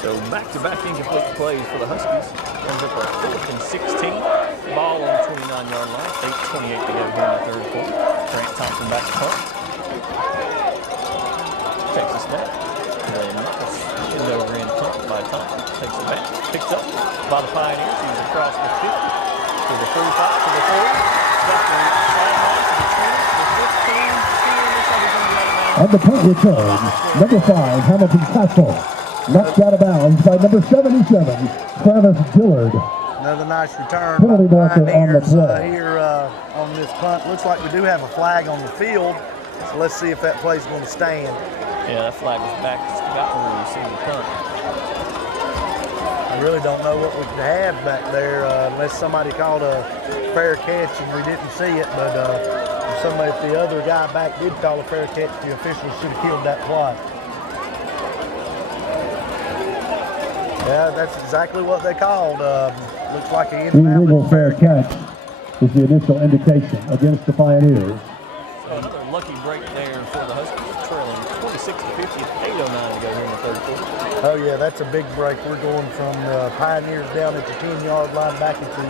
so back-to-back incomplete plays for the Huskies. Comes up a 4th and 16. Ball on the 29-yard line. 8:28 to go here in the third quarter. Grant Thompson back to punt. Takes a snap. Then is over in punt by Thompson. Takes it back. Picked up by the Pioneers. He's across the 50. To the 35, to the 40. Back to the sideline, to the 20, to the 15, 10. Looks like he's going to be out of bounds. On the punt return, number 5, Hamilton Castle. Knocked out of bounds by number 77, Travis Dillard. another nice return Penalty by the marker on the Pioneers play. here on this punt. Looks like we do have a flag on the field. So let's see if that play's going to stand. Yeah, that flag was back just about where we see the punt. I really don't know what we could have back there unless somebody called a fair catch and we didn't see it. But if the other guy back did call a fair catch, the officials should have killed that play. Yeah, that's exactly what they called. Looks like an Illegal invalid fair catch is the initial indication against the Pioneers. So another lucky break there for the Huskies, trailing 26-50, 8:09 to go here in the third quarter. Oh yeah, that's a big break. We're going from the Pioneers down at the 10-yard line back at the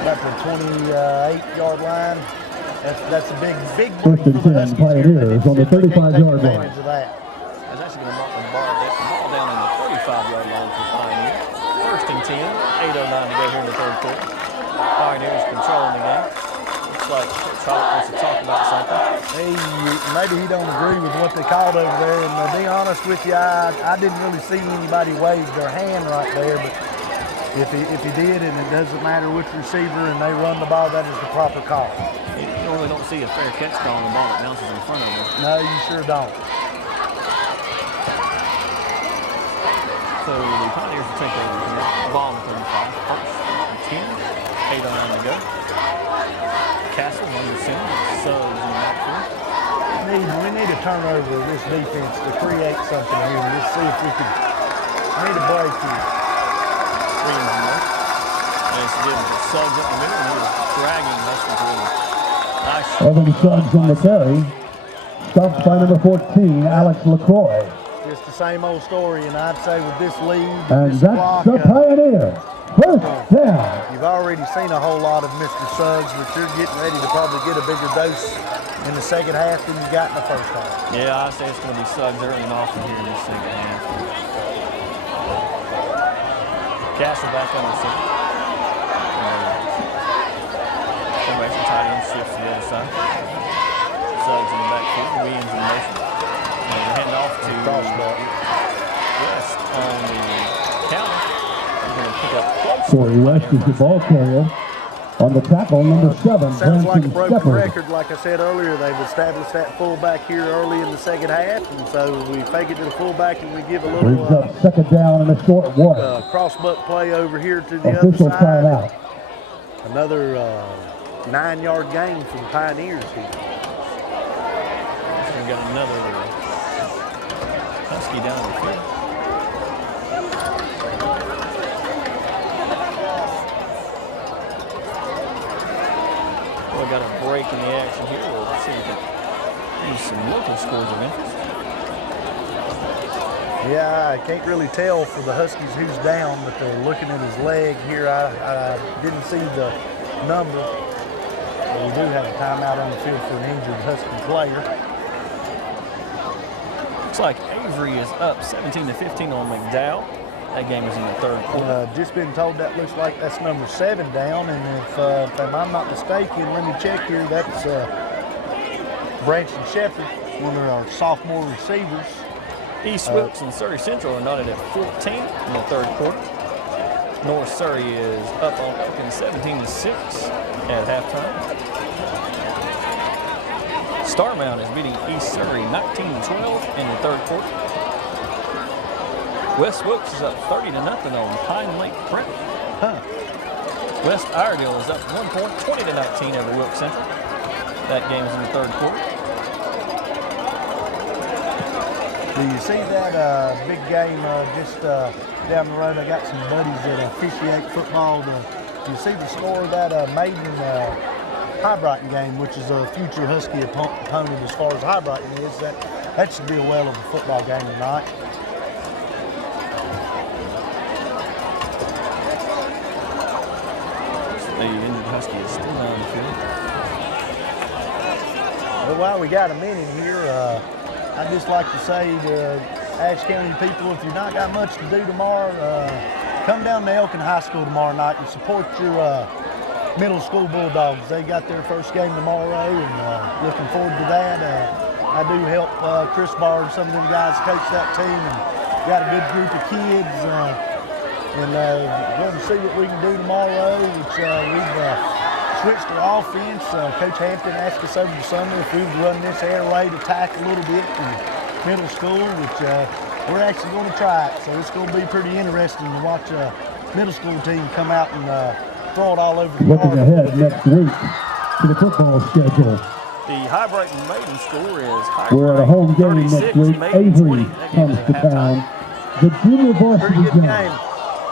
about the 28-yard line. That's a big break for the 1st and 10, Huskies Pioneers on the 35-yard line. That's actually going to mark the ball down on the 35-yard line for Pioneers. 1st and 10, 8:09 to go here in the third quarter. Pioneers controlling the game. Looks like Trout wants to talk about something. Hey, maybe he don't agree with what they called over there. And to be honest with you, I didn't really see anybody wave their hand right there. But if he did, and it doesn't matter which receiver, and they run the ball, that is the proper call. You normally don't see a fair catch call on the ball that bounces in front of them. No, you sure don't. So the Pioneers will take over here. Ball on the 35. 1st and 10. 8:09 to go. Castle on the center. Subs in the backfield. We need a turnover of this defense to create something here. Let's see if we can. We need a break here. Williams in there. And it's giving Suggs up the middle, and he was dragging Huskies with him. Nice. Evan Suggs on the carry. Stopped by number 14, Alex LaCroix. Just the same old story, and I'd say with this lead, And this that's block, the Pioneer. 1st down. you've already seen a whole lot of Mr. Suggs, but you're getting ready to probably get a bigger dose in the second half than you got in the first half. Yeah, I say it's going to be Suggs early and often here in this second half. Castle back on the center. Formation tight end shifts to the other side. Suggs in the backfield. Williams in motion. And the handoff to West on the counter. He's going to pick up close. Corey West is the ball carrier. On the tackle, number 7, Sounds like a Branson broken Shepard. record. Like I said earlier, they've established that fullback here early in the second half, and so we fake it to the fullback and we give a Brings little up 2nd down and a short one. cross-buck play over here to the Official other side. timeout. Another 9-yard gain for the Pioneers here. So we got another Husky down the field. We got a break in the action here. We'll see if we can use some local scores of interest. Yeah, I can't really tell for the Huskies who's down, but they're looking at his leg here. I didn't see the number, but we do have a timeout on the field for an injured Husky player. Looks like Avery is up 17-15 on McDowell. That game is in the third quarter. Just been told that looks like that's number 7 down, and if I'm not mistaken, let me check here, that's Branson Shepard, one of our sophomore receivers. East Wilkes and Surrey Central are knotted at 14 in the third quarter. North Surrey is up on Elkin 17-6 at halftime. Starmount is beating East Surrey 19-12 in the third quarter. West Wilkes is up 30-0 on Pine Lake Prep. West Iredale is up 1 point, 20-19 over Wilkes Central. That game is in the third quarter. Do you see that big game just down the road? I got some buddies that officiate football. Do you see the score of that Maiden High-Brighton game, which is a future Husky opponent as far as High-Brighton is? That should be a whale of a football game tonight. The injured Husky is still on the field. Well, while we got a minute here, I'd just like to say to Ashe County people, if you've not got much to do tomorrow, come down to Elkin High School tomorrow night and support your middle school Bulldogs. They got their first game tomorrow, and looking forward to that. I do help Chris Barr and some of them guys coach that team, and got a good group of kids. And going to see what we can do tomorrow, which we've switched our offense. Coach Hampton asked us over the summer if we would run this air raid attack a little bit in middle school, which we're actually going to try it. So it's going to be pretty interesting to watch a middle school team come out and throw it all over the Looking yard. ahead next week to the football schedule. The High-Brighton Maiden score is We're at a home game next week. Avery comes to town. The junior varsity game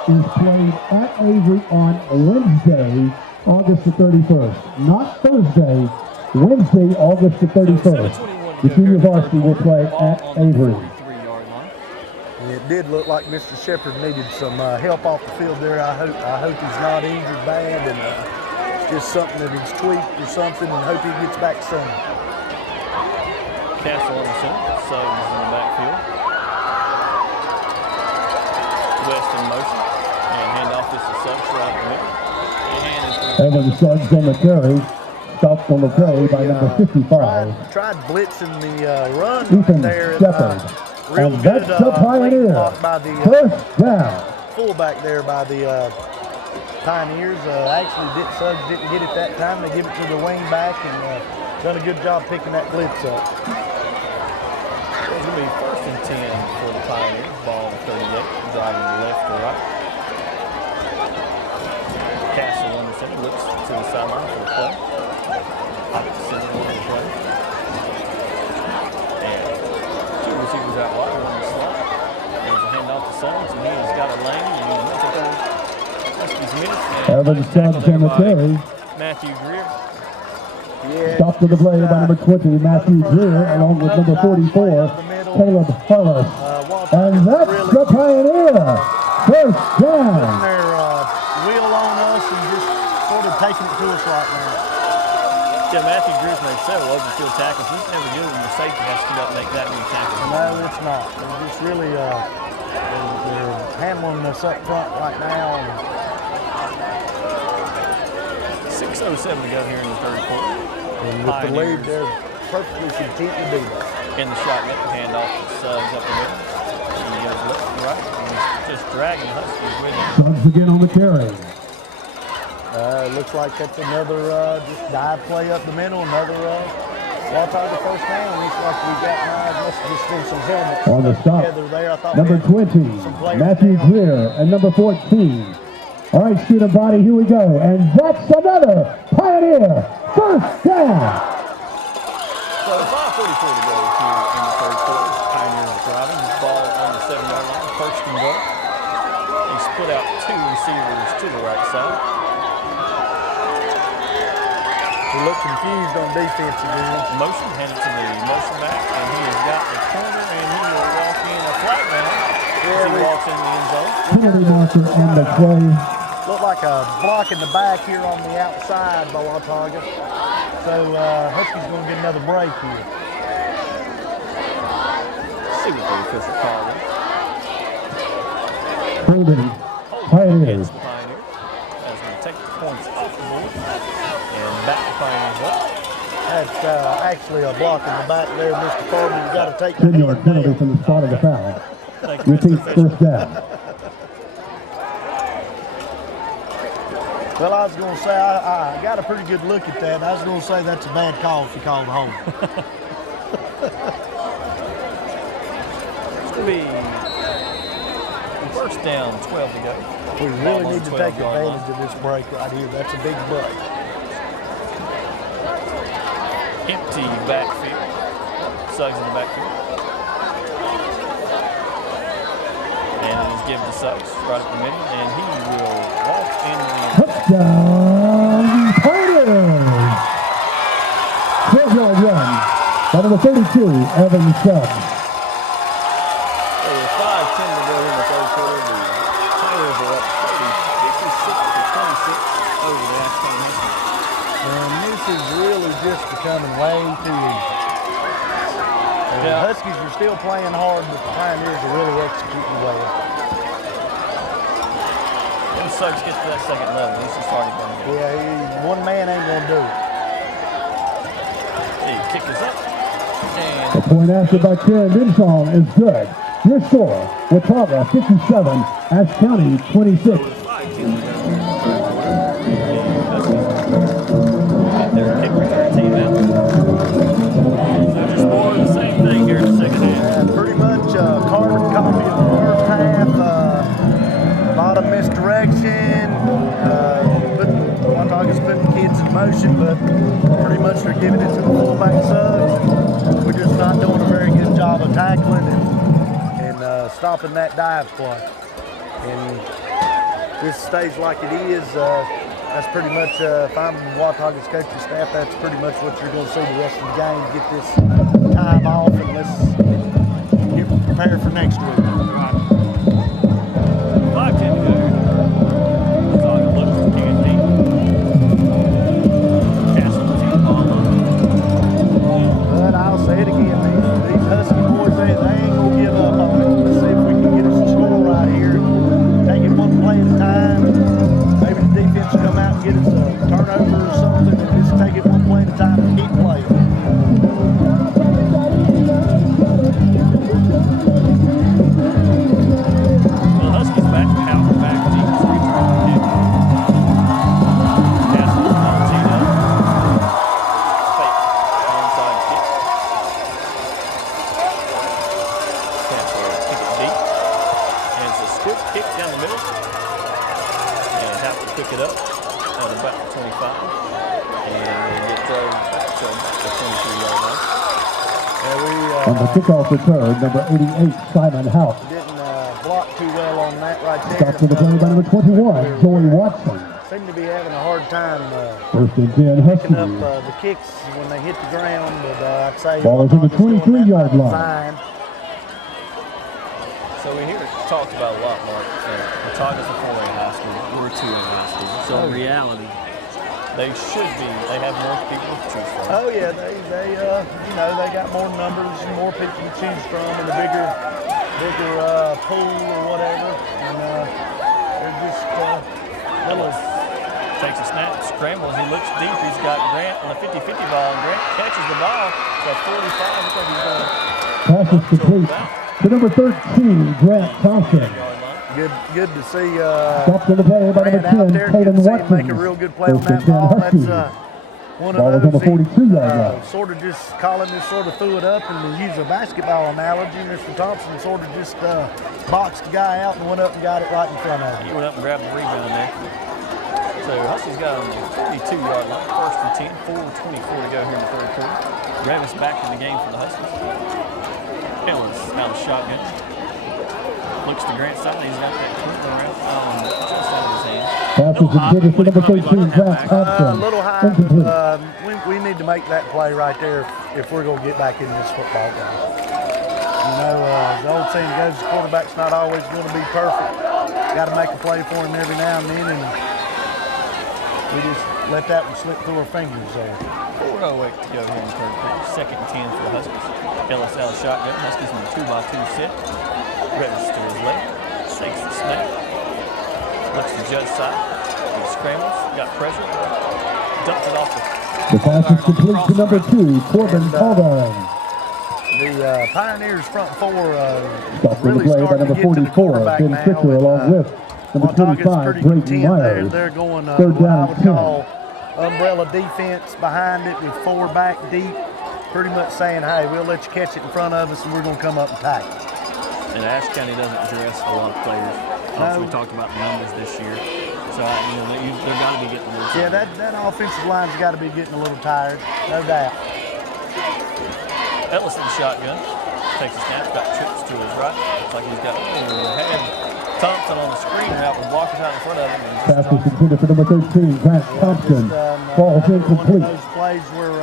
is played at Avery on Wednesday, August the 31st. Not Thursday, Wednesday, August the 31st. The junior varsity will play at Avery. It did look like Mr. Shepard needed some help off the field there. I hope he's not injured bad, and it's just something that he's tweaked or something, and hope he gets back soon. Castle on the center, Suggs in the backfield. West in motion, and handoff is to Suggs right in the middle. Evan Suggs on the carry, stopped on the play by number 55. Tried blitzing the run Ethan there. Shepard. Real And good that's the Pioneer. block by the First down. fullback there by the Pioneers. Actually, Suggs didn't get it that time. They give it to the wing back and done a good job picking that blitz up. It's going to be 1st and 10 for the Pioneers. Ball 38, driving left to right. Castle on the center, looks to the sideline for the play. Center on the play. And 2 receivers out wide, 1 in the slot. There's a handoff to Suggs, and he has got a lane, and he's looking for Huskies minutes. Evan Suggs on the carry. Matthew Greer. Yeah, Stopped to the play by number 20, Matthew Greer, along with number 44, Caleb Hollis. And that's the Pioneer. First down. Their wheel on us and just sort of taking it to us right now. Yeah, Matthew Greer's made several open field tackles. This is never good when your safety has to come up and make that many tackles. No, it's not. They're just really they're handling us up front right now. 6:07 to go here in the third quarter. And with the lead, they're perfectly content to do that. In the shotgun, handoff to Suggs up the middle. And he goes left and right. And he's just dragging Huskies with him. Suggs again on the carry. It looks like that's another just dive play up the middle. Another Watauga first down. Looks like we got must have just been some helmets On the stop, together there. I thought number 20, Matthew Greer, and number 14. All right, student body, here we go. And that's another Pioneer first down. So 5:44 to go here in the third quarter. Pioneers driving. Ball on the 7-yard line. First and goal. They split out 2 receivers to the right side. He looked confused on defense again. Motion, hand it to the motion back, and he has got the corner, and he will walk in a flag down as he walks in the end zone. Penalty marker on the play. Looked like a block in the back here on the outside by Watauga. So Husky's going to get another break here. Let's see what the official call is. Holding. Pioneers. Against the Pioneers. That's going to take the points off the board and back the Pioneers up. That's actually a block in the back there, Mr. Farmer. You got to take the 10-yard penalty from the spot of the foul. Repeat first down. Well, I was going to say, I got a pretty good look at that. I was going to say that's a bad call if you called a hold. It's going to be first down, 12 to go. We really need to take advantage of this break right here. That's a big break. Empty backfield. Suggs in the backfield. And it is given to Suggs right at the middle, and he will walk in the end. Touchdown, Pioneers! 12-yard run by number 32, Evan Suggs. So with 5:10 to go in the third quarter, the Pioneers are up 56 to 26 over the Ashe Watauga. And this is really just becoming way too easy. The Huskies are still playing hard, but the Pioneers are really executing well. When Suggs gets to that second level, this is starting to go. Yeah, one man ain't going to do it. The kick is up. And The point after by Karen Dinsong is good. Your score, Watauga 57, Ashe County 26. their kick return team out. So just more of the same thing here in the second half. Pretty much carbon copy of the first half. A lot of misdirection. Watauga's putting the kids in motion, but pretty much they're giving it to the fullback Suggs. We're just not doing a very good job of tackling and stopping that dive play. And this stays like it is. That's pretty much, if I'm Watauga's coaching staff, that's pretty much what you're going to see the rest of the game. Get this time off and let's get prepared for next week. 5-10 to go. Watauga looks to kick it deep. Castle will take the ball up. But I'll say it again, these Husky boys, they ain't going to give up on it. Let's see if we can get us a score right here. Take it one play at a time. Maybe the defense will come out and get us a turnover or something, and just take it one play at a time and keep playing. Well, Huskies back, power back, deep, return the kick. Castle's on teed up. Fake, onside kick. Castle will kick it deep. And it's a scoop kick down the middle. And have to pick it up at about the 25. And they get thrown back to the 23-yard line. On the kickoff return, number 88, Simon House. Didn't block too well on that right there. Stopped for the play by number 21, Joey Watson. Seem to be having a hard time First and 10, picking up Huskies. the kicks when they hit the ground, but I'd say Ball is on the Watauga's doing that 23-yard line. fine. So we hear it talked about a lot, Mark. Watauga's a 4A high school. We're a 2A high school. So in reality, they should be. They have more people to choose from. Oh yeah, they they got more numbers and more people to choose from, and a bigger pool or whatever. And they're just Ellis takes a snap, scrambles, he looks deep. He's got Grant on a 50-50 ball, and Grant catches the ball. So 45. Looks like he's going Pass is complete to number 13, Grant Thompson. good to see. Stopped on the play by Grant number out 10, there, Caden good to see him Watson. make a real good play on First that and 10, ball. Huskies. That's one Ball of is on the those. 42-yard line. Sort of just calling this sort of threw it up, and to use a basketball analogy, Mr. Thompson sort of just boxed the guy out and went up and got it right in front of He him. went up and grabbed the rebound there. So Huskies got on the 42-yard line, first and 10, 4:24 to go here in the third quarter. Gravis back in the game for the Huskies. Ellis out of shotgun. Looks to Grant's side. He's got that clip around just out of his hand. Pass is intended for number 13, Grant Thompson. A little high. Incomplete. make that play right there if we're going to get back in this football game. You know, the old saying goes, the quarterback's not always going to be perfect. Got to make a play for him every now and then, and we just let that one slip through our fingers there. 4:08 to go here in the third quarter. 2nd and 10 for the Huskies. Ellis out of shotgun. Huskies in the 2x2 set. Rivers to his left. Shakes the snap. Looks to judge side. He scrambles. Got pressure. Dumps it off the pass is complete to number 2, Corbin Calderon. The Pioneers front four Stopped really the play by starting to number get to the 44, quarterback Ben now. Fisher, along with number Watauga's 25, pretty Drayton content there. Myers. They're going Third what I down would and 10. call umbrella defense behind it with 4 back deep, pretty much saying, hey, we'll let you catch it in front of us and we're going to come up and tackle. And Ashe County doesn't dress a lot of players. Also, we talked about the numbers this year. So, you know, they've got to be getting a little tired. Yeah, that offensive line's got to be getting a little tired, no doubt. Ellis in the shotgun. Takes a snap, got trips to his right. Looks like he's got had Thompson on the screen route with blockers out in front of him. Pass is intended for number 13, Grant Thompson. Falls incomplete. Those plays where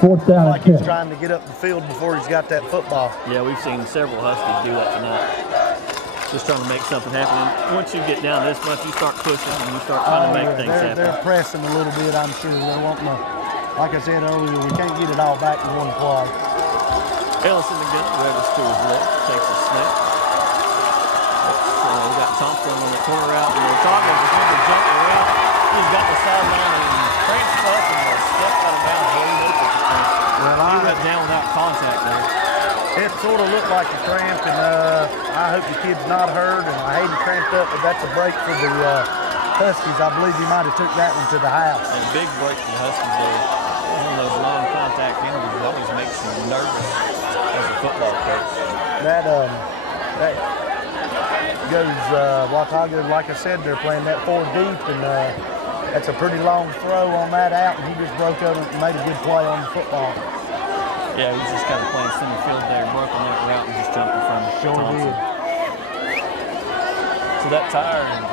4th down like and 10. he's trying to get up the field before he's got that football. Yeah, we've seen several Huskies do that tonight. Just trying to make something happen. And once you get down this much, you start pushing and you start trying to make things happen. They're pressing a little bit, I'm sure. They're wanting to, like I said earlier, we can't get it all back in one play. Ellis in the gun, Rivers to his left, takes a snap. We got Thompson on the corner route, and Watauga is going to jump around. He's got the sideline and cramps up and steps out of bounds. Well, he went down without contact there. It sort of looked like a cramp, and I hope the kid's not hurt, and I hate him cramped up, but that's a break for the Huskies. I believe he might have took that one to the house. And a big break for the Huskies there. One of those non-contact injuries always makes you nervous as a football coach. That goes, Watauga, like I said, they're playing that 4 deep, and that's a pretty long throw on that out, and he just broke over and made a good play on the football. Yeah, he was just kind of playing center field there, broke on that route and just jumped in front of Thompson. So that tire and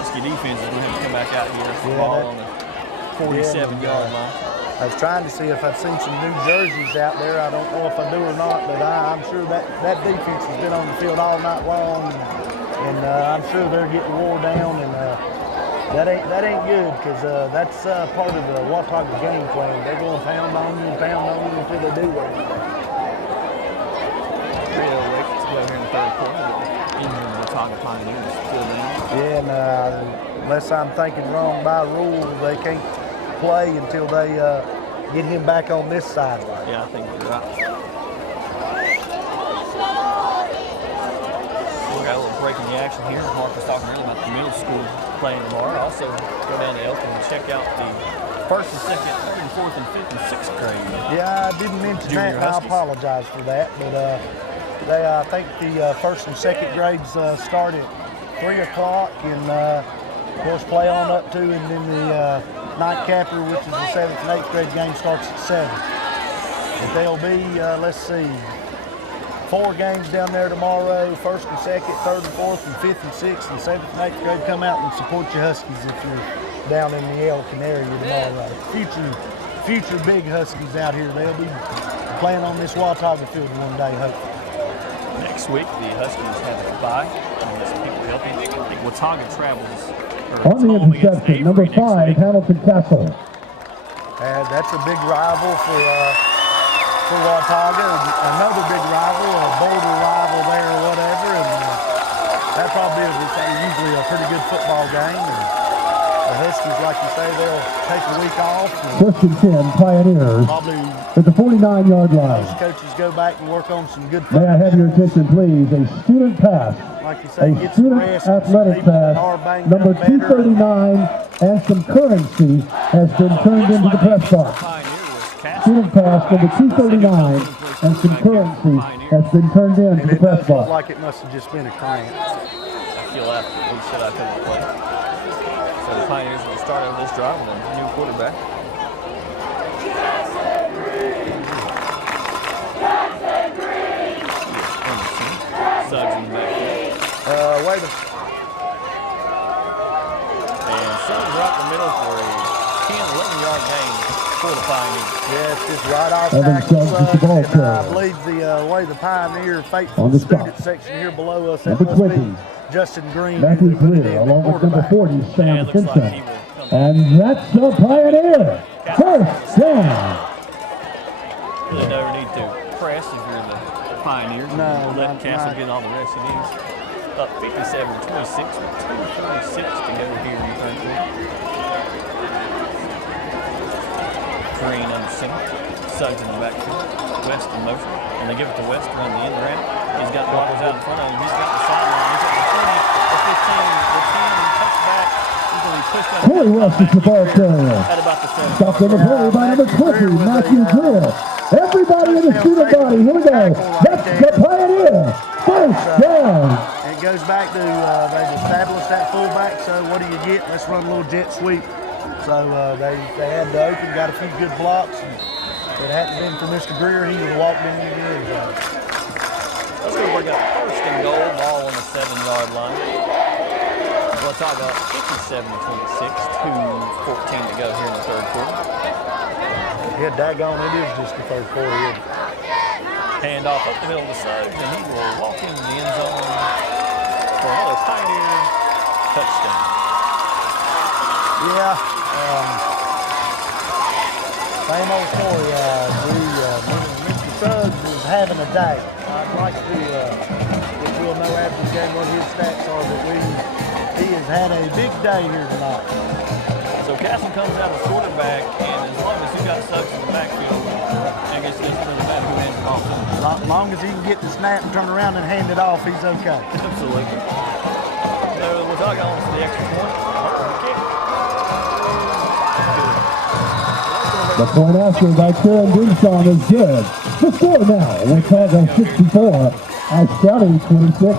Husky defense is going to have to come back out here for the ball on the 47-yard line. I was trying to see if I've seen some new jerseys out there. I don't know if I do or not, but I'm sure that defense has been on the field all night long, and I'm sure they're getting wore down, and that ain't good, because that's part of the Watauga game plan. They're going to pound on you until they do that. 3:08 to go here in the third quarter. Even the Watauga Pioneers still in. Yeah, and unless I'm thinking wrong by rule, they can't play until they get him back on this sideline. Yeah, I think you're right. We got a little break in the action here. Mark was talking earlier about the middle school playing tomorrow. Also, go down to Elton and check out the 1st and 2nd, 3rd and 4th and 5th and 6th grade. Yeah, I didn't mention that, and I apologize for that. But I think the 1st and 2nd grades start at 3 o'clock, and of course play on up to, and then the nightcapper, which is the 7th and 8th grade game, starts at 7. But there'll be, let's see, 4 games down there tomorrow, 1st and 2nd, 3rd and 4th, and 5th and 6th, and 7th and 8th grade. Come out and support your Huskies if you're down in the Elkin area tomorrow. Future big Huskies out here. They'll be playing on this Watauga field one day, hopefully. Next week, the Huskies have a bye. Unless people help you. I think Watauga travels. On the interception, number 5, Hamilton Castle. That's a big rival for Watauga. Another big rival, a Boulder rival there or whatever. And that probably is usually a pretty good football game. And the Huskies, like you say, they'll take a week off. 1st and 10, Pioneers Probably at the 49-yard line. most coaches go back and work on some good football. May I have your attention, please? A student pass. Like you say, A get some student rest. athletic pass, number 239, and some currency has been turned into the press box. Student pass, number 239, and some currency has been turned into the press It looked box. like it must have just been a cramp. I feel after we said I couldn't play. So the Pioneers will start over this drive with a new quarterback. Suggs in the backfield. Wait a And Suggs right in the middle for a 10, 11-yard gain. for the Pioneers. Yeah, it's just right off Evans tackle Suggs with the ball Suggs, and I carrier. believe the way the Pioneer On faithful the student stop. section here below us, Number that must 20. be Justin Green. Matthew who put it Greer, in, along with number quarterback. 40, Yeah, Sam it looks like Vincent. he will come. And that's the Pioneer. First down. Really never need to press if you're the Pioneers. No, Let not Castle tonight. get all the rest he needs. Up 57-26 with 2:46 to go here in the third quarter. Green under center. Suggs in the backfield. West in motion. And they give it to West to run the end round. He's got blockers out in front of him. He's got the sideline. He's at the 20, the 15, the 10. He cuts back. He's going to be pushed out. Corey West is the ball carrier. At about the 7. Stopped on the play by number 20, Matthew Greer. Everybody in the student body, here we go. That's the Pioneer. First down. And it goes back to they've established that fullback, so what do you get? Let's run a little jet sweep. So they had the open, got a few good blocks. And if it hadn't been for Mr. Greer, he would have walked in the end zone. Let's go work out first and goal, ball on the 7-yard line. Watauga 57-26, 2:14 to go here in the third quarter. Yeah, daggone, it is just the third quarter, isn't it? Hand off up the middle of the Suggs, and he will walk into the end zone for another Pioneer touchdown. Yeah, same old story. Mr. Suggs is having a day. I'd like to, if we'll know after the game what his stats are, but he has had a big day here tonight. So Castle comes out as quarterback, and as long as you got Suggs in the backfield, I guess it doesn't really matter who hands it off to him. As long as he can get the snap and turn around and hand it off, he's okay. Absolutely. So Watauga on to the extra point. Kick. The point after by Karen Dinshaw is good. The score now, Watauga 64, Ashe County 26.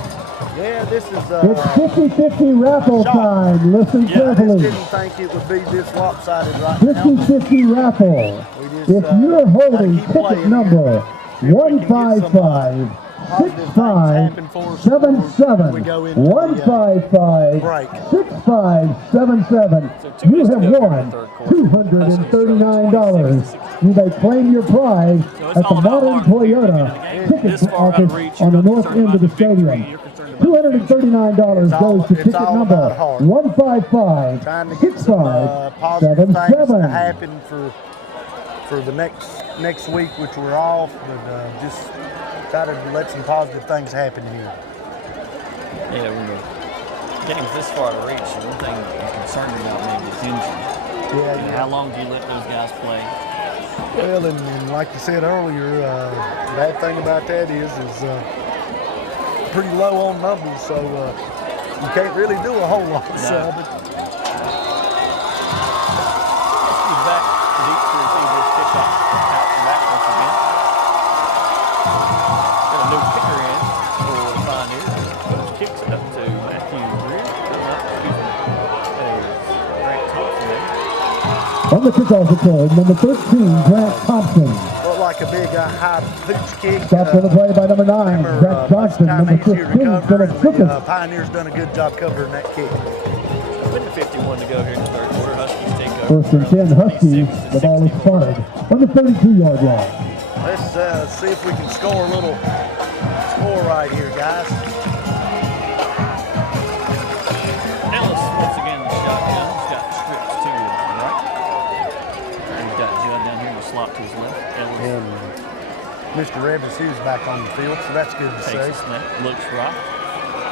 Yeah, this is It's 50-50 raffle time. Listen I carefully. just didn't think it would be this lopsided right now. 50-50 raffle. We just, If you're holding gotta keep playing ticket number 155 6577 155 6577, you have won $239. You may claim your prize at the Modern Toyota ticket office on the north end of the stadium. $239 goes to ticket number 155 trying to get some positive things to 6577. happen for the next week, which we're off, but just try to let some positive things happen here. Yeah, when the game's this far to reach, the one thing I'm concerned about maybe is injury. Yeah. How long do you let those guys play? Well, and like you said earlier, bad thing about that is pretty low on numbers, so you can't really do a whole lot. No. So, but He's back deep to receive this kickoff. Out and back once again. Got a new kicker in for the Pioneers. Coach kicks it up to Matthew Greer. Excuse me. There's Grant Thompson there. On the kickoff return, number 13, Grant Thompson. looked like a big high pooch kick. Stopped on the play by number 9, Remember, Zach Johnson, much time number easier 15, to cover, Philip and Crooked. the Pioneers done a good job covering that kick. With the 51 to go here in the third quarter, Huskies take over. First and 10, Huskies. The ball is spotted on the 32-yard line. Let's see if we can score a little score right here, guys. Ellis once again the shotgun. He's got strips to his right. He's got Judd down here in the slot to his left. Ellis And Mr. Revis is back on the field, so that's good to takes see. a snap, looks right,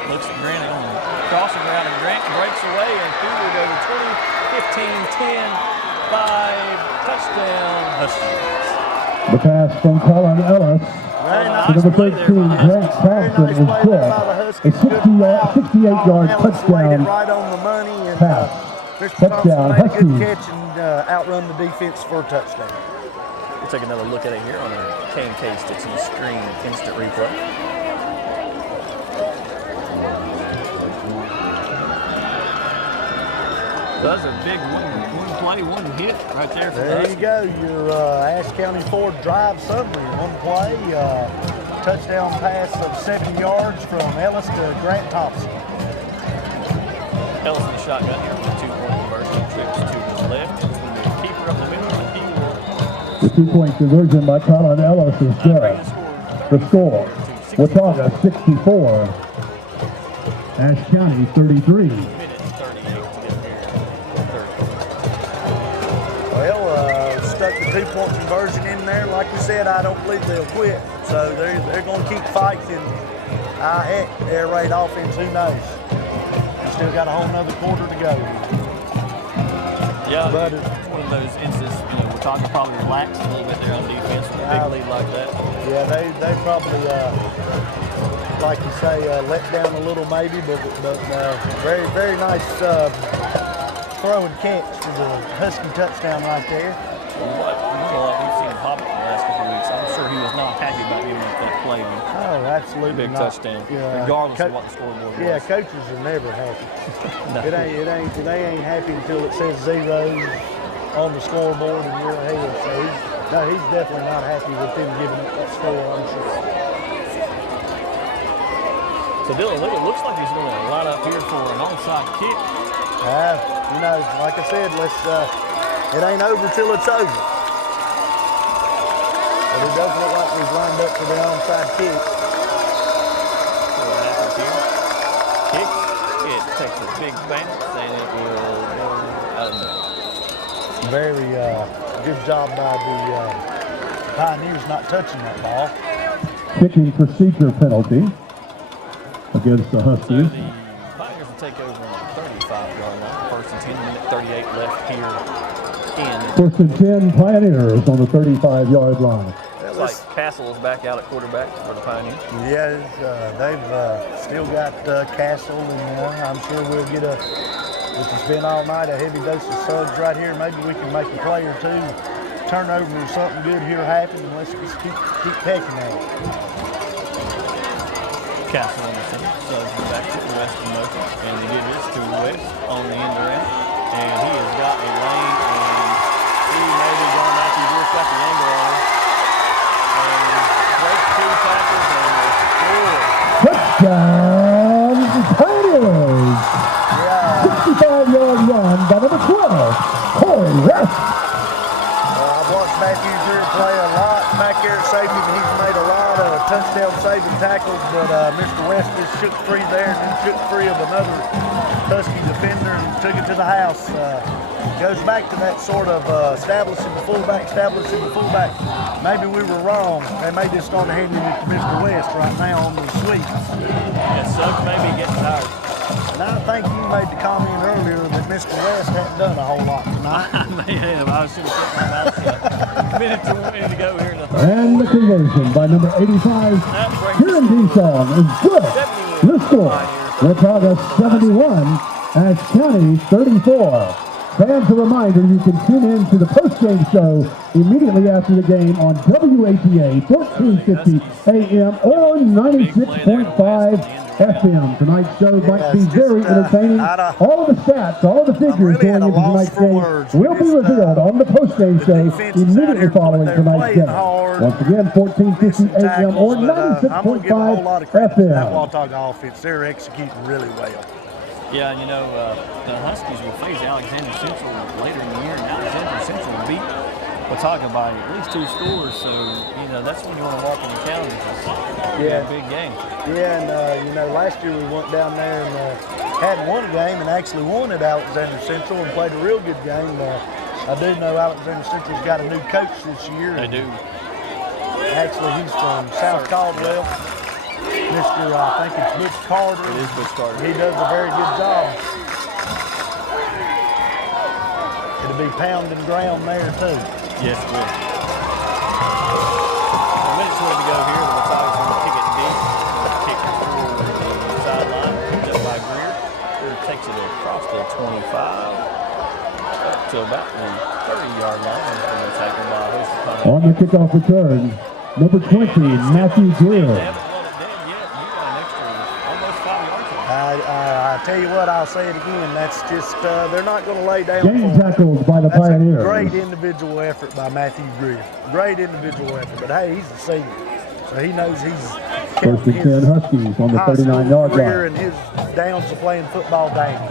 looks at Grant on the crossing route, and Grant breaks away, and he will go to 20, 15, 10, 5, touchdown, Huskies. The pass from Colin Ellis Very to nice number play 13, there by the Grant Huskies. Very Thompson nice is play good. there by the A Huskies. Good route. 68-yard Ellis laid it touchdown. right on the money, and Pass. Mr. Touchdown, Thompson made a good Huskies. catch and outrun the defense for a touchdown. We'll take another look at it here on our K&K Sticks on the Screen instant replay. So that's a big one play, one hit right there for the There you Huskies. go, your Ashe County Ford drive summary. One play, touchdown pass of 70 yards from Ellis to Grant Thompson. Ellis in the shotgun here with a 2-point conversion. Trips to the left. It's going to be a keeper up the middle, and he will 2-point conversion by Colin Ellis is good. The score, Watauga 64, Ashe County 33. Well, stuck the 2-point conversion in there. Like we said, I don't believe they'll quit. So they're going to keep fighting. Heck, air raid offense, who knows? We still got a whole nother quarter to go. Yeah, but it's one of those instances, you know, Watauga probably relaxed a little bit there on defense with a big lead like that. Yeah, they probably, like you say, let down a little maybe, but very, very nice throw and catch for the Husky touchdown right there. Well, we've seen him pop it in the last couple of weeks. I'm sure he was not happy about giving up that play. Oh, absolutely big not. touchdown, Yeah, regardless of what the scoreboard was. Yeah, coaches are never happy. No. They ain't happy until it says zeros on the scoreboard and you're ahead. So he's definitely not happy with them giving up that score, I'm sure. So Dylan, it looks like he's going to line up here for an onside kick. You know, like I said, it ain't over till it's over. But it does look like he's lined up for the onside kick. So what happens here? Kick, it takes a big bounce and it will go out of bounds. Very good job by the Pioneers not touching that ball. Kicking procedure penalty against the Huskies. So the Pioneers will take over on the 35-yard line. First and 10, minute 38 left here in. First and 10, Pioneers on the 35-yard line. Looks like Castle is back out at quarterback for the Pioneers. Yeah, they've still got Castle, and I'm sure we'll get which has been all night, a heavy dose of subs right here. Maybe we can make a play or two. Turnover or something good here happen, and let's just keep pecking at it. Castle on the center, subs back to the west of motion, and they give this to West on the end around. And he has got a lane, and he may be going back. He's just got the angle on him. And breaks 2 tackles and will score. Touchdown, Pioneers! 65-yard run by number 12, Corey West. I've watched Matthew Greer play a lot back here at safety, and he's made a lot of touchdown-saving tackles, but Mr. West just shook free there and then shook free of another Husky defender and took it to the house. Goes back to that sort of establishing the fullback. Maybe we were wrong. They may just start handing it to Mr. West right now on the sweeps. Yeah, subs may be getting tired. And I think you made the comment earlier that Mr. West hadn't done a whole lot tonight. I may have. I should have kept my mouth shut. Minute to go here in the third And the quarter. conversion by number 85, Kieran Deason is good. The score, Watauga 71, Ashe County 34. Fans, a reminder, you can tune in to the post-game show immediately after the game on WATA 1450 AM or 96.5 FM. Tonight's show might be very entertaining. All of the stats, all of the figures going into tonight's game will be revealed on the post-game show immediately following tonight's game. Once again, 1450 AM or 96.5 That FM. Watauga offense, they're executing really well. Yeah, you know, the Huskies will face Alexander Central later in the year, and Alexander Central beat Watauga by at least 2 scores, so, you know, that's when you want to walk in the calendar. Yeah, a big game. Yeah, and, you know, last year we went down there and hadn't won a game and actually won at Alexander Central and played a real good game. I do know Alexander Central's got a new coach this year. They do. Actually, he's from South Caldwell. Mr. I think it's Butch Carter. It is Butch Carter. He does a very good job. It'll be pounding ground there too. Yes, it will. A minute 20 to go here. The Watauga's going to kick it deep. Kick toward the sideline. Picked up by Greer. Greer takes it across the 25 up to about the 30-yard line. And it's going to take him by a host of Pioneers. On the kickoff return, number 20, Matthew Greer. I tell you what, I'll say it again. That's just, they're not going to lay down. Game tackled by the Pioneers. That's a great individual effort by Matthew Greer. Great individual effort. But hey, he's a senior, so he knows he's First and 10 Huskies on the 39-yard line. And his downs to playing football down.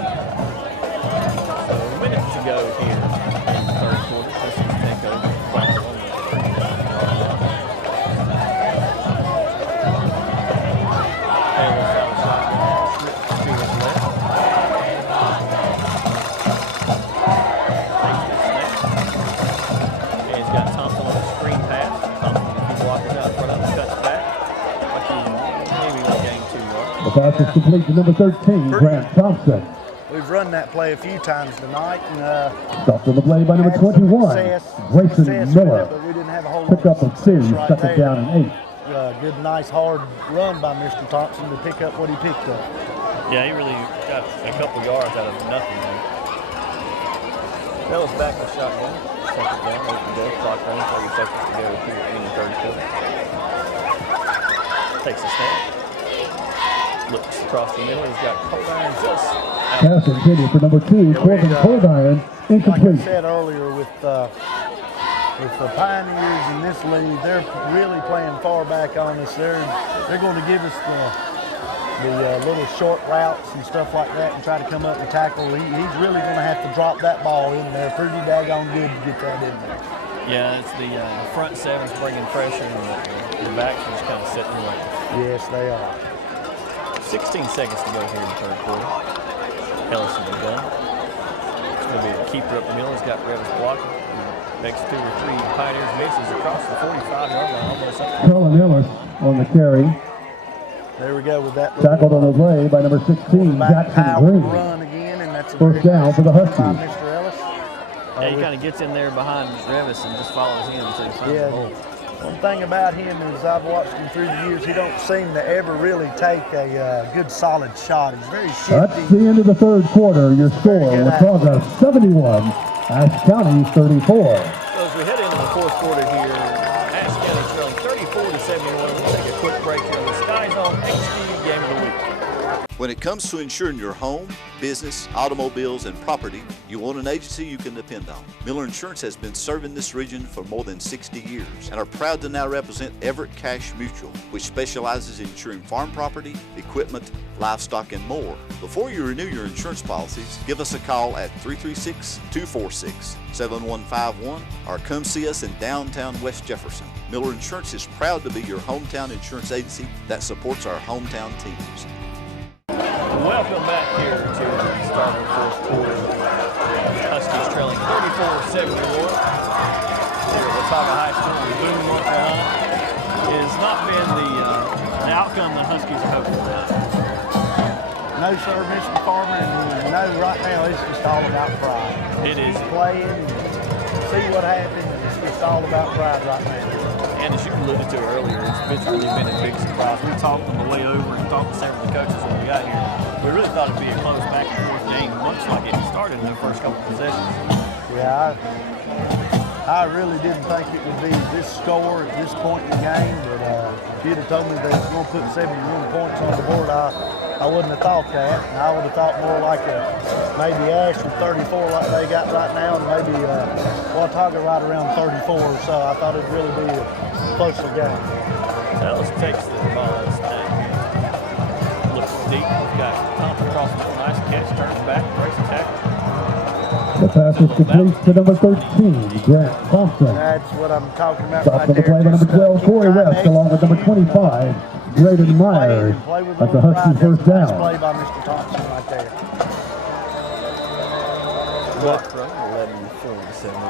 So a minute to go here in the third quarter. Huskies take over. pass is complete to number 13, Grant Thompson. We've run that play a few times tonight, and Stopped on the play by number 21, Grayson Miller. But we didn't have a whole lot Pick up of 2, right second there. down and 8. Good, nice, hard run by Mr. Thompson to pick up what he picked up. Yeah, he really got a couple yards out of nothing there. That was back to shotgun. Second down, open go, clock running, 30 seconds to go here in the third quarter. Takes a snap. Looks across the middle. He's got Coldiron just out. Pass intended for number 2, Corbin Coldiron, incomplete. Like I said earlier, with the Pioneers in this league, they're really playing far back on us. They're going to give us the little short routes and stuff like that and try to come up and tackle. He's really going to have to drop that ball in there pretty daggone good to get that in there. Yeah, it's the front seven's bringing pressure, and the backs are just kind of sitting away. Yes, they are. 16 seconds to go here in the third quarter. Ellison is done. It's going to be a keeper up the middle. He's got Revis blocking. Makes 2 or 3 Pioneers misses across the 45-yard line, almost up. Colin Ellis on the carry. There we go with that. Tackled on the play by number 16, Jackson Green. Run again, and that's a First down for the Huskies. Mr. Ellis. Yeah, he kind of gets in there behind Revis and just follows him until he finds the hole. One thing about him is I've watched him through the years, he don't seem to ever really take a good solid shot. He's very shifty. That's the end of the third quarter. Your score, Watauga 71, Ashe County 34. So as we head into the fourth quarter here, Ashe County trailing 34-71. We'll take a quick break here on the Sky Zone HD Game of the Week. When it comes to insuring your home, business, automobiles, and property, you want an agency you can depend on. Miller Insurance has been serving this region for more than 60 years and are proud to now represent Everett Cash Mutual, which specializes in insuring farm property, equipment, livestock, and more. Before you renew your insurance policies, give us a call at 336-246-7151 or come see us in downtown West Jefferson. Miller Insurance is proud to be your hometown insurance agency that supports our hometown teams. Welcome back here to the start of the fourth quarter. Huskies trailing 34-71 here at Watauga High School in Boone, North Carolina. It has not been the outcome the Huskies are hoping for. No, sir, Mr. Farmer, and no, right now it's just all about pride. It is. Keep playing and see what happens. It's just all about pride right now. And as you alluded to earlier, it's really been a big surprise. We talked on the way over and talked to several of the coaches when we got here. We really thought it'd be a close back and forth game, much like it started in the first couple of possessions. Yeah, I really didn't think it would be this score at this point in the game, but if you'd have told me they was going to put 71 points on the board, I wouldn't have thought that. I would have thought more like maybe Ashe with 34 like they got right now, and maybe Watauga right around 34 or so. I thought it'd really be a closer game. Ellis takes the ball and snap. Looks deep. He's got Thompson across the middle. Nice catch. Turns back. Breaks the tackle. The pass is complete to number 13, Grant Thompson. That's what I'm talking about Stopped right on the there. play by number 12, Corey West, along with number 25, Graydon Myers. That's the Huskies' first down. Nice play by Mr. Thompson right there.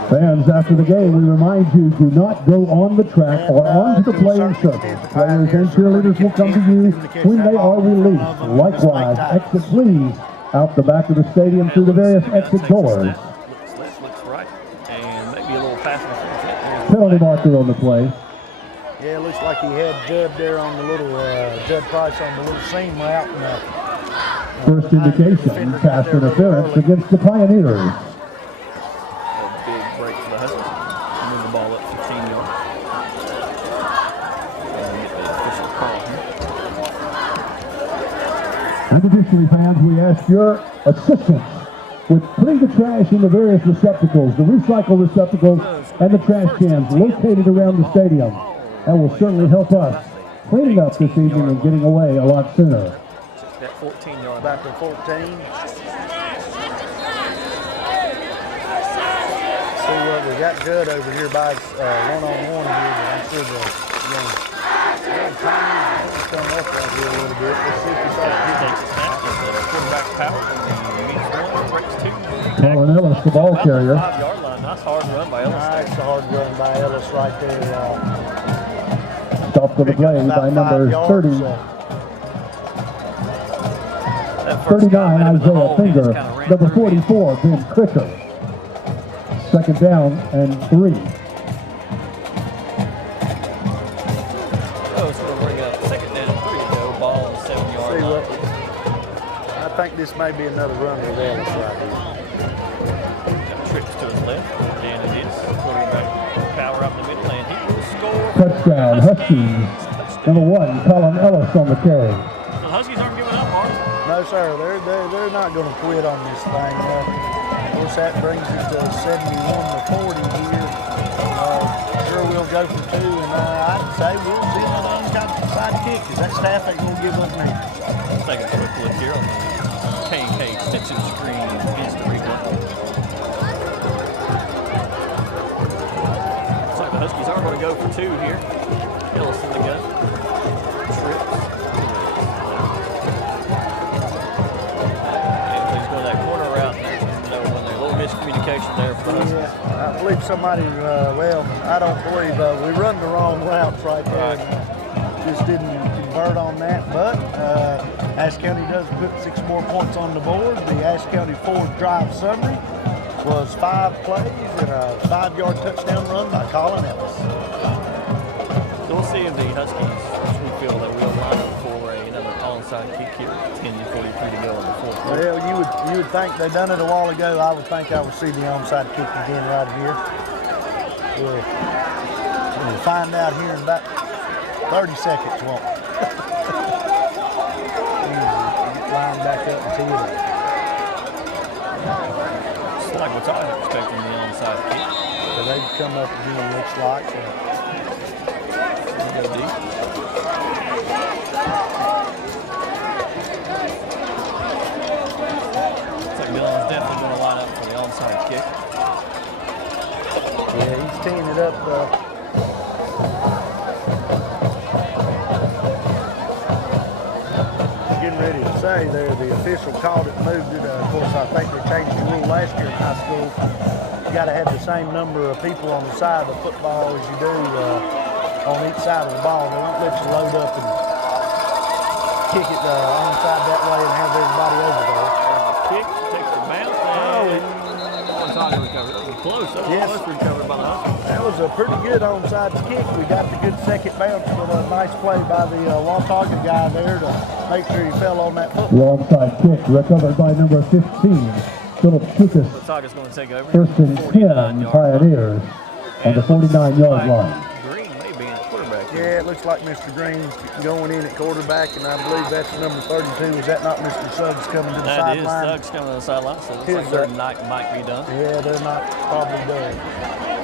Fans, after the game, we remind you, do not go on the track or onto the playing surface. Players and cheerleaders will come to you when they are released. Likewise, exit please out the back of the stadium through the various exit doors. Looks right. And maybe a little pass interference. Penalty marker on the play. Yeah, it looks like he had Judd there on the little, Judd Price on the little seam route. First indication, pass interference against the Pioneers. A big break for the Huskies. Move the ball up 15 yards. And get the official call here. And additionally, fans, we ask your assistance with putting the trash in the various receptacles, the recycle receptacles and the trash cans located around the stadium. That will certainly help us cleaning up this evening and getting away a lot sooner. That 14-yard Back to 14. See what we got good over here by one-on-one here, but I'm sure the Pioneers is coming up right here a little bit. Let's see if we start to takes a snap, gets the quarterback power, and meets one, breaks two. Colin Ellis, the ball carrier. 5-yard line. Nice hard run by Ellis. Nice hard run by Ellis right there. Stopped for the play by number 30. first guy 39, met him in the Isaiah hole. He just Finger. kind of ran Number through him. 44, Ben Cricker. Second down and 3. Oh, it's going to bring up second down and 3 to go. Ball on the 7-yard See line. what? I think this may be another run with Ellis right here. Got tricks to his left, and it is. Quarterback power up the middle, and he will score. Touchdown, Huskies. Number 1, Colin Ellis on the carry. The Huskies aren't giving up, Mark. No, sir. They're not going to quit on this thing. Of course, that brings it to 71-40 here. Sure, we'll go for 2, and I'd say we'll see an onside kick because that staff ain't going to give up now. Let's take a quick look here on the K&K extension screen instant replay. Looks like the Huskies are going to go for 2 here. Ellis in the gun. Trips. And he's going that corner route. There's a little miscommunication there for the Huskies. Yeah, I believe somebody, I don't believe we run the wrong routes right there. Just didn't convert on that, but Ashe County does put 6 more points on the board. The Ashe County Ford drive summary was 5 plays and a 5-yard touchdown run by Colin Ellis. So we'll see if the Huskies, which we feel that we'll line up for another onside kick here. 10:43 to go in the fourth quarter. Well, you would think they done it a while ago. I would think I would see the onside kick again right here. We'll find out here in about 30 seconds, won't we? Line back up and tee it up. It's like what I was expecting the onside kick. So they come up again, looks like. Go deep. Looks like Dillon's definitely going to line up for the onside kick. Yeah, he's teeing it up. Getting ready to say there, the official called it, moved it. Of course, I think they changed the rule last year in high school. You got to have the same number of people on the side of the football as you do on each side of the ball. They won't let you load up and kick it onside that way and have everybody over there. There's a kick, takes the bounce, and onside recovered. That was close. That was close recovered by the Huskies. That was a pretty good onside kick. We got the good second bounce with a nice play by the Watauga guy there to make sure he fell on that football. The onside kick recovered by number 15, Philip Kukas. Watauga's going to take over. First and 10, Pioneers on the 49-yard line. Green may be in at quarterback. Yeah, it looks like Mr. Green's going in at quarterback, and I believe that's number 32. Is that not Mr. Suggs coming to the That is sideline? Suggs coming to the sideline, so it looks like their night might be done. Yeah, they're not probably done.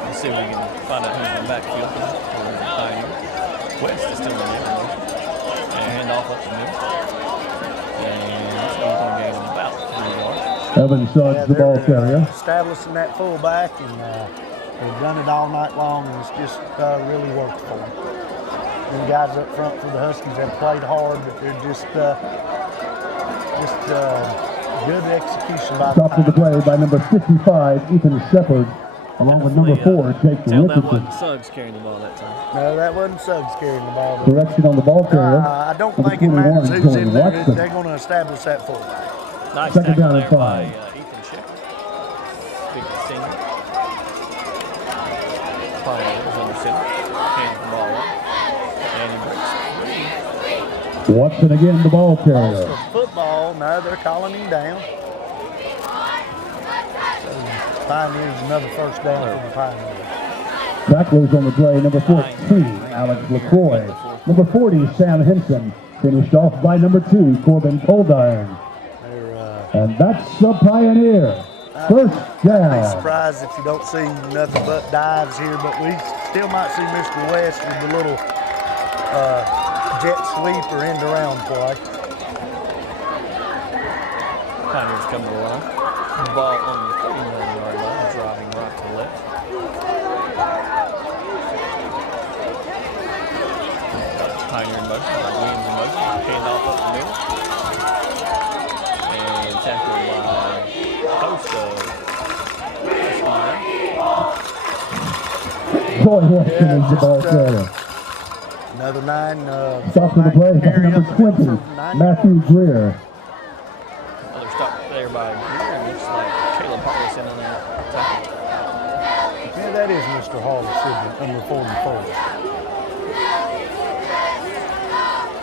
Let's see if we can find out who's in the backfield for Pioneer. West is still in there. And hand off up the middle. And it's going to gain about 3 yards. Evan Suggs, the ball carrier. Establishing that fullback, and they've done it all night long, and it's just really worked for them. The guys up front for the Huskies have played hard, but they're just good execution by Stopped to the play by number 55, Ethan Shepard, along with number 4, Jake Tell that Richardson. wasn't Suggs carrying the ball that time. No, that wasn't Suggs carrying the ball. Correction on the ball carrier. I don't Number think it matters 21, who's in Jordan there. Watson. They're going to establish that fullback. Nice Second tackle down and there by 5. Ethan Shepard. Big senior. Pioneers under center. Hands the ball up. And he breaks free. Watson again, the ball carrier. Lost the football. No, they're calling him down. So Pioneers another first down for the Pioneers. Tacklers on the play, number 14, Alex LaCroix. Number 40, Sam Henson. Finished off by number 2, Corbin Coldiron. And that's the Pioneer. First I'd be down. surprised if you don't see nothing but dives here, but we still might see Mr. West with the little jet sweep or end around play. Pioneers come to the line. Ball on the 39-yard line, driving right to left. Pioneer in motion, like Williams in motion. Hand off up the middle. And tackled by Post Troy Watson is the ball carrier. Another 9. Stop to the play by carry number up the middle 20, for 9 Matthew yards. Greer. is Mr. Hall's sibling, number 44.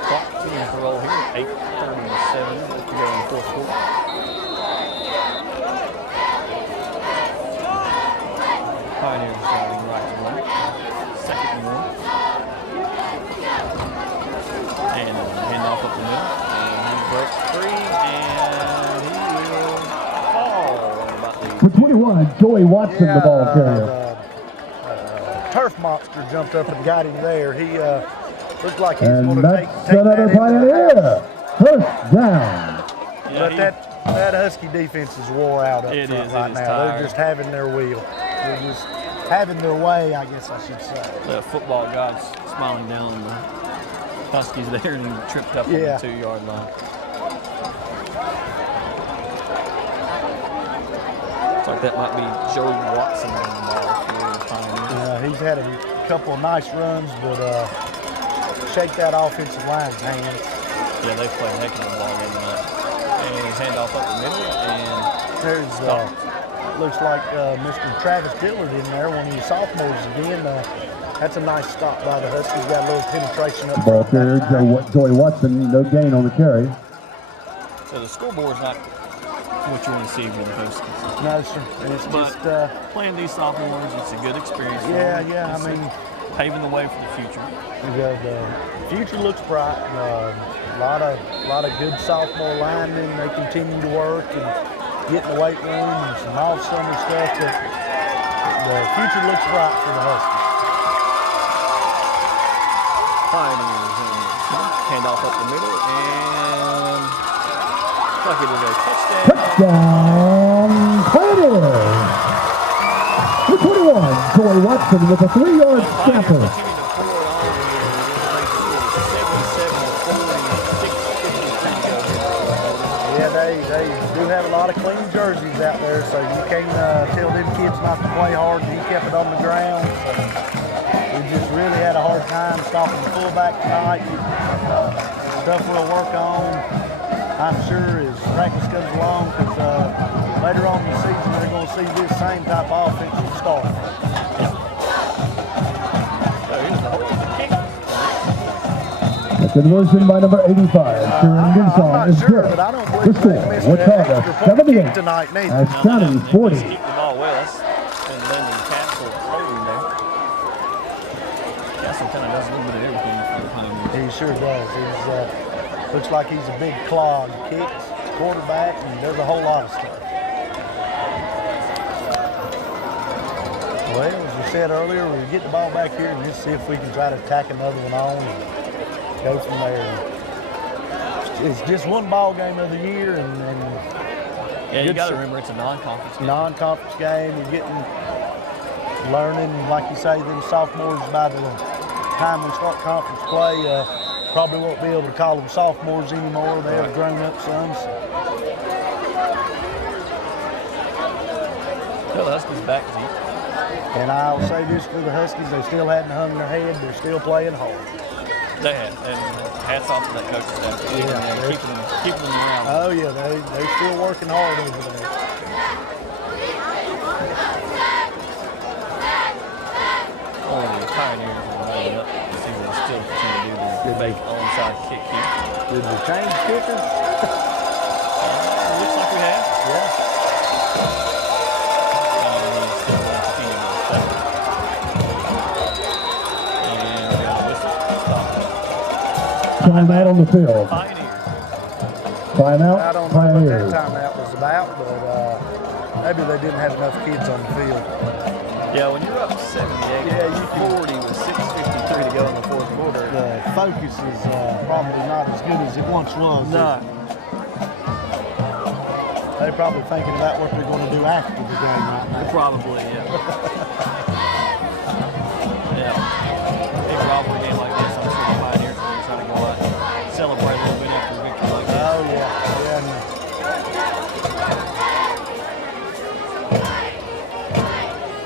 Clock continues to roll here. 8:37 left to go in the fourth quarter. Pioneers driving right to left. 2nd and 1. And hand off up the middle. And he breaks free, and he will fall about the For 21, Joey Watson, the ball carrier. Turf monster jumped up and got him there. He looked like he was And going to take that's that another into the Pioneer. house. First down. But that Husky defense is wore out up It front is, right it is now. tired. They're just having their wheel. They're just having their way, I guess I should say. The football guy's smiling down on the Huskies there and he tripped up on Yeah. the 2-yard line. Looks like that might be Joey Watson on the ball for the Pioneers. He's had a couple of nice runs, but shake that offensive line's hands. Yeah, they played a heck of a ball game tonight. And his handoff up the middle, and There's looks like Mr. Travis Dillard in there, one of your sophomores again. That's a nice stop by the Huskies. Got a little penetration up Ball front that carrier, time. Joey Watson, no gain on the carry. so the scoreboard's not what you want to see from the Huskies. No, sir. It's But just, playing these sophomores, it's a good experience for yeah, them. yeah. It's I mean, paving the way for the future. the future looks bright. A lot of good sophomore linemen. They continue to work and get in the weight room and some off summer stuff. But the future looks bright for the Huskies. Pioneers and handoff up the middle, and looks like it is a touchdown. Touchdown, Pioneers. For 21, Joey Watson with a 3-yard Pioneers scamper. continue to pour it on here. They score 77-40, 6:52 to go here. Yeah, they do have a lot of clean jerseys out there, so you can't tell them kids not to play hard. He kept it on the ground. So we just really had a hard time stopping the fullback tonight. Stuff we'll work on, I'm sure, as practice comes along, because later on in the season they're going to see this same type of offensive start. So here's the kick. A conversion by number 85. Sharon I'm Ginsong not is sure, good. but I don't The believe score, they missed that Watauga extra point 78. kick tonight, neither. Ashe County 40. Keep the ball well. That's been Lyndon Castle holding there. Castle kind of does a little bit of everything for the Pioneers. He sure does. He's looks like he's a big clog. Kicks, quarterback, and does a whole lot of stuff. Well, as we said earlier, we'll get the ball back here and just see if we can try to tack another one on and go from there. It's just one ball game of the year, and Yeah, you Good got to sir. remember it's a non-conference game. non-conference game. You're learning, like you say, them sophomores by the time we start conference play, probably won't be able to call them sophomores anymore. They have grown up some. So. No, the Huskies back deep. And I'll say this for the Huskies, they still hadn't hung their head. They're still playing hard. They have, and hats off to that coaching staff. Keeping them around. Oh yeah, they're still working hard over there. Only the Pioneers are lining up. You see they still continue to do the fake onside kick here. Did we change kickers? Looks like we have. Yeah. And he's still going to continue to play. And we got a whistle. Stop. Timeout on the field. Pioneers. Timeout, I don't know what Pioneers. that timeout was about, but maybe they didn't have enough kids on the field. Yeah, when you're up 78, Yeah, you can- 40 with 6:53 to go in the fourth quarter. The focus is probably not as good as it once was. No. They're probably thinking about what they're going to do after the game right now. Probably, yeah. Yeah. Big rivalry game like this, I'm sure the Pioneers are going to try to go out and celebrate a little bit after a victory like this. Oh, yeah. Yeah.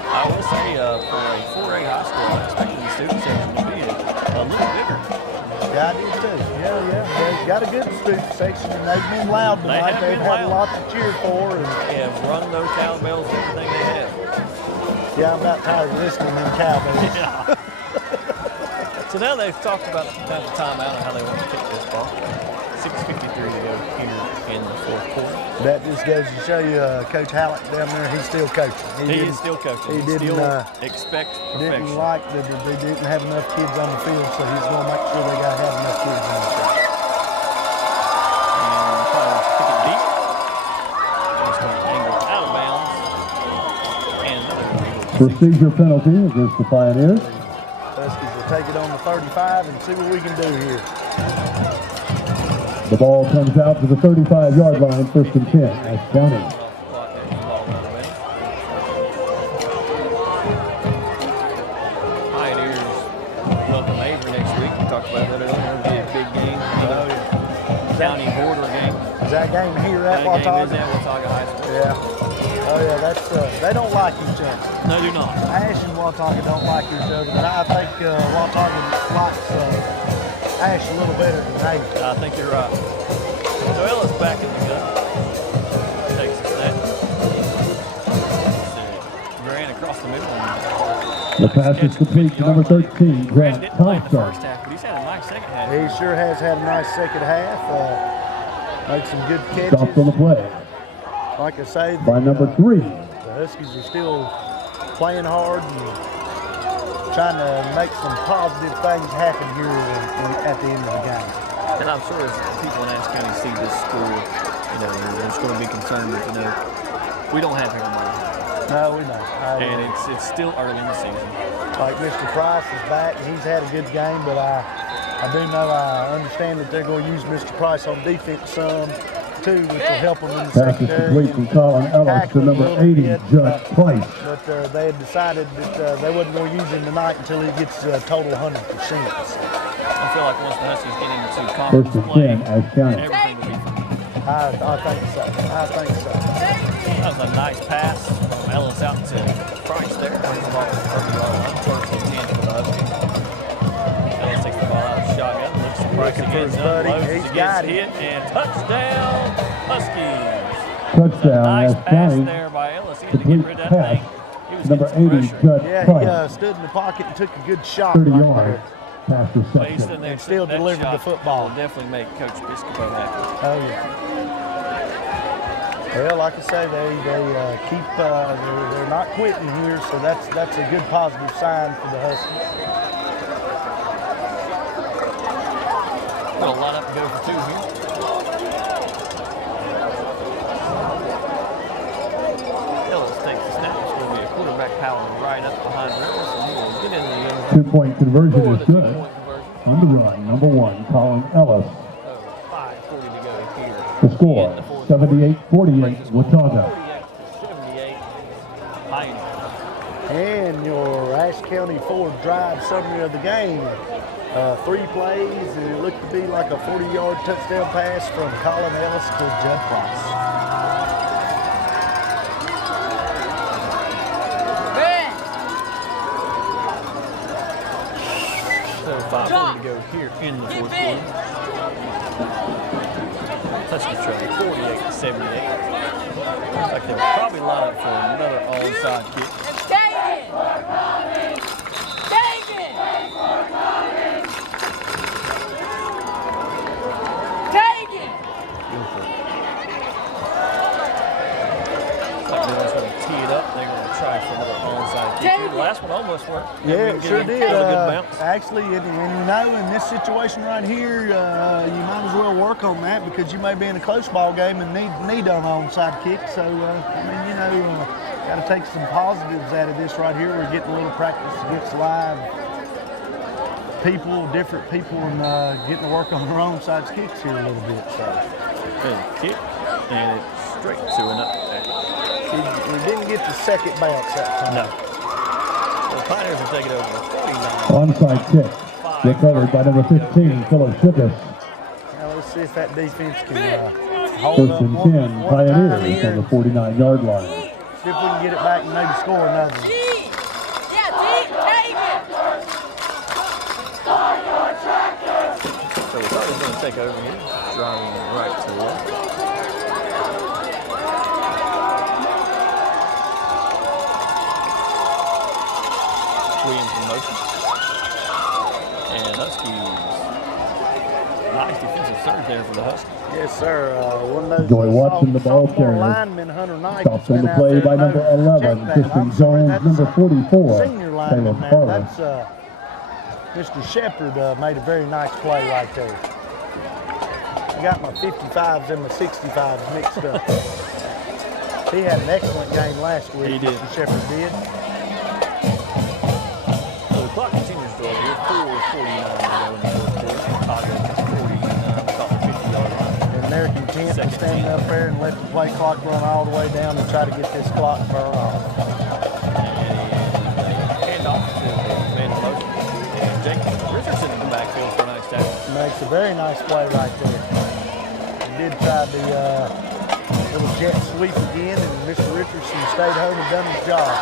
I will say, for a 4A high school, I expected the student section to be a little bigger. Yeah, I did too. Yeah. They've got a good student section, and they've been loud They tonight. have They've been had loud. lots to cheer for. And They have rung those cowbells, everything they have. Yeah, I'm about tired of listening to them Cowboys. Yeah. So now they've talked about kind of timeout and how they want to kick this ball. 6:53 to go here in the fourth quarter. That just goes to show you, Coach Halleck down there, he's still coaching. He is still coaching. He didn't expect perfection. didn't like that they didn't have enough kids on the field, so he's going to make sure they got to have enough kids on the field. And probably wants to kick it deep. It's going to angle out of bounds. And another Procedure penalty against the Pioneers. Huskies will take it on the 35 and see what we can do here. The ball comes out to the 35-yard line, 1st and 10, Ashe County. Pioneers welcome Avery next week. We talked about that earlier. It'll be a big game. County border game. Is that game here at That Watauga? game is at Watauga High School. Yeah. Oh yeah, that's they don't like each other. No, do not. Ashe and Watauga don't like each other, but I think Watauga likes Ashe a little better than Avery. I think you're right. So Ellis back in the gun. Takes a snap. Ran across the middle. The pass is complete to number 13, Grant Didn't play in the Thompson. first half, but he's had a nice second half. He sure has had a nice second half. Made some good Stopped on catches. the play Like I say, by number 3. the Huskies are still playing hard and trying to make some positive things happen here at the end of the game. And I'm sure as people in Ashe County see this school, there's going to be concerned that, we don't have Harold Murray. No, we don't. And it's still early in the season. Like Mr. Price is back, and he's had a good game, but I do know, I understand that they're going to use Mr. Price on defense some, too, which will help them in the Pass is secondary. complete from Colin Ellis to number 80, Judd Price. But they had decided that they wasn't going to use him tonight until he gets a total 100%. I feel like once the Huskies get into conference 1st and play, 10, Ashe County. everything will be fine. I think so. I think so. That was a nice pass from Ellis out to Price there. Brings the ball to the 30-yard line. 1st and 10 for the Huskies. Ellis takes the ball out of the shotgun. Looks to Price Looking for again. his buddy. He's got hit. And touchdown, Huskies. Touchdown, Nice Ashe pass County. there by Ellis. He had to get Complete rid of that thing. pass. He was Number getting some 80, pressure. Judd Yeah, Price. he stood in the pocket and took a good shot. 30 right yards. there. Pass But he's reception. sitting there And still that delivered the shot football. will definitely make Coach Biscopo happy. Oh yeah. Well, like I say, they keep they're not quitting here, so that's a good positive sign for the Huskies. Got a line up to go for 2 here. Ellis takes the snap. It's going to be a quarterback power right up behind Rivers, and he will get in the end zone. 2-point conversion For is the good. 2-point conversion. On the run, number 1, Colin Ellis. 5:40 to go here. The score, in the fourth 78-48, Watauga. 48-78. Pioneers. And your Ashe County Ford Drive summary of the game. 3 plays, and it looked to be like a 40-yard touchdown pass from Colin Ellis to Judd Price. So 5:40 to go here in the fourth quarter. Touchdown try, 48-78. Looks like they'll probably line up for another onside kick. They're going to try for another onside kick. The last one almost worked. Yeah, it sure did. Got a good bounce. Actually, in this situation right here, you might as well work on that because you may be in a close ball game and need an onside kick. So, got to take some positives out of this right here. We're getting a little practice against live people, different people, and getting to work on their onside kicks here a little bit. So, Good kick, and it's straight to an up. we didn't get the second bounce that time. No. The Pioneers will take it over to 49. Onside kick. Recovered by number 15, Philip Shipkus. Now let's see if that defense can hold 1st up and one 10, time Pioneers here. on the 49-yard line. See if we can get it back and maybe score another one. So Watauga's going to take over here, driving right to left. Williams in motion. And Huskies. Nice defensive surge there for the Huskies. Yes, sir. One of those Joy Watson, the ball sophomore carrier. linemen, Hunter Knight. Stops on the play by number 11, Christian Jones, number 44, Senior lineman Caleb now. Farley. That's Mr. Shepard made a very nice play right there. I got my 55s and my 65s mixed up. He had an excellent game last week. He did. Mr. Shepard did. So the clock continues to go here. 4:49 to go in the fourth quarter. Watauga is 49, caught the 50-yard line. And they're content to Second stand team. up there and let the play clock run all the way down and try to get this clock burned off. And off to the man in motion. And Jake Richardson in the backfield for a nice tackle. Makes a very nice play right there. He did try the little jet sweep again, and Mr. Richardson stayed home and done his job.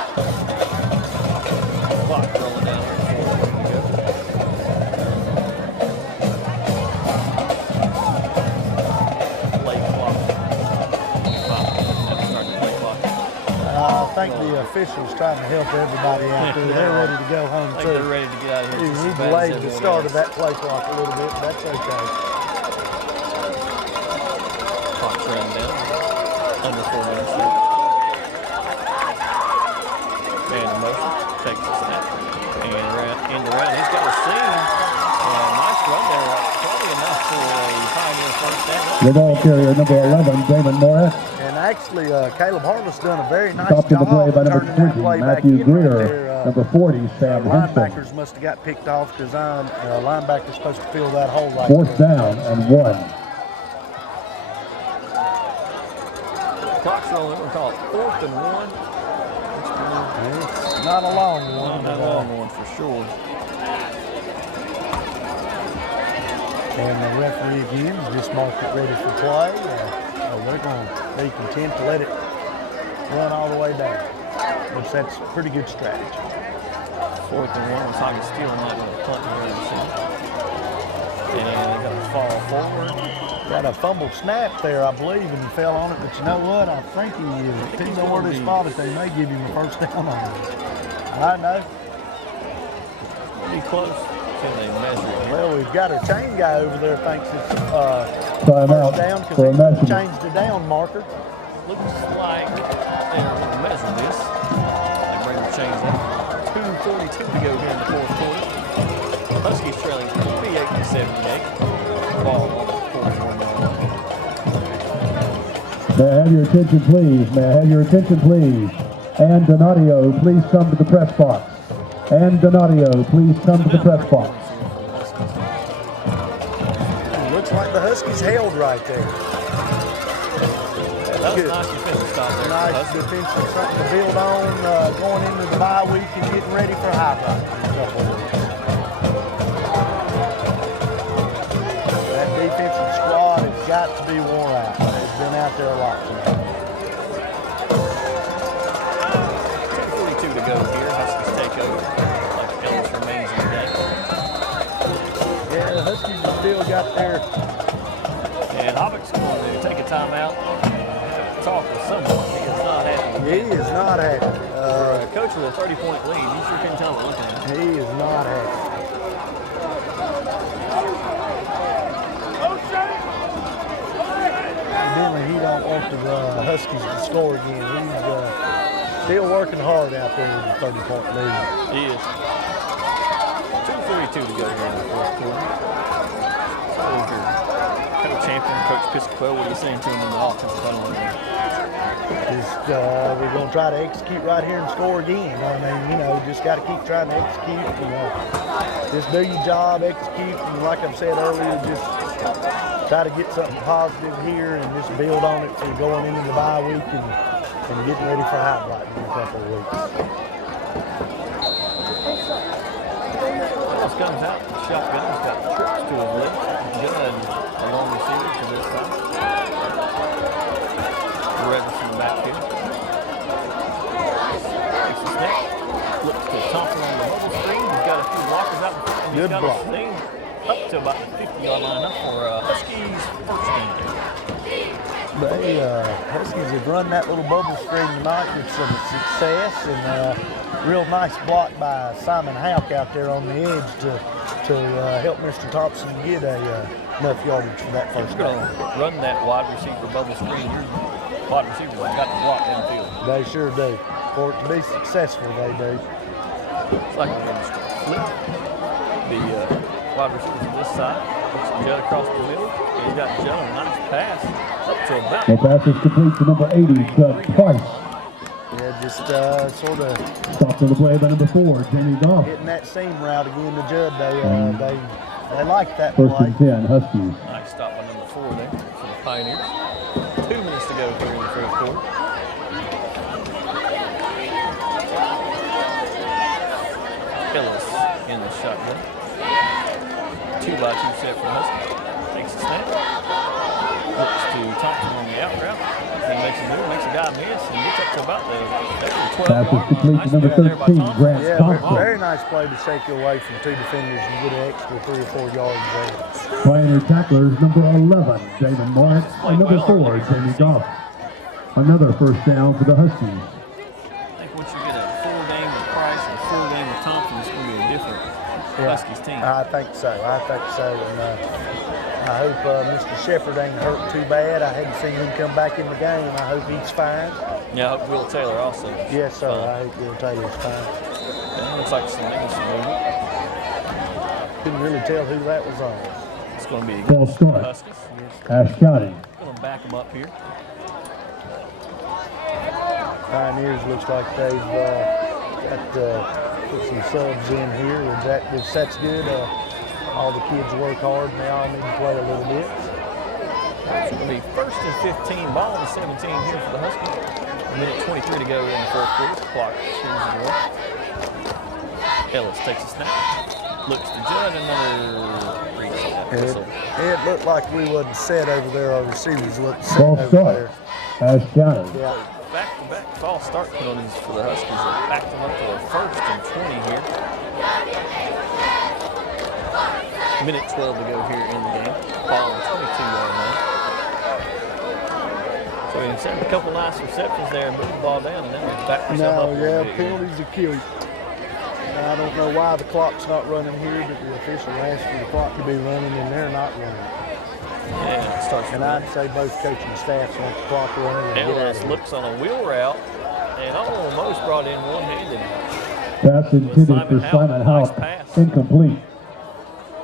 Clock rolling down. 4 to go. Play clock. Start the play clock. I think the officials trying to help everybody out there. They're ready to go home I think they're too. ready to get out of here. just He as bad as delayed the everyone start else. of that play clock a little bit, but that's okay. Clock's running down. Under 4 minutes left. Man in motion. Takes the snap. And around, end around. He's got a seam. Nice run there. Probably enough for a Pioneer first down. The ball carrier, number 11, Damon Morris. And actually, Caleb Harless done a very nice Stopped in job the play by of number turning that 20, play back Matthew in Greer. right there. Number 40, Sam Henson. Linebackers must have got picked off because linebacker's supposed to fill that hole right Fourth there. down and 1. Clock's rolling. We're called 4th and 1. It's not a long one. Not a long one for sure. And the referee again has just marked it ready for play. They're going to be content to let it run all the way down, which that's a pretty good strategy. 4th and 1. Watauga still not going to punt here in the center. And got to fall forward. Got a fumbled snap there, I believe, and he fell on it. But you know what? I think he depends on where they spot it. They may give him a first down on it. I know. Pretty close. Can they measure it here? Well, we've got our chain guy over there thinks it's Timeout first down for a because he measurement. changed the down marker. Looks like they're going to measure this. They bring the chains up. 2:42 to go here in the fourth quarter. Huskies trailing 58-78. Ball on the 41-yard line. May I have your attention, please? May I have your attention, please? And Donadio, please come to the press box. And Donadio, please come to the press box. Looks like the Huskies held right there. That was Good. a nice defensive stop there. Nice defensive, something to build on going into the bye week and getting ready for highlight in a couple of weeks. That defensive squad has got to be worn out. They've been out there a lot tonight. 2:42 to go here. Huskies take over. Like Ellis remains in the game. Yeah, the Huskies have still got their And Hobbick's going to take a timeout and talk with someone. He is not happy. He is not happy. For a coach with a 30-point lead, you sure can tell it looking at him. He is not happy. Evidently, he don't want the Huskies to score again. He's still working hard out there with a 30-point lead. He is. 2:42 to go here in the fourth quarter. So your coach champion, Coach Piscopo, what are you saying to him in the offensive tunnel? Just we're going to try to execute right here and score again. I mean, you know, just got to keep trying to execute. You know, just do your job, execute, and like I've said earlier, just try to get something positive here and just build on it for going into the bye week and getting ready for highlight in a couple of weeks. Ellis comes out, shotgun, he's got trips to his left, gun, a long receiver to this side. Revers in the backfield. Takes the snap, looks to Thompson on the bubble screen. He's got a few blockers out in front, and he's Good got block. a thing up to about the 50-yard line, up for Huskies first down. They Huskies have run that little bubble screen tonight with some success, and real nice block by Simon Houck out there on the edge to help Mr. Thompson get enough yardage for that first Going down. to run that wide receiver bubble screen. Your wide receiver got the block downfield. They sure do. For it to be successful, they do. It's like we're going to flip the wide receivers to this side. Puts Judd across the middle. He's got Judd on a nice pass up to about. The pass is complete to number 80, Judd Price. Yeah, just sort of Stopped on the play by number 4, Jamie Goff. hitting that seam route again to Judd. They like that First play. and 10, Huskies. Nice stop by number 4 there for the Pioneers. 2 minutes to go here in the first quarter. Ellis in the shotgun. 2x2 set for Huskies. Takes a snap. Looks to Thompson on the out route. Then makes a move, makes a guy miss, and gets up to about the 12 Pass is mark. complete to number play there by 13, Thompson. Grant Yeah, Thompson. very nice play to shake you away from 2 defenders and get an extra 3 or 4 yards there. Pioneer tacklers, number 11, David Morris, and number 4, Jamie Goff. Another first down for the Huskies. I think once you get a full game with Price and a full game with Thompson, it's going to be a different Huskies team. I think so. And I hope Mr. Shepard ain't hurt too bad. I hadn't seen him come back in the game. I hope he's fine. Yeah, I hope Will Taylor also. Yes, sir. I hope Will Taylor's fine. It looks like some movement. Couldn't really tell who that was on. It's going to be False start. Huskies. Ashe County. Going to back them up here. Pioneers looks like they've put some subs in here. That's good. All the kids work hard and they all need to play a little bit. It's going to be first and 15, ball and 17 here for the Huskies. A minute 23 to go in the fourth quarter. Clock spins away. Ellis takes a snap. Looks to Judd, another reach. It looked like we wasn't set over there. Our receivers looked set False over start. there. Ashe County. Yeah. Back-to-back false start penalties for the Huskies. They backed them up to a first and 20 here. Minute 12 to go here in the game. Ball on 22-yard line. So he had a couple nice receptions there and moved the ball down, and then they backed themselves up a little bit. Penalties will kill you. I don't know why the clock's not running here, but the official asked for the clock to be running, and they're not running. Yeah, it starts. And I'd say both coaching staffs want the clock running. And get out Ellis of here. looks on a wheel route and almost brought in one-handed. Pass intended for Simon Houck. Incomplete.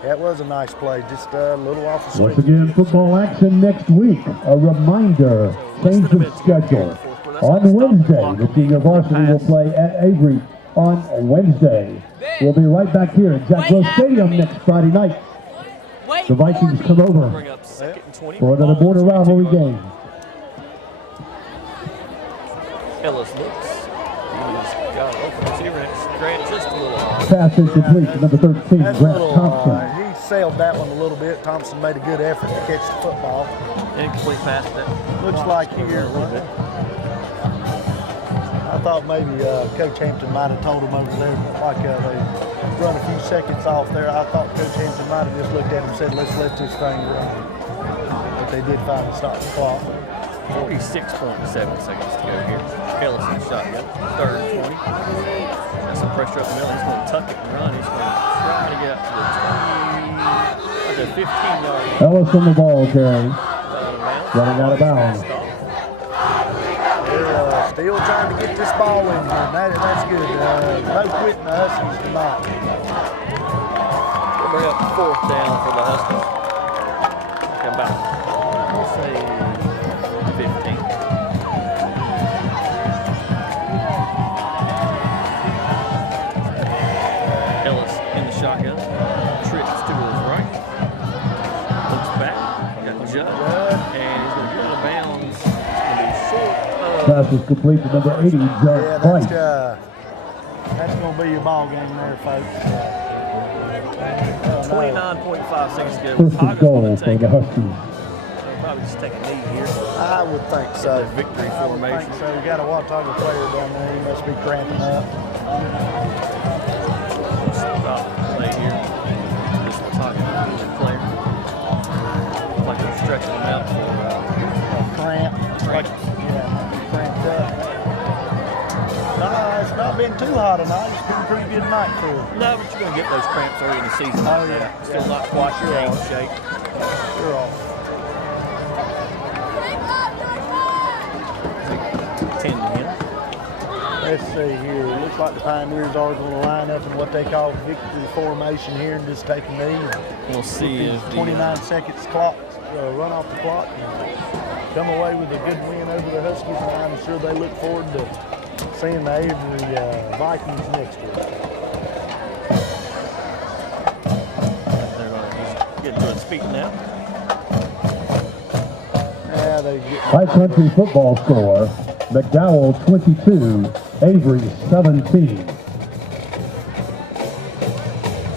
That was a nice play, just a little off the Once screen. again, football action next week. A reminder, change of schedule. On Wednesday, the senior varsity will play at Avery on Wednesday. We'll be right back here at Jack Rose Stadium next Friday night. The Vikings come over Bring up second and 20. for another border rivalry game. Ellis looks. He's got an open receiver. Grant just a little off. Pass incomplete to number 13, That's a Grant little, Thompson. he sailed that one a little bit. Thompson made a good effort to catch the football. Incomplete pass that. Looks like here. A little bit. I thought maybe Coach Hampton might have told him over there, like they run a few seconds off there. I thought Coach Hampton might have just looked at him and said, let's let this thing run. But they did finally stop the clock. 46.7 seconds to go here. Ellis in the shotgun. Third and 20. That's some pressure up the middle. He's going to tuck it and run. He's going to try to get up to the 15-yard line. Ellis on the ball carry. Running out of bounds. They're still trying to get this ball in here. That's good. No quitting the Huskies tonight. We'll bring up fourth down for the Huskies. About, we'll say, 15. Ellis in the shotgun. Trips to his right. Looks back. Got Judd. And he's going to get out of bounds. It's going to be short of. Pass is complete to number 80, Judd Price. That's going to be your ball game there, folks. 29.5 seconds to go. First and Watauga's goal going for to take the it. Huskies. They'll probably just take a knee here. I would think so. The victory I would formation. think so. We got a Watauga player down there. He must be cramping up. Stop play here. This Watauga player. Looks like they're stretching him out for Cramp. tonight. It's been a pretty good night for him. No, but you're going to get those cramps early in the season. Oh, yeah. Still not quite Sure game are. shape. You're off. 10 to 10. Let's see here. It looks like the Pioneers are going to line up in what they call victory formation here and just take a knee. We'll see if the 29 seconds clock, run off the clock, and come away with a good win over the Huskies. And I'm sure they look forward to seeing the Avery Vikings next year. They're going to get to its feet now. Yeah, they get High Country football score, McDowell 22, Avery 17.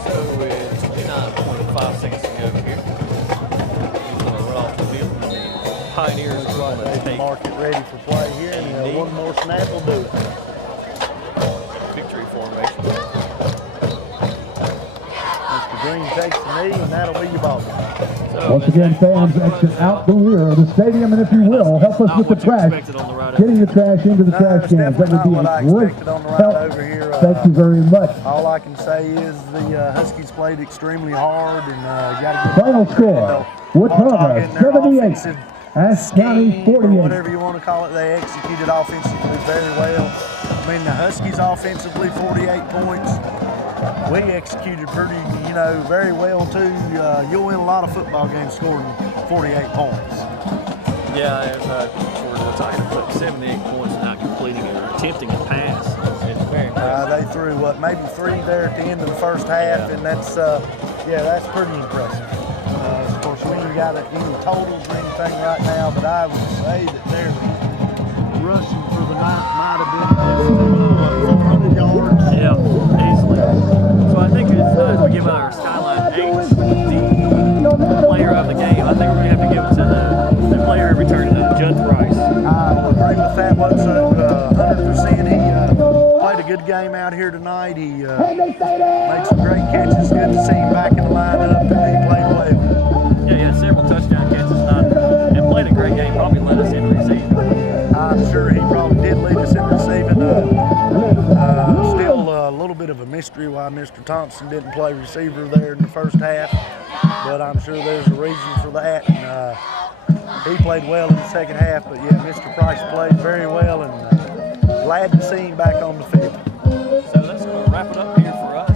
So with 29.5 seconds to go here, he's going to run off the field. And the Pioneers are going to they take mark it ready for play here, and one more snap will do it. victory formation. Mr. Green takes the knee, and that'll be your ball game. So Once again, fans, exit out the rear of the stadium, and if you will, help us with the trash. Getting the trash into the trash cans, that would be a great help. Over here. Thank you very much. All I can say is the Huskies played extremely hard and got a good Final score, Watauga 78, Ashe County 48. Whatever you want to call it, they executed offensively very well. I mean, the Huskies offensively 48 points. We executed pretty, very well too. You'll win a lot of football games scoring 48 points. Yeah, as for the Tigers put 78 points without completing or attempting a pass. It's very impressive. They threw maybe 3 there at the end of the first half, and that's pretty impressive. Of course, we ain't got any totals or anything right now, but I would say that their rushing for the night might have been 400 yards. Yeah, easily. So I think as we give our Skyline H the player of the game, I think we're going to have to give it to the player who returned it, Judd Price. I agree with that one, so 100%. He played a good game out here tonight. He made some great catches. Good to see him back in the lineup, and he played well. Yeah, he had several touchdown catches tonight and played a great game. Probably led us in receiving. I'm sure he probably did lead us in receiving. Still a little bit of a mystery why Mr. Thompson didn't play receiver there in the first half, but I'm sure there's a reason for that. And, he played well in the second half, but yeah, Mr. Price played very well, and glad to see him back on the field. So that's going to wrap it up here for us.